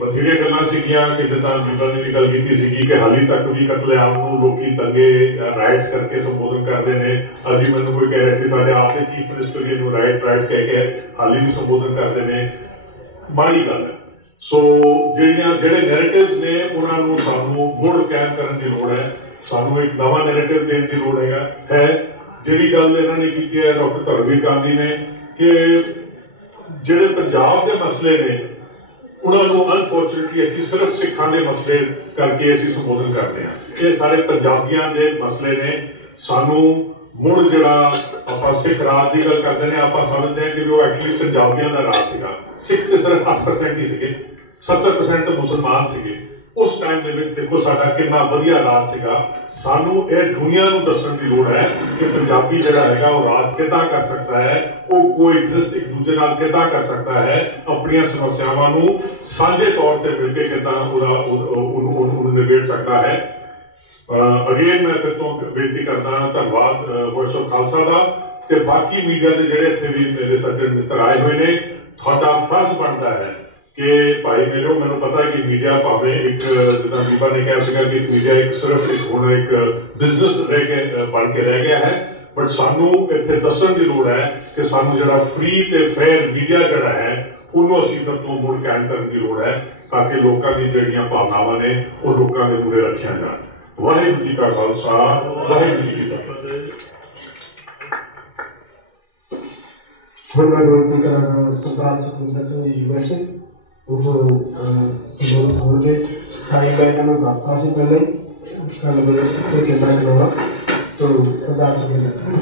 बथेरे गल्लां सीगियां कि जिद्दां बीबा ने भी गल कीती सीगी कि हाली तक भी कतलेआम नूं लोकी दंगे राइट्स करके संबोधन करते हैं। अज ही मैनूं कोई कह रहे थे साडे आप दे चीफ मिनिस्टर जी नूं राइट्स कह के हाली भी संबोधन करते हैं। माड़ी गल है। सो ਜਿਹੜੇ नैरेटिव्स ने उन्होंने सानू मुड़ कायम करने की लोड़ है। सानू एक नवा नैरेटिव देने की लोड़ है। जिहड़ी गल इन्होंने की है डॉक्टर धर्मवीर गांधी ने कि जिहड़े पंजाब के मसले ने उन्होंने अनफॉर्चुनेटली असीं सिर्फ सिखां दे मसले करके असीं संबोधन करते हैं। ये सारे पंजाबियों के मसले ने। सानू मुड़ जिहड़ा आपां सिख राज की गल करते हैं, आपां समझते हैं कि वो एक्चुअली पंजाबियों का राज सीगा। सिख तो सिर्फ 8% ही सीगे, 70% तो मुसलमान सीगे। उस टाइम के देखो साडा कितना वधिया राज सीगा। सानू ये दुनिया नूं दस्सण की लोड़ है कि पंजाबी जिहड़ा हैगा वो राज किदां कर सकता है, वो कोएग्जिस्ट एक दूजे नाल किदां कर सकता है, अपनी समस्यावां नूं साझे तौर पर मिलकर किदां उन्हें निबेड़ सकता है। अगेन मैं फिर तो बेनती करता धन्यवाद वॉइस ऑफ खालसा का ते बाकी मीडिया के जिहड़े इत्थे भी मेरे सज्जन मित्र आए हुए ने। तुहाडा फर्ज बनता है कि भाई मेरे मैनूं पता है कि मीडिया भावें एक जिद्दां दीपा ने कहा सीगा कि मीडिया एक सिर्फ एक हुण एक बिजनेस रह के बन के रह गया है, बट सानू इत्थे दस्सण की लोड़ है कि सानू जिहड़ा फ्री ते फेयर मीडिया जिहड़ा है उन्होंने असीं फिर तो मुड़ कायम करने की लोड़ है ताकि लोकां दी जिहड़ियां भावनावां ने वो लोकां दे मूहरे रखियां जाण। वाहिगुरू जी का खालसा वाहिगुरू जी की फतेह। हुण मैं बेनती करांगा सरदार सुखविंदर सिंह जी USA संबोधित होंगे। टाइम मैं इन्होंने दसता सी पहले ही कल बजे कितना खिलौना। सो सरदार सुखविंदर सिंह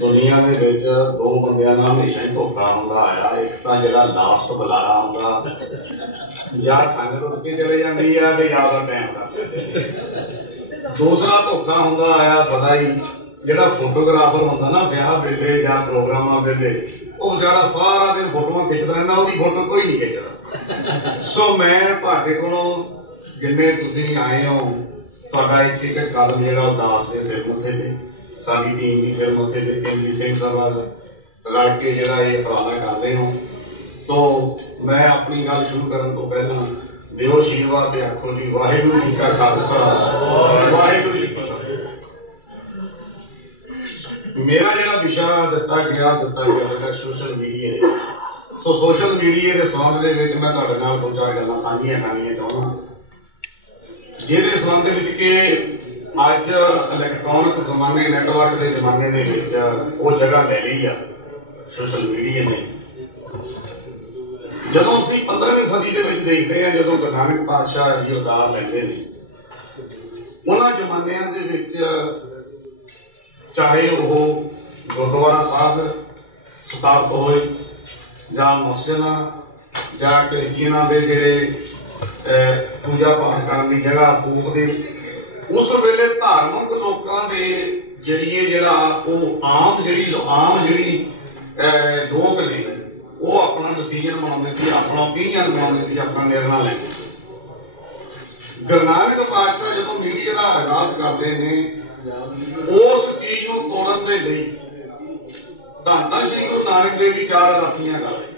दुनिया के विच दो बंदियां नाल हमेशा ही धोखा हुंदा आया। एक तां जिहड़ा लास्ट बुलारा हुंदा जां संगत उठ के चले जांदी आ ते याद आ टाइम दा। दूसरा धोखा हुंदा आया सदा ही जिहड़ा फोटोग्राफर हुंदा ना ब्याह वेले जां प्रोग्रामां वेले वो बेचारा सारा दिन फोटोआं खिच्चदा रहिंदा, ओहदी फोटो कोई नहीं खिच्चदा। सो मैं तुहाडे कोलों जिन्ने तुसीं आए हो तुहाडा एक एक कदम जिहड़ा दास दे सिर मत्थे ते साडी टीम भी सिर मत्थे ते केंद्री सिंह सभा रल के जिहड़ा ये उपराला करदे हो। सो मैं अपनी गल शुरू करन तो पहला दिओ आशीर्वाद ते आखो जी वाहिगुरू जी का खालसा वाहिगुरू जी की फतेह। मेरा जिहड़ा विषय दिता गया है सोशल मीडिया। सो सोशल मीडिया के संबंध दे विच मैं तुहाडे नाल 2-4 गल्लां साझीआं करनियां चाहुंदा, जिहदे संबंध विच कि अज इलैक्ट्रॉनिक जमाने नैटवर्क के जमाने दे विच वो जगह ले ली है सोशल मीडिया ने। जदों असीं 15वीं सदी दे विच देखते हैं, जदों गुरु नानक पातशाह जी अवतार लैंदे ने, उन्हां जमानिਆਂ दे विच चाहे वो गुरुद्वारा साहब स्थापित होए जां मस्जिदां जां क्रिश्चियनां दे जिहड़े पूजा पाठ करन दी जगह पूजदे, उस वेले धार्मिक लोकां दे जरिए जिहड़ा वो आम जिहड़ी लोक ने वो अपना डिसीजन बनाउंदे सी, अपना ओपीनियन बनाउंदे सी, अपना निर्णय लैंदे सी। गुरु नानक पातशाह जदों मीडिया का आगाज करते हैं, उस चीज को तोड़न के लिए धन धन श्री गुरु नानक देव जी 4 उदासियां कर रहे,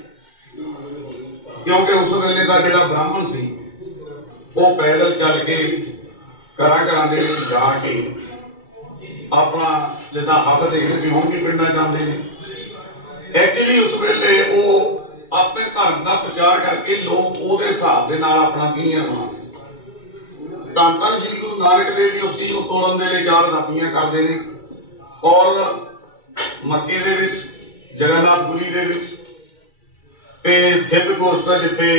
क्योंकि उस वेले का जिहड़ा ब्राह्मण सी वो पैदल चल के घर दे विच जाके अपना जिद्दां हक देखदे सी, हुण भी पिंडां जांदे ने। एक्चुअली उस वेले वो अपने धर्म का प्रचार करके लोग उहदे हिसाब दे नाल अपना ओपीनियन बनाते सी। धन धन श्री गुरु नानक देव जी उस चीज को तोड़न के लिए 4 उदासियां करते हैं, और मक्के दे विच जगन्नाथपुरी दे विच ते सिद्ध गोष्ठ जिथे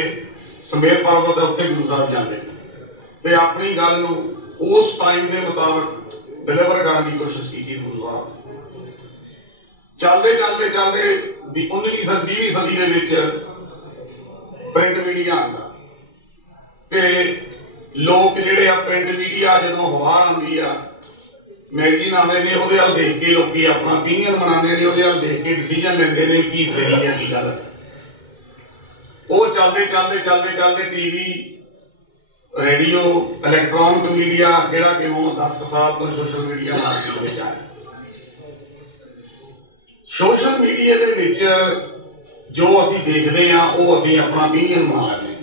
समेर पर्वत है उत्थे गुरु साहब जाते हैं, अपनी गल नूं उस टाइम के मुताबिक डिलीवर करने की कोशिश की गुरु साहब। चलते चलते चलते 19वीं सदी के विच प्रिंट मीडिया आंदा ते लोग जिहड़े आ प्रिंट मीडिया जदों अखबार आंदी आ, मैगजीन आते हैं, वो देख के लोग अपना ओपीनियन बनाते हैं, वो देख के डिसीजन लेंदे ने कि सही है की गल है। वो चलते चलते चलते चलते टीवी रेडियो इलैक्ट्रॉनिक मीडिया जिहड़ा कि हुण 10 साल तो सोशल मीडिया मार्केट विच आया। सोशल मीडिया दे विच जो असीं देखते हैं वो असीं अपना ओपीनियन बना लैंदे हैं।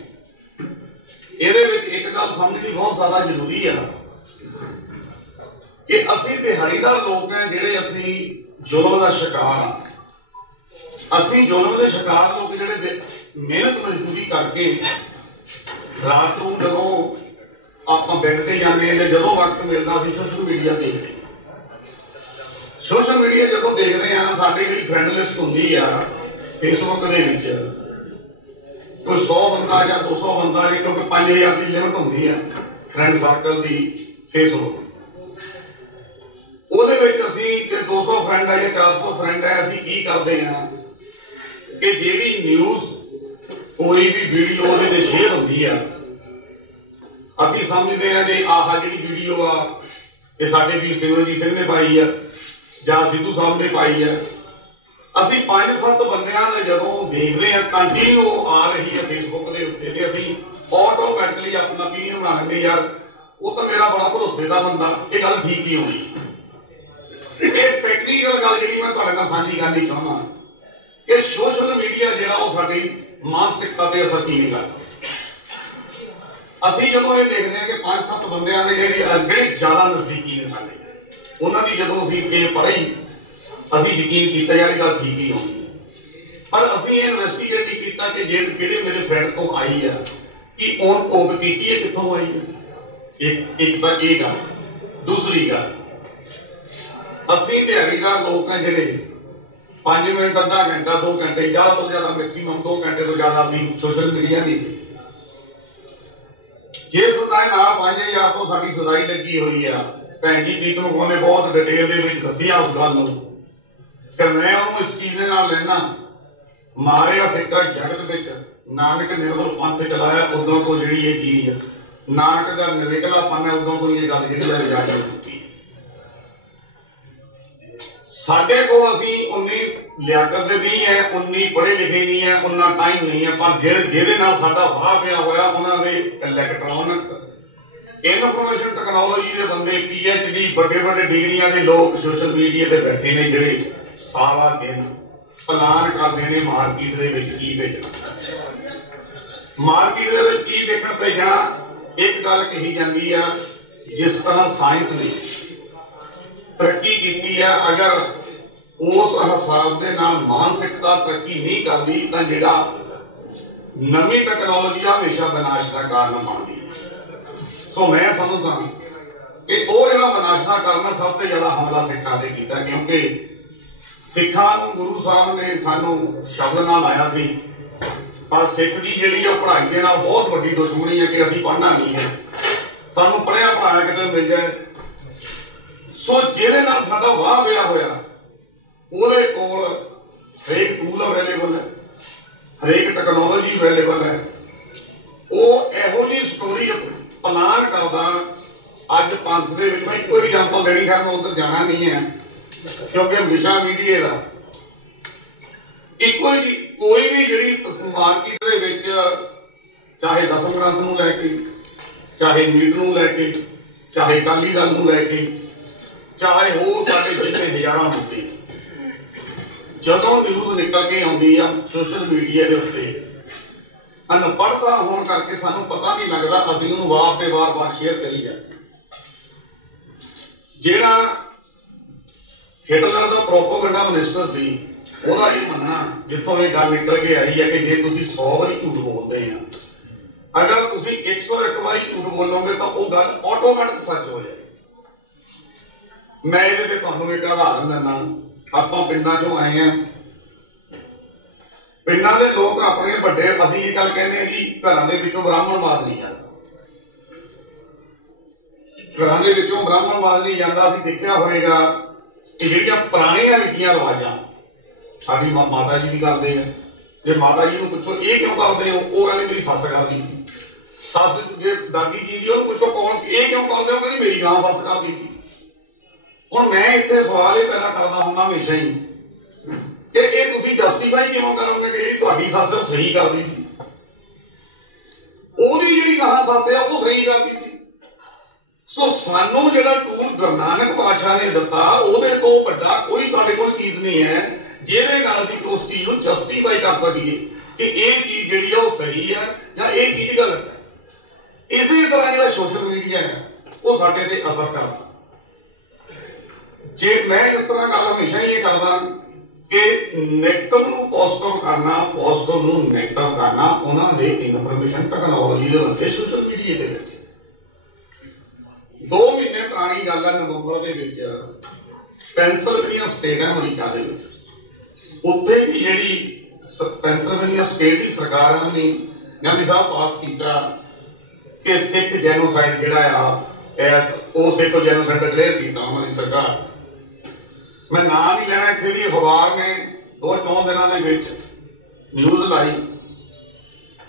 इहदे विच एक गल समझनी बहुत ज्यादा जरूरी है कि असीं दिहाड़ीदार लोग हैं, जिहड़े असीं जुल्म का शिकार हाँ। असीं जुल्म के शिकार लोग जिहड़े मेहनत मजदूरी करके रात को जदों आपां बेड ते जांदे हैं, जदों वक्त मिलदा असीं सोशल मीडिया देखदे। सोशल मीडिया जदों देखदे हैं, साडी जिहड़ी फ्रेंड लिस्ट हुंदी आ फेसबुक दे विच कोई 100 बंदा या 200 बंदा, क्योंकि 5000 की लिमिट होंगी है फ्रेंड सर्कल की फेसबुक। ਉਹਦੇ ਵਿੱਚ ਅਸੀਂ ਕਿ 200 फ्रेंड है या 400 फ्रेंड है, ਅਸੀਂ ਕੀ ਕਰਦੇ ਹਾਂ कि ਜਿਹੜੀ ਨਿਊਜ਼ कोई भी वीडियो ਉਹਦੇ ਤੇ ਸ਼ੇਅਰ ਹੁੰਦੀ ਆ, ਅਸੀਂ ਸਮਝਦੇ ਹਾਂ ਕਿ ਆਹ ਜਿਹੜੀ ਵੀਡੀਓ ਆ ਇਹ ਸਾਡੇ ਵੀਰ ਸਿਮਰਨਜੀਤ ਸਿੰਘ ਨੇ ਪਾਈ ਆ ਜਾਂ ਸਿੱਧੂ ਸਾਹਿਬ ਨੇ ਪਾਈ ਆ। ਅਸੀਂ 5-7 ਬੰਦਿਆਂ ਦੇ ਜਦੋਂ ਦੇਖਦੇ ਹਾਂ ਕੰਟੀਨਿਊ ਆ ਰਹੀ ਹੈ ਫੇਸਬੁੱਕ ਦੇ ਉੱਤੇ, ਤੇ ਅਸੀਂ ਆਟੋਮੈਟਿਕਲੀ ਆਪਣਾ ਓਪੀਨੀਅਨ ਬਣਾ ਲੈਂਦੇ, ਯਾਰ ਉਹ ਤਾਂ ਮੇਰਾ ਬੜਾ ਭਰੋਸੇ ਦਾ ਬੰਦਾ, ਇਹ ਗੱਲ ਠੀਕ ਹੀ ਹੋਣੀ। ਇਹ ਟੈਕਨੀਕਲ ਗੱਲ ਜਿਹੜੀ ਮੈਂ ਤੁਹਾਡੇ ਨਾਲ ਸਾਂਝੀ ਕਰਨੀ ਚਾਹੁੰਦਾ ਕਿ ਸੋਸ਼ਲ ਮੀਡੀਆ ਜਿਹੜਾ ਉਹ ਸਾਡੀ ਮਾਨਸਿਕਤਾ ਤੇ ਅਸਰ ਕਿਵੇਂ ਕਰਦਾ। ਅਸੀਂ ਜਦੋਂ ਇਹ ਦੇਖਦੇ ਹਾਂ ਕਿ 5-7 ਬੰਦਿਆਂ ਦੇ ਜਿਹੜੇ ਜ਼ਿਆਦਾ ਨਜ਼ਦੀਕੀ ਨੇ ਸਾਡੇ, ਉਹਨਾਂ ਦੀ ਜਦੋਂ ਅਸੀਂ ਇਹ ਪੜ੍ਹੀ ਅਸੀਂ ਯਕੀਨ ਕੀਤਾ ਯਾਰ ਇਹ ਗੱਲ ਠੀਕ ਹੀ ਹੋਣੀ। ਪਰ ਅਸੀਂ ਇਹ ਇਨਵੈਸਟੀਗੇਟ ਨਹੀਂ ਕੀਤਾ ਕਿ ਜਿਹੜੇ ਮੇਰੇ ਫਰੈਂਡ ਤੋਂ ਆਈ ਆ ਕਿ ਉਹਨ ਭੋਗ ਕੀਤੀ ਇਹ ਕਿੱਥੋਂ ਆਈ ਹੈ। ਇੱਕ ਤਾਂ ਇਹ ਗੱਲ। दूसरी गल, ਅਸੀਂ ਦਿਹਾੜੀਦਾਰ ਲੋਕ हैं ਜਿਹੜੇ 5 ਮਿੰਟ ਅੱਧਾ घंटा 2 घंटे ज़्यादा तो ज़्यादा मैक्सीमम 2 घंटे तो ज़्यादा ਅਸੀਂ सोशल मीडिया नहीं। जिस ना 5000 तो साडी सदाई लगी हुई है, भैन जी प्रीतम कौर ने बहुत डिटेल दे विच दसिया उस गल नूं, ते मैं उहनूं इस चीज़ दे नाल लेना मारिया सिक्का जगत विच नानक निर्मल पंथ चलाया उदों को जिहड़ी ये चीज़ नानक दा निवेकलापन है उदों को ये गल जिहड़ी इजाज़त हो चुकी है। साडे कोल असीं उन्नी लियाकत दे नहीं है, उन्नी पढ़े लिखे नहीं है, उन्ना टाइम नहीं है, पर जिहदे नाल साडा वाह पिया होया उन्हां दे इलैक्ट्रॉनिक इनफॉर्मेशन टैक्नोलॉजी के बंदे PhD बड़े बड़े डिग्रियां दे लोग सोशल मीडिया ते बैठे ने जिहड़े सारा दिन प्लान करदे ने मार्केट दे विच की भेजना, मार्केट दे विच की देखण भेजना। एक गल कही जाती है, जिस तरह साइंस ने तरक्की की है, अगर उस हिसाब के नाल मानसिकता तरक्की नहीं करती तो जिहड़ा नवी टैक्नोलॉजी हमेशा विनाश का कारण बनती है। सो मैं समझदा कि वो जिहड़ा विनाश का कारण सब तो ज्यादा हमला सिखां ते कीता, क्योंकि सिखां नूं गुरु साहब ने सानू शब्द नाल लाया सी, पर सिख की जिहड़ी पढ़ाई के नाल बहुत वड्डी दुश्मनी है कि असीं पढ़ना नहीं है, सानू पढ़िया पढ़ाया किते मिल जाए। सो जिहदे नाल साडा वाह पिया होया ਉਹਦੇ ਕੋਲ ਹਰੇਕ ਟੂਲ ਅਵੇਲੇਬਲ ਹੈ, ਹਰੇਕ ਟੈਕਨੋਲੋਜੀ ਅਵੇਲੇਬਲ ਹੈ। ਉਹ ਇਹੋ ਜਿਹੀ ਸਟੋਰੀ ਪਲਾਨ ਕਰਦਾ। ਅੱਜ ਪੰਥ ਦੇ ਵਿੱਚ ਮੈਂ ਕੋਈ ਐਗਜ਼ਾਮਪਲ ਦੇਣੀ, ਖੈਰ ਮੈਂ ਉੱਧਰ ਜਾਣਾ ਨਹੀਂ ਹੈ ਕਿਉਂਕਿ ਵਿਸ਼ਾ ਮੀਡੀਆ ਦਾ ਇੱਕੋ ਜੀ ਕੋਈ ਵੀ ਜਿਹੜੀ ਮਾਰਕੀਟ ਦੇ ਵਿੱਚ ਚਾਹੇ ਦਸਮ ਗ੍ਰੰਥ ਨੂੰ ਲੈ ਕੇ, ਚਾਹੇ ਨੀਟ ਨੂੰ ਲੈ ਕੇ, ਚਾਹੇ ਅਕਾਲੀ ਦਲ ਨੂੰ ਲੈ ਕੇ, ਚਾਹੇ ਹੋਰ ਸਾਡੇ ਜਿੰਨੇ ਹਜ਼ਾਰਾਂ ਮੁੱਦੇ ਜਦੋਂ ਨਿਊਜ਼ ਨਿਕਲ ਕੇ ਆਉਂਦੀ ਆ ਸੋਸ਼ਲ ਮੀਡੀਆ ਦੇ ਉੱਤੇ, ਅਨਪੜ੍ਹਤਾ ਹੋਣ ਕਰਕੇ ਸਾਨੂੰ ਪਤਾ ਨਹੀਂ ਲੱਗਦਾ, ਅਸੀਂ ਉਹਨੂੰ ਵਾਰ ਤੇ ਵਾਰ ਸ਼ੇਅਰ ਕਰੀ ਜਾਂਦੇ। ਜਿਹੜਾ ਹਿਟਲਰ ਦਾ ਪ੍ਰੋਪੇਗੈਂਡਾ ਮਿਨਿਸਟਰ ਸੀ, ਉਹਦਾ ਇਹ ਮੰਨਣਾ ਜਿੱਥੋਂ ਇਹ ਗੱਲ ਨਿਕਲ ਕੇ ਆਈ ਹੈ ਕਿ ਜੇ ਤੁਸੀਂ 100 ਵਾਰੀ ਝੂਠ ਬੋਲਦੇ ਆ, ਅਗਰ ਤੁਸੀਂ 101 ਵਾਰੀ ਝੂਠ ਬੋਲੋਗੇ ਤਾਂ ਉਹ ਗੱਲ ਆਟੋਮੈਟਿਕ ਸੱਚ ਹੋ ਜਾਏਗੀ। ਮੈਂ ਇਹਦੇ ਤੇ ਤੁਹਾਨੂੰ ਇੱਕ ਉਦਾਹਰਨ ਦਿੰਦਾ। ਆਪਾਂ ਪਿੰਡਾਂ ਚੋਂ ਆਏ ਆ, ਪਿੰਡਾਂ ਦੇ ਲੋਕ ਆਪਣੇ ਵੱਡੇ, ਅਸੀਂ ਇਹ ਗੱਲ ਕਹਿੰਦੇ ਆ ਕਿ ਘਰਾਂ ਦੇ ਵਿੱਚੋਂ ਬ੍ਰਾਹਮਣਵਾਦ ਨਹੀਂ ਜਾਂਦਾ, ਘਰਾਂ ਦੇ ਵਿੱਚੋਂ ਬ੍ਰਾਹਮਣਵਾਦ ਨਹੀਂ ਜਾਂਦਾ। ਅਸੀਂ ਦੇਖਿਆ ਹੋਏਗਾ ਕਿ ਜਿਹੜੀਆਂ ਪੁਰਾਣੀਆਂ ਰੀਤੀਆਂ ਰਿਵਾਜਾਂ ਸਾਡੀ ਮਾਤਾ ਜੀ ਵੀ ਕਰਦੇ ਆ, ਜੇ ਮਾਤਾ ਜੀ ਨੂੰ ਪੁੱਛੋ ਇਹ ਕਿਉਂ ਕਰਦੇ ਹੋ, ਉਹ ਕਹਿੰਦੇ ਮੇਰੀ ਸੱਸ ਕਰਦੀ ਸੀ। ਸੱਸ ਜੇ ਦਾਦੀ ਜੀ ਦੀ ਉਹਨੂੰ ਪੁੱਛੋ ਕੌਣ ਇਹ ਕਿਉਂ ਕਰਦੇ ਹੋ, ਕਹਿੰਦੀ ਮੇਰੀ ਗਾਂ ਸੱਸ ਕਰਦੀ ਸੀ। ਹੁਣ ਮੈਂ ਇੱਥੇ ਸਵਾਲ ਇਹ ਪੈਦਾ ਕਰਦਾ ਹੁੰਦਾ ਹਮੇਸ਼ਾ ਹੀ ਕਿ ਇਹ ਤੁਸੀਂ ਜਸਟੀਫਾਈ ਕਿਉਂ ਕਰੋਗੇ ਕਿ ਜਿਹੜੀ ਤੁਹਾਡੀ ਸੱਸ ਉਹ ਸਹੀ ਕਰਦੀ ਸੀ, ਉਹਦੀ ਜਿਹੜੀ ਗਾਂ ਸੱਸ ਹੈ ਉਹ ਸਹੀ ਕਰਦੀ ਸੀ। ਸੋ ਸਾਨੂੰ ਜਿਹੜਾ ਟੂਲ ਗੁਰੂ ਨਾਨਕ ਪਾਤਸ਼ਾਹ ਨੇ ਦਿੱਤਾ, ਉਹਦੇ ਤੋਂ ਵੱਡਾ ਕੋਈ ਸਾਡੇ ਕੋਲ ਚੀਜ਼ ਨਹੀਂ ਹੈ ਜਿਹਦੇ ਨਾਲ ਅਸੀਂ ਉਸ ਚੀਜ਼ ਨੂੰ ਜਸਟੀਫਾਈ ਕਰ ਸਕੀਏ ਕਿ ਇਹ ਚੀਜ਼ ਜਿਹੜੀ ਹੈ ਉਹ ਸਹੀ ਹੈ ਜਾਂ ਇਹ ਚੀਜ਼ ਗਲਤ ਹੈ। ਇਸੇ ਤਰ੍ਹਾਂ ਜਿਹੜਾ ਸੋਸ਼ਲ ਮੀਡੀਆ ਹੈ ਉਹ ਸਾਡੇ ਤੇ ਅਸਰ ਕਰਦਾ। ਜੇ ਮੈਂ ਇਸ ਤਰ੍ਹਾਂ ਗੱਲ ਹਮੇਸ਼ਾ ਹੀ ਇਹ ਕਰਦਾ ਕਿ ਨੈਗੇਟਿਵ ਨੂੰ ਪੋਜ਼ਿਟਿਵ ਕਰਨਾ, ਪੋਜ਼ਿਟਿਵ ਨੂੰ ਨੈਗੇਟਿਵ ਕਰਨਾ, ਉਹਨਾਂ ਦੇ ਇਨਫੋਰਮੇਸ਼ਨ ਟੈਕਨੋਲੋਜੀ ਦੇ ਉੱਤੇ ਸੋਸ਼ਲ ਮੀਡੀਆ ਦੇ ਵਿੱਚ 2 ਮਹੀਨੇ ਪੁਰਾਣੀ ਗੱਲ ਹੈ। ਨਵੰਬਰ ਦੇ ਵਿੱਚ ਪੈਨਸਿਲਵੇਨੀਆ ਸਟੇਟ ਹੈ ਅਮਰੀਕਾ ਦੇ ਵਿੱਚ, ਉੱਥੇ ਵੀ ਜਿਹੜੀ ਪੈਨਸਿਲਵੇਨੀਆ ਸਟੇਟ ਦੀ ਸਰਕਾਰ ਨੇ ਗਾਂਧੀ ਸਾਹਿਬ ਪਾਸ ਕੀਤਾ ਕਿ ਸਿੱਖ ਜੈਨੋਸਾਈਡ ਜਿਹੜਾ ਆ ਉਹ ਸਿੱਖ ਜੈਨੋਸਾਈਡ ਡਿਕਲੇਅਰ ਕੀਤਾ ਉਹਨਾਂ ਦੀ ਸਰਕਾਰ। ਮੈਂ ਨਾਂ ਨਹੀਂ ਲੈਣਾ, ਇੱਥੇ ਵੀ ਅਖਬਾਰ ਨੇ 2-4 ਦਿਨਾਂ ਦੇ ਵਿੱਚ ਨਿਊਜ਼ ਲਾਈ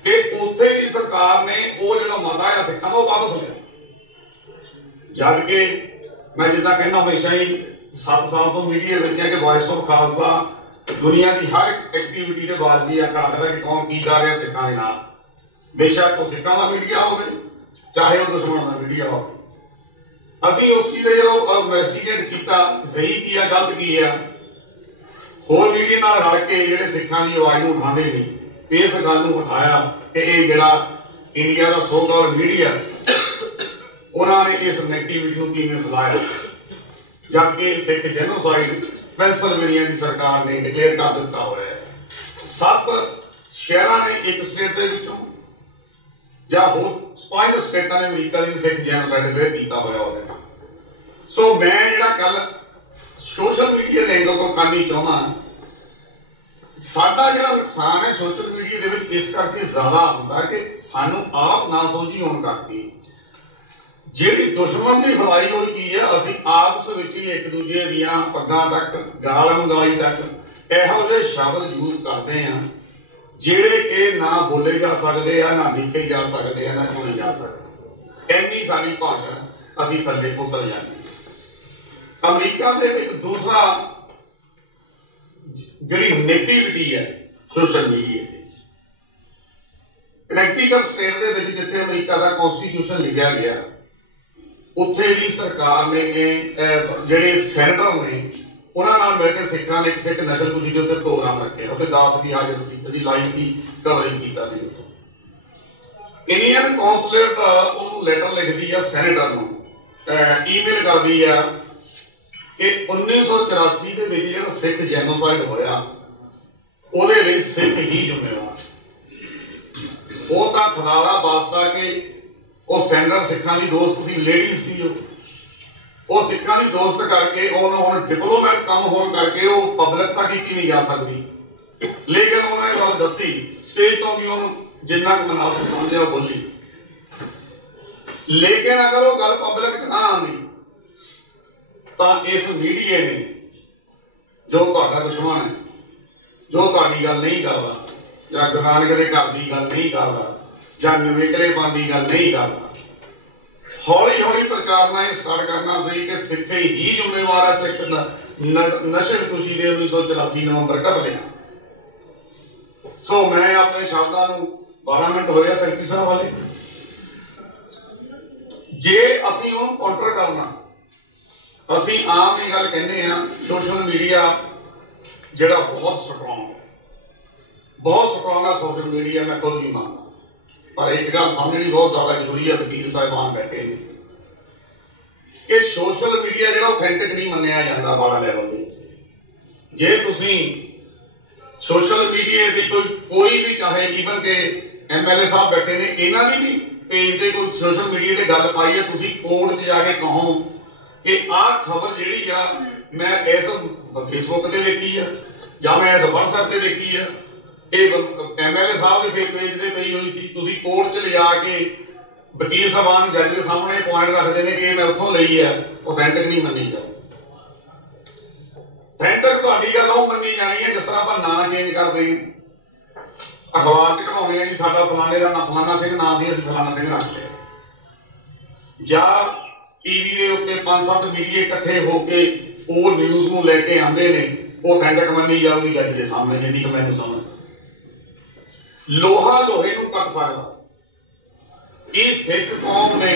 ਕਿ ਉੱਥੇ ਦੀ ਸਰਕਾਰ ਨੇ ਉਹ ਜਿਹੜਾ ਮਤਾ ਆ ਸਿੱਖਾਂ ਦਾ ਉਹ ਵਾਪਸ ਲਿਆ। ਜਦ ਕਿ ਮੈਂ ਜਿੱਦਾਂ ਕਹਿੰਦਾ ਹਮੇਸ਼ਾ ਹੀ 7 ਸਾਲ ਤੋਂ ਮੀਡੀਆ ਵਿੱਚ ਹੈ ਕਿ ਵਾਇਸ ਆਫ ਖਾਲਸਾ ਦੁਨੀਆ ਦੀ ਹਰ ਐਕਟੀਵਿਟੀ ਦੇ ਬਾਅਦ ਇਹ ਆਖਦਾ ਕਿ ਕੌਣ ਕੀ ਕਰ ਰਿਹਾ ਸਿੱਖਾਂ ਦੇ ਨਾਲ, ਬੇਸ਼ੱਕ ਉਹ ਸਿੱਖਾਂ ਦਾ ਮੀਡੀਆ ਹੋਵੇ ਚਾਹੇ ਉਹ ਦੁਸ਼ਮਣ ਦਾ ਮੀਡੀਆ ਹੋਵੇ। ਅਸੀਂ ਉਸ ਚੀਜ਼ ਦਾ ਜਦੋਂ ਇਨਵੈਸਟੀਗੇਟ ਕੀਤਾ ਸਹੀ ਕੀ ਆ ਗਲਤ ਕੀ ਆ, ਹੋਰ ਮੀਡੀਆ ਨਾਲ ਰਲ ਕੇ ਜਿਹੜੇ ਸਿੱਖਾਂ ਦੀ ਆਵਾਜ਼ ਨੂੰ ਉਠਾਉਂਦੇ ਨਹੀਂ, ਇਸ ਗੱਲ ਨੂੰ ਉਠਾਇਆ ਕਿ ਇਹ ਜਿਹੜਾ ਇੰਡੀਆ ਦਾ ਸੋ ਕਾਲਡ ਮੀਡੀਆ ਉਹਨਾਂ ਨੇ ਇਸ ਨੈਗੇਟਿਵਿਟੀ ਨੂੰ ਕਿਵੇਂ ਫੈਲਾਇਆ, ਜਦਕਿ ਸਿੱਖ ਜੈਨੋਸਾਈਡ ਪੈਨਸਿਲਵੇਨੀਆ ਦੀ ਸਰਕਾਰ ਨੇ ਡਿਕਲੇਅਰ ਕਰ ਦਿੱਤਾ ਹੋਇਆ ਹੈ। 7 ਸ਼ਹਿਰਾਂ ਨੇ ਇੱਕ ਸਟੇਟ ਦੇ ਵਿੱਚੋਂ ਜਾਂ ਹੋਰ 5 ਸਟੇਟਾਂ ਨੇ ਅਮਰੀਕਾ ਦੀ ਸਿੱਖ ਜੈਨੋਸਾਈਡ ਡਿਕਲੇਅਰ ਕੀਤਾ ਹੋਇਆ ਉਹਦੇ ਨਾਲ। ਸੋ ਮੈਂ ਜਿਹੜਾ ਗੱਲ ਸੋਸ਼ਲ ਮੀਡੀਆ ਦੇ ਐਂਗਲ ਤੋਂ ਕਰਨੀ ਚਾਹੁੰਦਾ, ਸਾਡਾ ਜਿਹੜਾ ਨੁਕਸਾਨ ਹੈ ਸੋਸ਼ਲ ਮੀਡੀਆ ਦੇ ਵਿੱਚ ਇਸ ਕਰਕੇ ਜ਼ਿਆਦਾ ਹੁੰਦਾ ਕਿ ਸਾਨੂੰ ਆਪ ਨਾ ਸੋਝੀ ਹੋਣ ਕਰਕੇ ਜਿਹੜੀ ਦੁਸ਼ਮਣ ਦੀ ਫੈਲਾਈ ਹੋਈ ਚੀਜ਼ ਹੈ ਅਸੀਂ ਆਪਸ ਵਿੱਚ ਹੀ ਇੱਕ ਦੂਜੇ ਦੀਆਂ ਪੱਗਾਂ ਤੱਕ, ਗਾਲ ਮੰਗਾਈ ਤੱਕ ਇਹੋ ਜਿਹੇ ਸ਼ਬਦ ਯੂਜ਼ ਕਰਦੇ ਆ ਜਿਹੜੇ ਕਿ ਨਾ ਬੋਲੇ ਜਾ ਸਕਦੇ ਆ, ਨਾ ਲਿਖੇ ਜਾ ਸਕਦੇ ਆ, ਨਾ ਚੁਣੇ ਜਾ ਸਕਦੇ। ਇੰਨੀ ਸਾਡੀ ਭਾਸ਼ਾ ਅਸੀਂ ਥੱਲੇ ਉਤਰ ਜਾਂਦੇ। ਅਮਰੀਕਾ ਦੇ ਵਿੱਚ ਦੂਸਰਾ ਜਿਹੜੀ ਨੈਗੇਟਿਵਿਟੀ ਹੈ ਸੋਸ਼ਲ ਮੀਡੀਆ ਤੇ, ਕਨੈਕਟੀਕਟ ਸਟੇਟ ਦੇ ਵਿੱਚ ਜਿੱਥੇ ਅਮਰੀਕਾ ਦਾ ਕਨਸਟੀਟਿਊਸ਼ਨ ਲਿਖਿਆ ਗਿਆ, ਉੱਥੇ ਵੀ ਸਰਕਾਰ ਨੇ ਜਿਹੜੇ ਸੈਨੇਟਰ ਨੇ ਉਹਨਾਂ ਨਾਲ ਮਿਲ ਕੇ ਸਿੱਖਾਂ ਨੇ ਇੱਕ ਸਿੱਖ ਨਸਲਕੁਸ਼ੀ ਦੇ ਉੱਤੇ ਪ੍ਰੋਗਰਾਮ ਰੱਖਿਆ। ਉੱਥੇ 10 ਵੀ ਹਾਜ਼ਰ ਸੀ, ਅਸੀਂ ਲਾਈਵ ਵੀ ਕਵਰੇਜ ਕੀਤਾ ਸੀ। ਉੱਥੋਂ ਇੰਡੀਅਨ ਕੌਂਸਲੇਟ ਉਹਨੂੰ ਲੈਟਰ ਲਿਖਦੀ ਆ ਸੈਨੇਟਰ ਨੂੰ, ਈਮੇਲ ਕਰਦੀ ਆ कि 1984 ਦੇ ਵਿੱਚ ਜਿਹੜਾ ਸਿੱਖ ਜੈਨੋਸਾਈਡ ਹੋਇਆ ਉਹਦੇ ਲਈ ਸਿੱਖ ਹੀ ਜ਼ਿੰਮੇਵਾਰ ਸੀ। ਉਹ ਤਾਂ ਖਦਾਰਾ ਵਾਸਤਾ ਕਿ ਉਹ ਸੈਂਡਰ ਸਿੱਖਾਂ ਦੀ ਦੋਸਤ ਸੀ, ਲੇਡੀਜ਼ ਸੀ, ਉਹ ਸਿੱਖਾਂ ਦੀ ਦੋਸਤ ਕਰਕੇ ਉਹਨੂੰ ਹੁਣ ਡਿਪਲੋਮੈਟ ਕੰਮ ਹੋਣ ਕਰਕੇ ਉਹ ਪਬਲਿਕ ਤੱਕ ਕੀਤੀ ਨਹੀਂ ਜਾ ਸਕਦੀ। ਲੇਕਿਨ ਉਹਨਾਂ ਨੇ ਗੱਲ ਦੱਸੀ ਸਟੇਜ ਤੋਂ ਵੀ ਉਹਨੂੰ ਜਿੰਨਾ ਕੁ ਮੁਨਾਸਿਬ ਸਮਝਿਆ ਉਹ ਬੋਲੀ। ਲੇਕਿਨ ਅਗਰ ਉਹ ਗੱਲ ਪਬਲਿਕ 'ਚ ਨਾ ਆਉਂਦੀ ਤਾਂ ਇਸ ਮੀਡੀਆ ਨੇ ਜੋ ਤੁਹਾਡਾ ਦੁਸ਼ਮਣ ਹੈ, ਜੋ ਤੁਹਾਡੀ ਗੱਲ ਨਹੀਂ ਕਰਦਾ ਜਾਂ ਗੁਰੂ ਨਾਨਕ ਦੇ ਘਰ ਦੀ ਗੱਲ ਨਹੀਂ ਕਰਦਾ ਜਾਂ ਨਿਵੇਕਲੇਪਨ ਦੀ ਗੱਲ ਨਹੀਂ ਕਰਦਾ, ਹੌਲੀ ਹੌਲੀ ਪ੍ਰਚਾਰਨਾ ਇਹ ਸਟਾਰਟ ਕਰਨਾ ਸੀ ਕਿ ਸਿੱਖ ਹੀ ਜ਼ਿੰਮੇਵਾਰ ਹੈ ਸਿੱਖ ਨਸ਼ਰ ਕੁਸ਼ੀ ਦੇ 1984 ਨਵੰਬਰ ਕਤਲਿਆਂ। ਸੋ ਮੈਂ ਆਪਣੇ ਸ਼ਬਦਾਂ ਨੂੰ 12 ਮਿੰਟ ਹੋਇਆ ਸੈਕਟਰੀ ਸਾਹਿਬ ਵਾਲੇ, ਜੇ ਅਸੀਂ ਉਹਨੂੰ ਕਾਊਂਟਰ ਕਰਨਾ, ਅਸੀਂ ਆਮ ਇਹ ਗੱਲ ਕਹਿੰਦੇ ਆ ਸੋਸ਼ਲ ਮੀਡੀਆ ਜਿਹੜਾ ਬਹੁਤ ਸਟਰੋਂਗ ਹੈ, ਬਹੁਤ ਸਟਰੋਂਗ ਹੈ ਸੋਸ਼ਲ ਮੀਡੀਆ, ਮੈਂ ਖੁਦ ਵੀ ਮੰਨਦਾ। ਪਰ ਇੱਕ ਗੱਲ ਸਮਝਣੀ ਬਹੁਤ ਜ਼ਿਆਦਾ ਜ਼ਰੂਰੀ ਹੈ, ਵਕੀਲ ਸਾਹਿਬਾਨ ਬੈਠੇ ਨੇ, ਕਿ ਸੋਸ਼ਲ ਮੀਡੀਆ ਜਿਹੜਾ ਆਥੈਂਟਿਕ ਨਹੀਂ ਮੰਨਿਆ ਜਾਂਦਾ ਵਾਲਾ ਲੈਵਲ ਦੇ। ਜੇ ਤੁਸੀਂ ਸੋਸ਼ਲ ਮੀਡੀਆ ਦੀ ਕੋਈ ਵੀ ਚਾਹੇ ਈਵਨ ਕਿ MLA ਸਾਹਿਬ ਬੈਠੇ ਨੇ, ਇਹਨਾਂ ਦੀ ਵੀ ਪੇਜ ਤੇ ਕੋਈ ਸੋਸ਼ਲ ਮੀਡੀਆ ਤੇ ਗੱਲ ਪਾਈ ਹੈ, ਤੁਸੀਂ ਕੋਰਟ 'ਚ ਜਾ ਕੇ ਕਹੋ ਕਿ ਆਹ ਖਬਰ ਜਿਹੜੀ ਆ ਮੈਂ ਇਸ ਫੇਸਬੁੱਕ ਤੇ ਦੇਖੀ ਆ ਜਾਂ ਮੈਂ ਇਸ WhatsApp ਤੇ ਦੇਖੀ ਆ, ਇਹ MLA ਸਾਹਿਬ ਦੇ ਪੇਜ ਤੇ ਪਈ ਹੋਈ ਸੀ, ਤੁਸੀਂ ਕੋਰਟ 'ਚ ਲਿਜਾ ਕੇ ਵਕੀਲ ਸਾਹਿਬਾਨ ਜੱਜ ਦੇ ਸਾਹਮਣੇ ਪੁਆਇੰਟ ਰੱਖਦੇ ਨੇ ਕਿ ਮੈਂ ਉੱਥੋਂ ਲਈ ਹੈ, ਆਥੈਂਟਿਕ ਨਹੀਂ ਮੰਨੀ ਜਾਊ। ਆਥੈਂਟਿਕ ਤੁਹਾਡੀ ਗੱਲ ਉਹ ਮੰਨੀ ਜਾਣੀ ਹੈ ਜਿਸ ਤਰ੍ਹਾਂ ਆਪਾਂ ਨਾਂ ਚੇਂਜ ਕਰਦੇ ਅਖਬਾਰ 'ਚ ਕਢਾਉਂਦੇ ਆ ਕਿ ਸਾਡਾ ਫਲਾਣੇ ਦਾ ਨਾਂ ਫਲਾਣਾ ਸਿੰਘ ਨਾਂ ਸੀ, ਅਸੀਂ ਫਲਾਣਾ ਸਿੰਘ ਰੱਖ ਲਿਆ, ਜਾਂ ਟੀਵੀ ਦੇ ਉੱਤੇ 5-7 ਮੀਡੀਆ ਇਕੱਠੇ ਹੋ ਕੇ ਉਹ ਨਿਊਜ਼ ਨੂੰ ਲੈ ਕੇ ਆਉਂਦੇ ਨੇ, ਉਹ ਆਥੈਂਟਿਕ ਮੰਨੀ ਜਾਊਗੀ ਜੱਜ ਦੇ ਸਾਹਮਣੇ, ਜਿੰਨੀ ਕਿ ਮੈਨੂੰ ਸਮਝ। ਲੋਹਾ ਲੋਹੇ ਨੂੰ ਕੱਟ ਸਕਦਾ। ਇਹ ਸਿੱਖ ਕੌਮ ਨੇ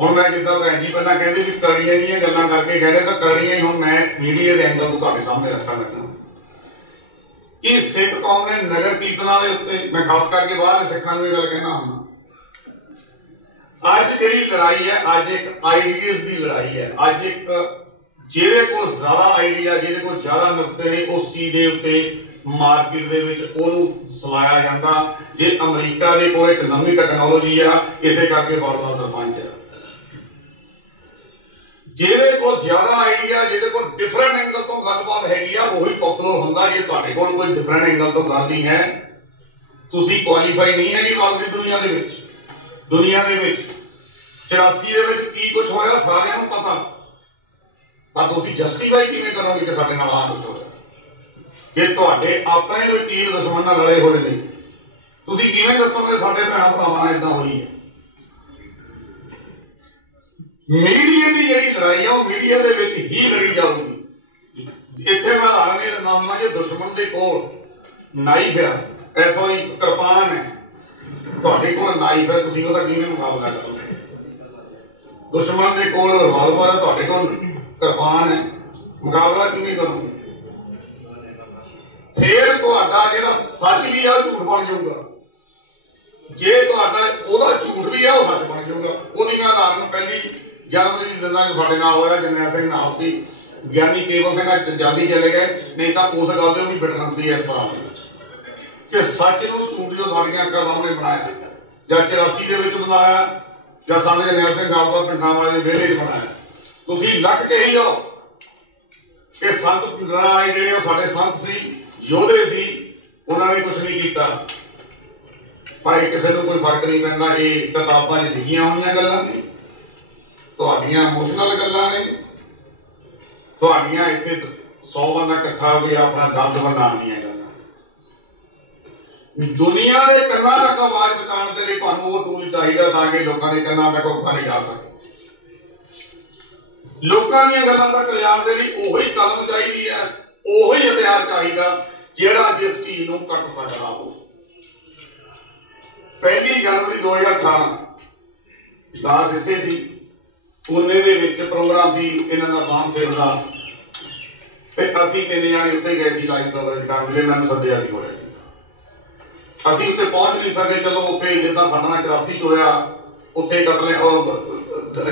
ਹੁਣ, ਮੈਂ ਜਿੱਦਾਂ ਭੈਣ ਜੀ ਪਹਿਲਾਂ ਕਹਿੰਦੇ ਵੀ ਕੜੀਆਂ ਦੀਆਂ ਗੱਲਾਂ ਕਰਕੇ ਕਹਿੰਦੇ, ਤਾਂ ਕੜੀਆਂ ਹੀ ਹੁਣ ਮੈਂ ਮੀਡੀਆ ਦੇ ਐਂਗਲ ਤੋਂ ਤੁਹਾਡੇ ਸਾਹਮਣੇ ਰੱਖਣ ਲੱਗਾ ਕਿ ਸਿੱਖ ਕੌਮ ਨੇ ਨਗਰ ਕੀਰਤਨਾਂ ਦੇ ਉੱਤੇ, ਮੈਂ ਖਾਸ ਕਰਕੇ ਬਾਹਰਲੇ ਸਿੱਖਾਂ ਨੂੰ ਇਹ ਗੱਲ ਕਹਿਣਾ ਹੁੰਦਾ, ਅੱਜ ਜਿਹੜੀ ਲੜਾਈ ਹੈ, ਅੱਜ ਇੱਕ ਆਈਡੀਆਜ਼ ਦੀ ਲੜਾਈ ਹੈ। ਅੱਜ ਇੱਕ ਜਿਹਦੇ ਕੋਲ ਜ਼ਿਆਦਾ ਆਈਡੀਆ, ਜਿਹਦੇ ਕੋਲ ਜ਼ਿਆਦਾ ਨੁਕਤੇ ਨੇ, ਉਸ ਚੀਜ਼ ਦੇ ਉੱਤੇ ਮਾਰਕੀਟ ਦੇ ਵਿੱਚ ਉਹਨੂੰ ਸਲਾਇਆ ਜਾਂਦਾ। ਜੇ ਅਮਰੀਕਾ ਦੇ ਕੋਲ ਇੱਕ ਨਵੀਂ ਟੈਕਨੋਲੋਜੀ ਆ, ਇਸੇ ਕਰਕੇ ਬਾਦਲ ਸਰਪੰਚ ਆ। ਜਿਹਦੇ ਕੋਲ ਜ਼ਿਆਦਾ ਆਈਡੀਆ, ਜਿਹਦੇ ਕੋਲ ਡਿਫਰੈਂਟ ਐਂਗਲ ਤੋਂ ਗੱਲਬਾਤ ਹੈਗੀ ਆ, ਉਹੀ ਪਪੂਲਰ ਹੁੰਦਾ। ਜੇ ਤੁਹਾਡੇ ਕੋਲ ਕੋਈ ਡਿਫਰੈਂਟ ਐਂਗਲ ਤੋਂ ਗੱਲ ਨਹੀਂ ਹੈ, ਤੁਸੀਂ ਕੁਆਲੀਫਾਈ ਨਹੀਂ ਹੈਗੀ ਬਾਕੀ ਦੁਨੀਆ ਦੇ ਵਿੱਚ। ਦੁਨੀਆ ਦੇ ਵਿੱਚ 84 ਦੇ ਵਿੱਚ ਕੀ ਕੁਝ ਹੋਇਆ ਸਾਰਿਆਂ ਨੂੰ ਪਤਾ, ਪਰ ਤੁਸੀਂ ਜਸਟੀਫਾਈ ਕਿਵੇਂ ਕਰੋਗੇ ਕਿ ਸਾਡੇ ਨਾਲ ਆਹ ਕੁਝ ਹੋਇਆ? ਜੇ ਤੁਹਾਡੇ ਆਪਣੇ ਵਕੀਲ ਦੁਸ਼ਮਣ ਨਾਲ ਲੜੇ ਹੋਏ ਨੇ, ਤੁਸੀਂ ਕਿਵੇਂ ਦੱਸੋਗੇ ਸਾਡੇ ਭੈਣਾਂ ਭਰਾਵਾਂ ਨਾਲ ਏਦਾਂ ਹੋਈ ਹੈ? ਮੀਡੀਆ ਦੀ ਜਿਹੜੀ ਲੜਾਈ ਆ ਉਹ ਮੀਡੀਆ ਦੇ ਵਿੱਚ ਹੀ ਲੜੀ ਜਾਊਗੀ। ਇੱਥੇ ਮੈਂ ਉਦਾਹਰਨ ਇਹ ਦਿੰਦਾ, ਜੇ ਦੁਸ਼ਮਣ ਦੇ ਕੋਲ ਨਾਈਫ ਹੈ, ਐਸਾ ਹੀ ਕਿਰਪਾਨ ਹੈ, ਤੁਹਾਡੇ ਕੋਲ ਨਾਈਫ ਹੈ, ਤੁਸੀਂ ਉਹਦਾ ਕਿਵੇਂ ਮੁਕਾਬਲਾ ਕਰੋਗੇ? ਦੁਸ਼ਮਣ ਦੇ ਕੋਲ ਰਿਵਾਲਵਰ ਹੈ, ਤੁਹਾਡੇ ਕੋਲ ਕਿਰਪਾਨ ਹੈ, ਮੁਕਾਬਲਾ ਕਿਵੇਂ ਕਰੋਗੇ? ਫੇਰ ਤੁਹਾਡਾ ਜਿਹੜਾ ਸੱਚ ਵੀ ਆ ਉਹ ਝੂਠ ਬਣ ਜਾਊਗਾ। ਜੇ ਤੁਹਾਡਾ ਉਹਦਾ ਝੂਠ ਵੀ ਆ ਉਹ ਸੱਚ ਬਣ ਜਾਊਗਾ। ਉਹਦੀ ਮੈਂ ਉਦਾਹਰਨ ਪਹਿਲੀ ਜਨਵਰੀ ਦੀ ਦਿਨਾਂ ਜੋ ਸਾਡੇ ਨਾਲ ਹੋਇਆ, ਜਰਨੈਲ ਸਿੰਘ ਨਾਲ ਸੀ, ਗਿਆਨੀ ਕੇਵਲ ਸਿੰਘ ਜਲਦੀ ਚਲੇ ਗਏ, ਨਹੀਂ ਤਾਂ ਉਸ ਗੱਲ ਦੇ ਉਹ ਵੀ ਬਿਟਰਨ ਸੀ ਇਸ ਸਾਲ ਦੇ ਵਿੱਚ ਕਿ ਸੱਚ ਨੂੰ ਝੂਠ ਜੋ ਸਾਡੀਆਂ ਅੱਖਾਂ ਸਾਹਮਣੇ ਬਣਾਇਆ, ਜਾਂ 84 ਦੇ ਵਿੱਚ ਬਣਾਇਆ, ਜਾਂ ਸਾਡੇ ਜਰਨੈਲ ਸਿੰਘ ਖਾਲਸਾ ਪਿੰਡਾਂ ਵਾਲੇ ਦੇ ਵਿਹੜੇ 'ਚ ਬਣਾਇਆ। ਤੁਸੀਂ ਲੱਕ ਕੇ ਹੀ ਜਾਓ ਕਿ ਸੰਤ ਪਿੰਡਰਾਂ ਜਿਹੜੇ ਉਹ ਸਾਡੇ ਸੰਤ ਸੀ, ਯੋਧੇ ਸੀ, ਉਹਨਾਂ ਨੇ ਕੁਛ ਨਹੀਂ ਕੀਤਾ। ਪਰ ਇਹ ਕਿਸੇ ਨੂੰ ਕੋਈ ਫਰਕ ਨਹੀਂ ਪੈਂਦਾ। ਇਹ ਕਿਤਾਬਾਂ 'ਚ ਲਿਖੀਆਂ ਹੋਈਆਂ ਗੱਲਾਂ ਨੇ, ਤੁਹਾਡੀਆਂ ਇਮੋਸ਼ਨਲ ਗੱਲਾਂ ਨੇ, ਤੁਹਾਡੀਆਂ ਇੱਥੇ 100 ਬੰਦਾ ਇਕੱਠਾ ਹੋ ਕੇ ਆਪਣਾ ਦਰਦ ਵੰਡਾਉਣ ਦੀਆਂ ਗੱਲਾਂ। ਦੁਨੀਆ ਦੇ ਕੰਨਾਂ ਤੱਕ ਆਵਾਜ਼ ਪਹੁੰਚਾਉਣ ਦੇ ਲਈ ਤੁਹਾਨੂੰ ਉਹ ਟੂਲ ਚਾਹੀਦਾ ਤਾਂ ਕਿ ਲੋਕਾਂ ਦੇ ਕੰਨਾਂ ਤੱਕ ਉਹ ਨਹੀਂ ਜਾ ਸਕੇ। ਲੋਕਾਂ ਦੀਆਂ ਗੱਲਾਂ ਤੱਕ ਲਿਜਾਣ ਦੇ ਲਈ ਉਹੀ ਕਲਮ ਚਾਹੀਦੀ ਹੈ, ਉਹੀ ਹਥਿਆਰ ਚਾਹੀਦਾ ਜਿਹੜਾ ਜਿਸ ਚੀਜ਼ ਨੂੰ ਕੱਟ ਸਕਦਾ ਹੋ। 1 ਜਨਵਰੀ 2018 ਦਾਸ ਇੱਥੇ ਸੀ, ਪੂਨੇ ਦੇ ਵਿੱਚ ਪ੍ਰੋਗਰਾਮ ਸੀ ਇਹਨਾਂ ਦਾ ਬਾਮ ਸੇਵ ਦਾ, ਤੇ ਅਸੀਂ 3 ਜਾਣੇ ਉੱਥੇ ਗਏ ਸੀ ਲਾਈਵ ਕਵਰੇਜ ਕਰਨ ਲਈ। ਮੈਨੂੰ ਸੱਦਿਆ ਵੀ ਹੋਇਆ ਸੀ, ਅਸੀਂ ਉੱਥੇ ਪਹੁੰਚ ਨਹੀਂ ਸਕੇ। ਚਲੋ ਉੱਥੇ ਜਿੱਦਾਂ ਸਾਡਾ ਨਾਲ 84 'ਚ ਹੋਇਆ, ਉੱਥੇ ਕਤਲੇ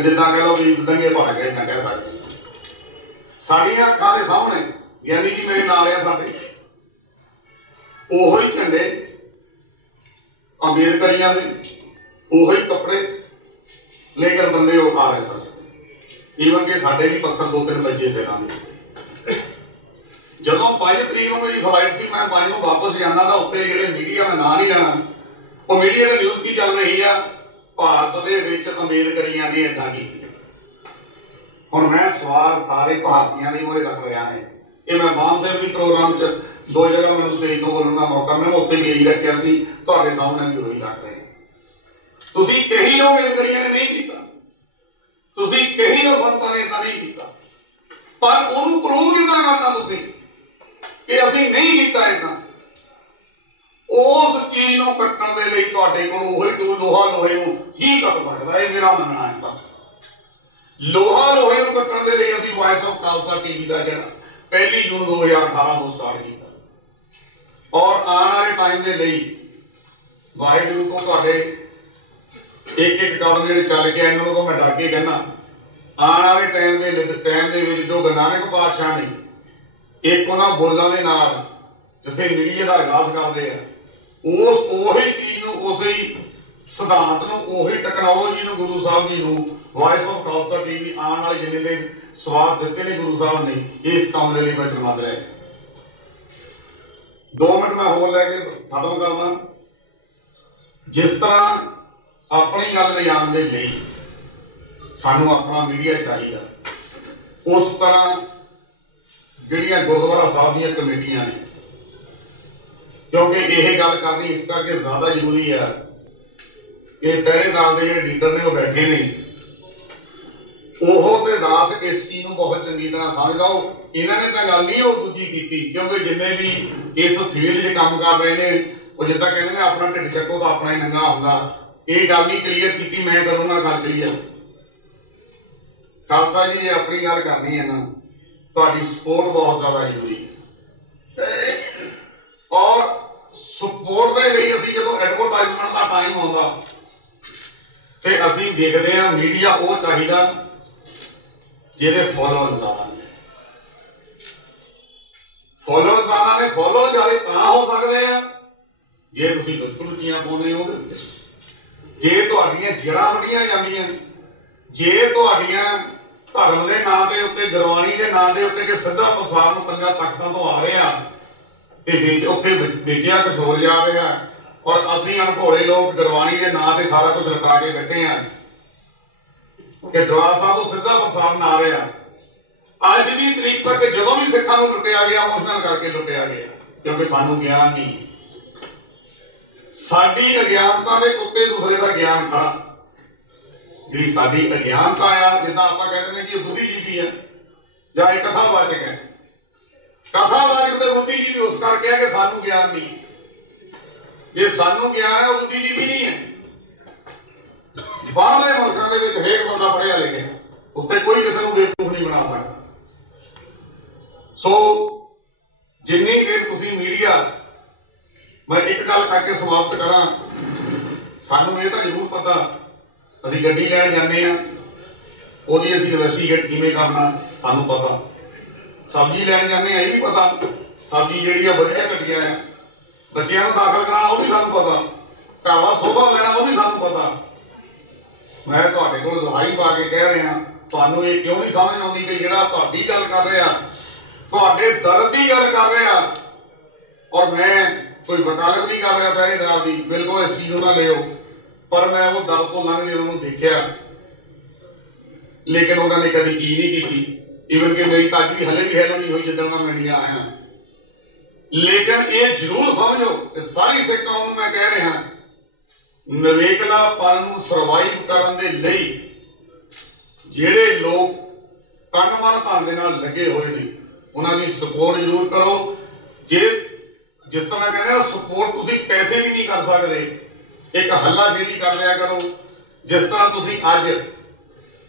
ਜਿੱਦਾਂ ਕਹਿ ਲਓ ਵੀ ਦੰਗੇ ਭੜ ਗਏ, ਇੱਦਾਂ ਕਹਿ ਸਕਦੇ। ਸਾਡੀਆਂ ਅੱਖਾਂ ਦੇ ਸਾਹਮਣੇ यानी कि मेरे नाल है साडे ओही झंडे अंबेडकरियां दे ओही कपड़े लेकर बंदे RSS ईवन के साडे भी पत्थर 2-3 बजे से जदों 5 तरीक को मेरी फ्लाइट सी मैं 5 को वापस जाना था उत्थे जिहड़े मीडिया मैं ना नहीं लेना वो मीडिया की न्यूज़ की चल रही है भारत दे विच अंबेडकरियां ने इदां कीती हुण मैं सवाल सारे भारतीयां दे मूहरे रख रहा है ये मैं मान साहब के प्रोग्राम च 2 जगह मैं स्टेज तो बोलने का मौका मैं उत्थे भी यही रखिया सी तुहाडे सामने भी वही रख रहे तुसीं कई लोग अंबेडकरियां ने नहीं कीता तुसीं कई लोग संतां ने इदां नहीं कीता पर ओनू प्रूव किदां करना तुसीं कि असीं नहीं कीता इदां उस चीज नूं कट्टण दे लई तुहाडे कोल ओही टूल लोहा लोहे नूं ही कट सकदा है मेरा मनना है बस लोहा लोहे नूं कट्टण दे लई असीं वॉइस ऑफ खालसा टीवी दा जिहड़ा 1 जून 2018 को स्टार्ट किया और आने वाले टाइम के लिए वाहिगुरू तो तुहाडे एक कदम जिहड़े चल के इन्हां को मैं डर के कहना आने वाले टाइम के जो गुरु नानक पातशाह ने एक उन्हां बोलां दे नाल जिथे मीडिया का आगाज करते हैं उस ओही चीज नूं उसे सिद्धांत नूं ओही टैक्नोलॉजी नूं गुरु साहब जी नूं वॉइस ऑफ खालसा टीवी आने वाले जिन्ने दे सवास दिते ने गुरु साहब ने इस काम के लिए वचनबद्ध रहे 2 मिनट मैं होर लैके खत्म करना जिस तरह अपनी गल लिजाण दे लई सानू अपना मीडिया चाहिए उस तरह जिहड़ियां गुरुद्वारा साहब दीयां कमेटियां ने क्योंकि यह गल करनी इस करके ज्यादा जरूरी है कि पहरेदार के जिहड़े लीडर ने वो बैठे ने ਉਹ ਤੇ ਦਾਸ ਇਸ ਚੀਜ਼ ਨੂੰ ਬਹੁਤ ਚੰਗੀ ਤਰ੍ਹਾਂ ਸਮਝਦਾ ਉਹ ਇਹਨਾਂ ਨੇ ਤਾਂ ਗੱਲ ਨਹੀਂ ਉਹ ਦੂਜੀ ਕੀਤੀ ਕਿਉਂਕਿ ਜਿੰਨੇ ਵੀ ਇਸ ਫੀਲਡ 'ਚ ਕੰਮ ਕਰ ਰਹੇ ਨੇ ਉਹ ਜਿੱਦਾਂ ਕਹਿੰਦੇ ਨੇ ਆਪਣਾ ਢਿੱਡ ਚੱਕੋ ਤਾਂ ਆਪਣਾ ਹੀ ਨੰਗਾ ਹੁੰਦਾ ਇਹ ਗੱਲ ਨਹੀਂ ਕਲੀਅਰ ਕੀਤੀ ਮੈਂ ਕਰੂੰਗਾ ਗੱਲ ਕਲੀਅਰ ਖਾਲਸਾ ਜੀ ਆਪਣੀ ਗੱਲ ਕਰਨੀ ਹੈ ਨਾ ਤੁਹਾਡੀ ਸਪੋਰਟ ਬਹੁਤ ਜ਼ਿਆਦਾ ਜ਼ਰੂਰੀ ਹੈ ਔਰ ਸਪੋਰਟ ਦੇ ਲਈ ਅਸੀਂ ਜਦੋਂ ਐਡਵਰਟਾਈਜ਼ਮੈਂਟ ਦਾ ਟਾਈਮ ਆਉਂਦਾ ਤੇ ਅਸੀਂ ਦੇਖਦੇ ਹਾਂ ਮੀਡੀਆ ਉਹ ਚਾਹੀਦਾ ਜਿਹਦੇ ਫੋਲੋਅਰ ਜ਼ਿਆਦਾ ਨੇ ਫੋਲੋਅਰ ਜ਼ਿਆਦਾ ਤਾਂ ਹੋ ਸਕਦੇ ਆ ਜੇ ਤੁਸੀਂ ਲੁੱਚੀਆਂ ਪਾਉਂਦੇ ਹੋ ਜੇ ਤੁਹਾਡੀਆਂ ਜੜ੍ਹਾਂ ਵੱਢੀਆਂ ਜਾਂਦੀਆਂ ਜੇ ਤੁਹਾਡੀਆਂ ਧਰਮ ਦੇ ਨਾਂ ਦੇ ਉੱਤੇ ਗੁਰਬਾਣੀ ਦੇ ਨਾਂ ਦੇ ਉੱਤੇ ਕਿ ਸਿੱਧਾ ਪ੍ਰਸਾਰਨ 5 ਤਖਤਾਂ ਤੋਂ ਆ ਰਿਹਾ ਤੇ ਵਿੱਚ ਉੱਥੇ ਵੇਚਿਆ ਕਸੂਰ ਜਾ ਰਿਹਾ ਔਰ ਅਸੀਂ ਅਣਭੋਲੇ ਲੋਕ ਗੁਰਬਾਣੀ ਦੇ ਨਾਂ ਤੇ ਸਾਰਾ ਕੁਝ ਲਗਾ ਕੇ ਬੈਠੇ ਆ कि दरबार साहब तो सीधा प्रसारण आ रहा अज की तरीक तक जो भी सिखा लुटिया गया इमोशनल करके लुटिया गया क्योंकि सानू ज्ञान नहीं साडी अज्ञानता के उत्ते दूसरे का ज्ञान खड़ा जी साडी अज्ञानता आ जिदा आप कहते हैं कि बुद्धिजीवी है या एक कथावाचक है कथावाचक तो बुद्धिजीवी उस करके है कि सानू ज्ञान नहीं जे सानू ज्ञान है वो बुद्धिजीवी नहीं है बाहरले मुल्कों के विच हरेक बंदा पढ़िया लिखिया उत्थे कोई किसी को बेवकूफ नहीं बना सकता सो जिन्नी देर तुसीं मीडिया मैं एक गल करके समाप्त करा सानू ये तो जरूर पता असीं गड्डी लैण जाने आ ओहदी असीं इन्वेस्टिगेट किवें करना सानू पता सब्जी लैण जाने ये भी पता सब्जी जिहड़ी आ वधिया घटिया है बच्चिआं नूं दाखल कराना वो भी सानू पता घर दा सोफा लेना वो भी सानू पता मैं तुहाडे कोल दुहाई पा के कह रहा तुहानू ये क्यों नहीं समझ आउंदी कि जिहड़ा तुहाडी गल कर रहा तुहाडे दर्द की गल कर रहा और मैं कोई वकालत नहीं कर रहा पहरेदार की बिल्कुल इस चीज ना लियो पर मैं वो दर्द तो लंघदे उन्होंने देखा लेकिन उन्होंने कभी की नहीं की ईवन कि मेरी तक भी हले भी हैलो नहीं हुई जिदन मैं इंडिया आया लेकिन ये जरूर समझो कि सारी सिख कौम नूं मैं कह रहा नवेकलापन नूं सरवाइव करन दे लई जिहड़े लोग तन मन धन दे नाल लगे हुए ने उन्हां दी सपोर्ट जरूर करो जे जिस तरह कहते हैं सपोर्ट तुसीं पैसे भी नहीं कर सकते एक हल्लाशेरी कर लिया करो जिस तरह तुसीं अज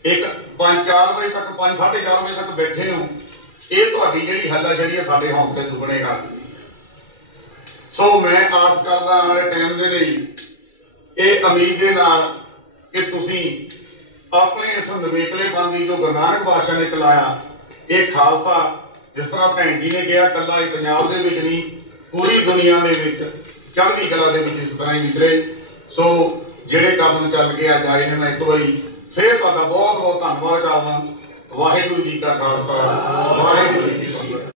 एक 5-4 बजे तक 5-4:30 बजे तक बैठे हो ये तुहाडी जिहड़ी हल्लाशेरी है साडे हौसले दुगणे कर दी सो मैं आस करदा आने वाले टाइम दे लई ये उम्मीद के नाल कि तुसीं अपने इस नवेकलेपन की जो गुरु नानक पातशाह ने चलाया ਇਹ ਖਾਲਸਾ ਜਿਸ ਤਰ੍ਹਾਂ ਭੈਣ ਜੀ ਨੇ ਕਿਹਾ ਕੱਲਾ ਇਹ ਪੰਜਾਬ ਦੇ ਵਿੱਚ ਨਹੀਂ ਪੂਰੀ ਦੁਨੀਆ ਦੇ ਵਿੱਚ ਚੜ੍ਹਦੀ ਕਲਾ ਦੇ ਵਿੱਚ ਇਸ ਤਰ੍ਹਾਂ ਹੀ ਵਿਚਰੇ। ਸੋ ਜਿਹੜੇ ਕਦਮ ਚੱਲ ਕੇ ਅੱਜ ਆਏ ਨੇ, ਮੈਂ ਇੱਕ ਵਾਰੀ ਫੇਰ ਤੁਹਾਡਾ ਬਹੁਤ ਬਹੁਤ ਧੰਨਵਾਦ ਕਰਦਾ। ਵਾਹਿਗੁਰੂ ਜੀ ਕਾ ਖਾਲਸਾ, ਵਾਹਿਗੁਰੂ ਜੀ ਕੀ ਫਤਿਹ।